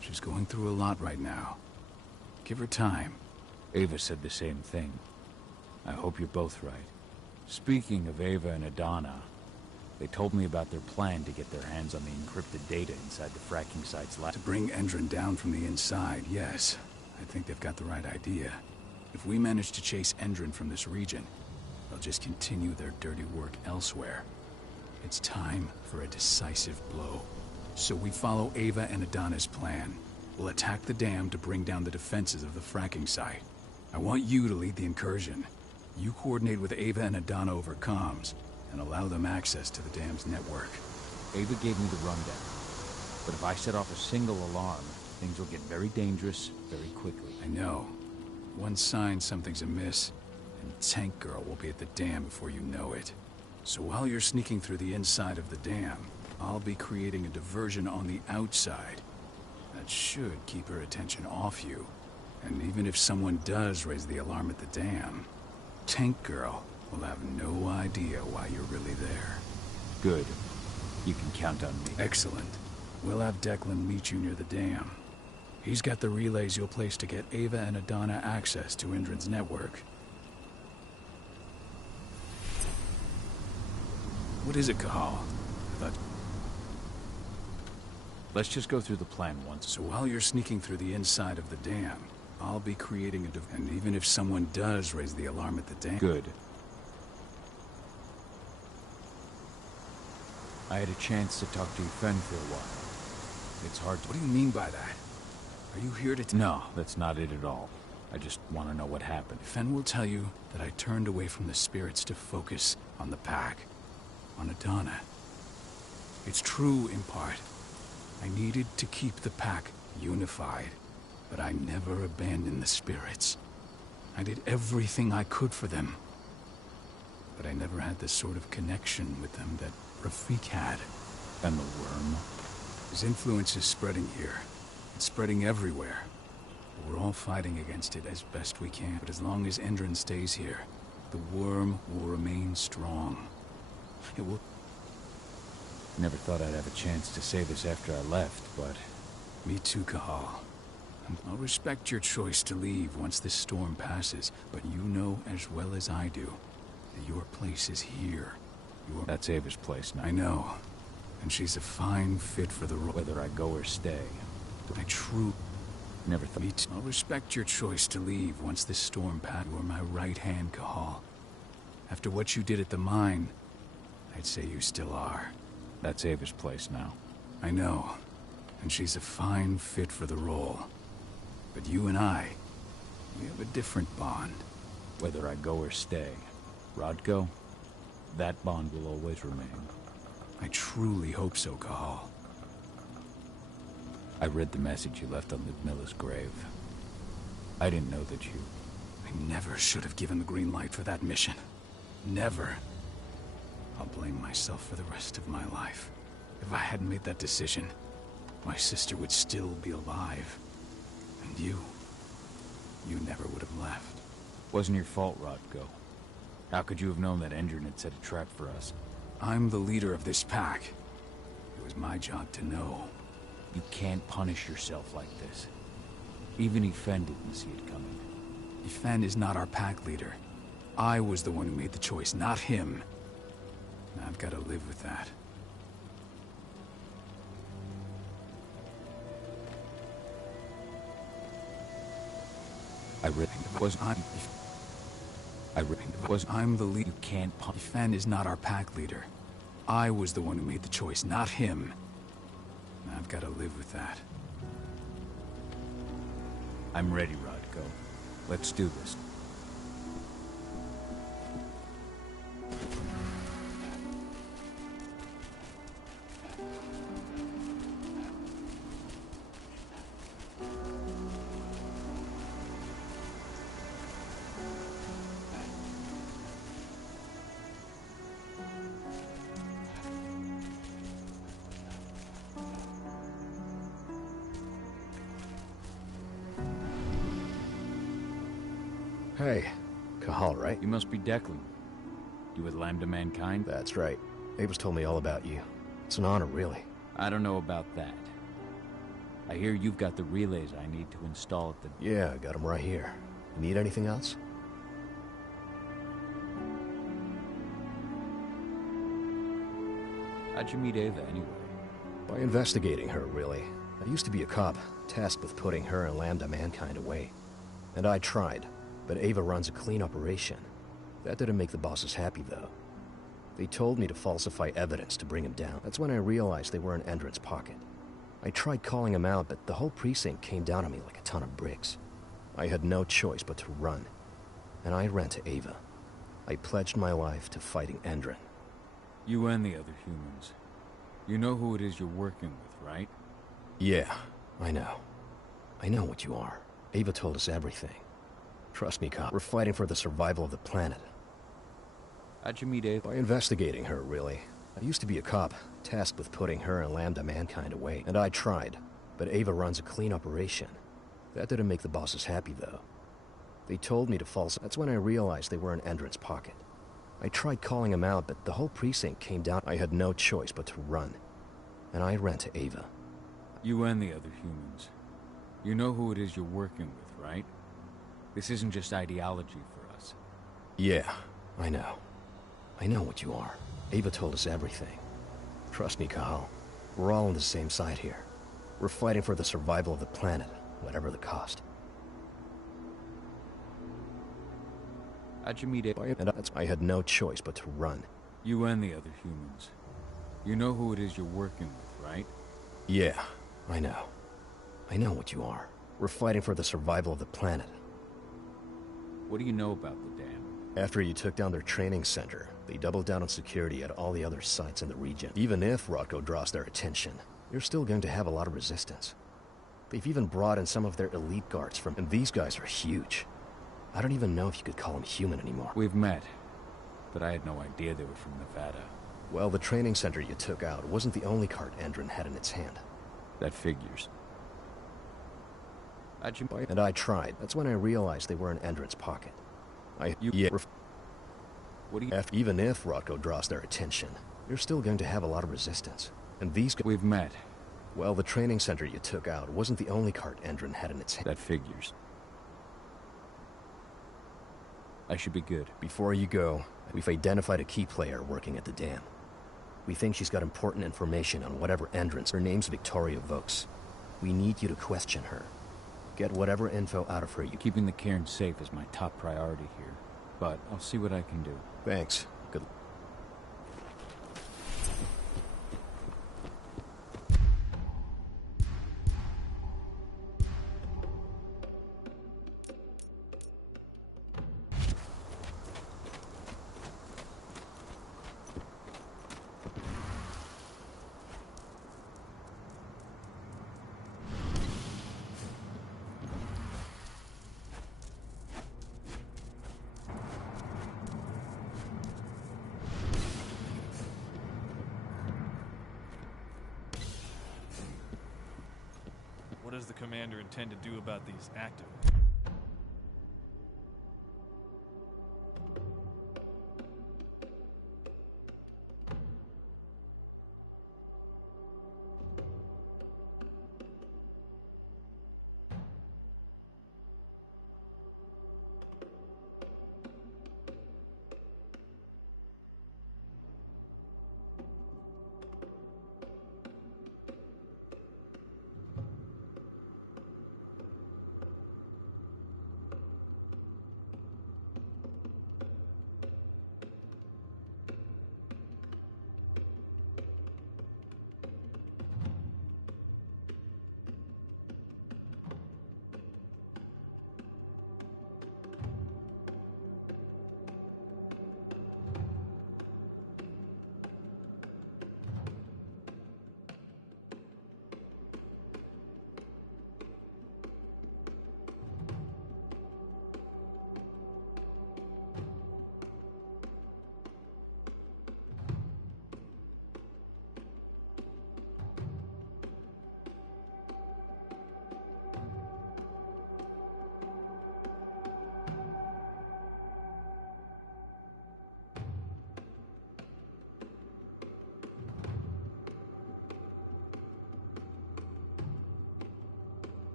she's going through a lot right now. Give her time. Ava said the same thing. I hope you're both right. Speaking of Ava and Adana, they told me about their plan to get their hands on the encrypted data inside the fracking site's lab. To bring Endron down from the inside, yes. I think they've got the right idea. If we manage to chase Endron from this region, they'll just continue their dirty work elsewhere. It's time for a decisive blow. So we follow Ava and Adana's plan. We'll attack the dam to bring down the defenses of the fracking site. I want you to lead the incursion. You coordinate with Ava and Adana over comms, and allow them access to the dam's network. Ava gave me the rundown. But if I set off a single alarm, things will get very dangerous very quickly. I know. One sign something's amiss, and Tank Girl will be at the dam before you know it. So while you're sneaking through the inside of the dam, I'll be creating a diversion on the outside. That should keep her attention off you. And even if someone does raise the alarm at the dam, Tank Girl will have no idea why you're really there. Good. You can count on me. Excellent. We'll have Declan meet you near the dam. He's got the relays you'll place to get Ava and Adana access to Endron's network. What is it, Cahal? Let's just go through the plan once. So while you're sneaking through the inside of the dam, I'll be creating a and even if someone does raise the alarm at the dam... Good. I had a chance to talk to your friend for a while. It's hard to... What do you mean by that? Are you here to... No, that's not it at all. I just want to know what happened. Fen will tell you that I turned away from the spirits to focus on the pack. On Adana. It's true in part. I needed to keep the pack unified, but I never abandoned the spirits. I did everything I could for them. But I never had the sort of connection with them that Rafik had. And the worm? His influence is spreading here. It's spreading everywhere. We're all fighting against it as best we can. But as long as Endron stays here, the worm will remain strong. It will... Never thought I'd have a chance to say this after I left, but... Me too, Cahal. I'll respect your choice to leave once this storm passes, but you know as well as I do that your place is here. That's Ava's place now. I know. And she's a fine fit for the role. Whether I go or stay. I truly... Never thought... I'll respect your choice to leave once this storm passes. You are my right hand, Cahal. After what you did at the mine, I'd say you still are. That's Ava's place now. I know. And she's a fine fit for the role. But you and I, we have a different bond. Whether I go or stay. Rodko, that bond will always remain. I truly hope so, Cahal. I read the message you left on Ludmilla's grave. I didn't know that you... I never should have given the green light for that mission. Never. I'll blame myself for the rest of my life. If I hadn't made that decision, my sister would still be alive. And you never would have left. Wasn't your fault, Rodko. How could you have known that Endron had set a trap for us? I'm the leader of this pack. It was my job to know. You can't punish yourself like this. Even Ifen didn't see it coming. Ifen is not our pack leader. I was the one who made the choice, not him. And I've got to live with that. I'm the lead. You can't punish. Ifen is not our pack leader. I was the one who made the choice, not him. And I've got to live with that. I'm ready, Rodko. Let's do this. Hey, Cahal, right? You must be Declan. You with Lambda Mankind? That's right. Ava's told me all about you. It's an honor, really. I don't know about that. I hear you've got the relays I need to install at the... Yeah, I got them right here. You need anything else? How'd you meet Ava, anyway? By investigating her, really. I used to be a cop, tasked with putting her and Lambda Mankind away. And I tried. But Ava runs a clean operation. That didn't make the bosses happy, though. They told me to falsify evidence to bring him down. That's when I realized they were in Endron's pocket. I tried calling him out, but the whole precinct came down on me like a ton of bricks. I had no choice but to run. And I ran to Ava. I pledged my life to fighting Endron. You and the other humans. You know who it is you're working with, right? Yeah, I know. I know what you are. Ava told us everything. Trust me, cop. We're fighting for the survival of the planet. How'd you meet Ava? By investigating her, really. I used to be a cop, tasked with putting her and Lambda Mankind away. And I tried, but Ava runs a clean operation. That didn't make the bosses happy, though. They told me to falsify. That's when I realized they were in Endron's pocket. I tried calling him out, but the whole precinct came down. I had no choice but to run. And I ran to Ava. You and the other humans. You know who it is you're working with, right? This isn't just ideology for us. Yeah, I know. I know what you are. Ava told us everything. Trust me, Cahal. We're all on the same side here. We're fighting for the survival of the planet, whatever the cost. How'd you meet Ava? And I had no choice but to run. You and the other humans. You know who it is you're working with, right? Yeah, I know. I know what you are. We're fighting for the survival of the planet. What do you know about the dam? After you took down their training center, they doubled down on security at all the other sites in the region. Even if Rodko draws their attention, you're still going to have a lot of resistance. They've even brought in some of their elite guards from... And these guys are huge. I don't even know if you could call them human anymore. We've met, but I had no idea they were from Nevada. Well, the training center you took out wasn't the only card Endron had in its hand. That figures. And I tried. That's when I realized they were in Endron's pocket. Even if Rodko draws their attention, you're still going to have a lot of resistance. And these... We've met. Well, the training center you took out wasn't the only card Endron had in its hand. That figures. I should be good. Before you go, we've identified a key player working at the dam. We think she's got important information on whatever Endron's... Her name's Victoria Vokes. We need you to question her. Get whatever info out of her you... Keeping the cairn safe is my top priority here, but I'll see what I can do. Thanks. Good. What does the commander intend to do about these activists?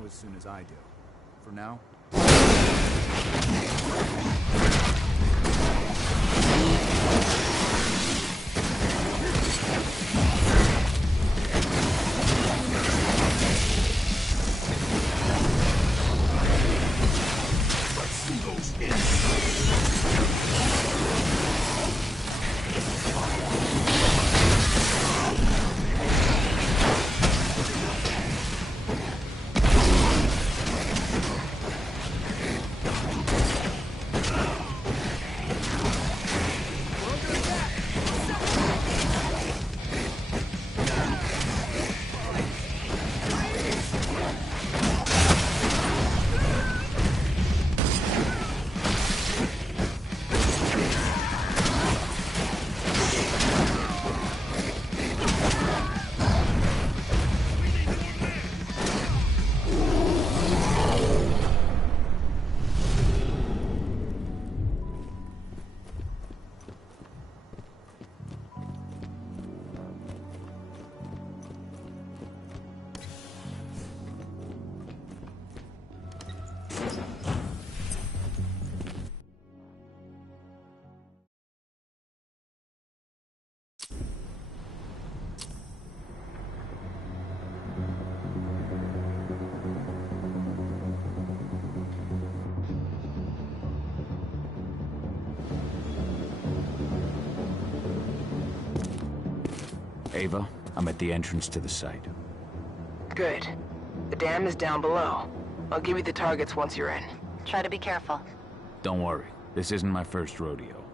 know as soon as I do. For now... Ava, I'm at the entrance to the site. Good. The dam is down below. I'll give you the targets once you're in. Try to be careful. Don't worry, this isn't my first rodeo.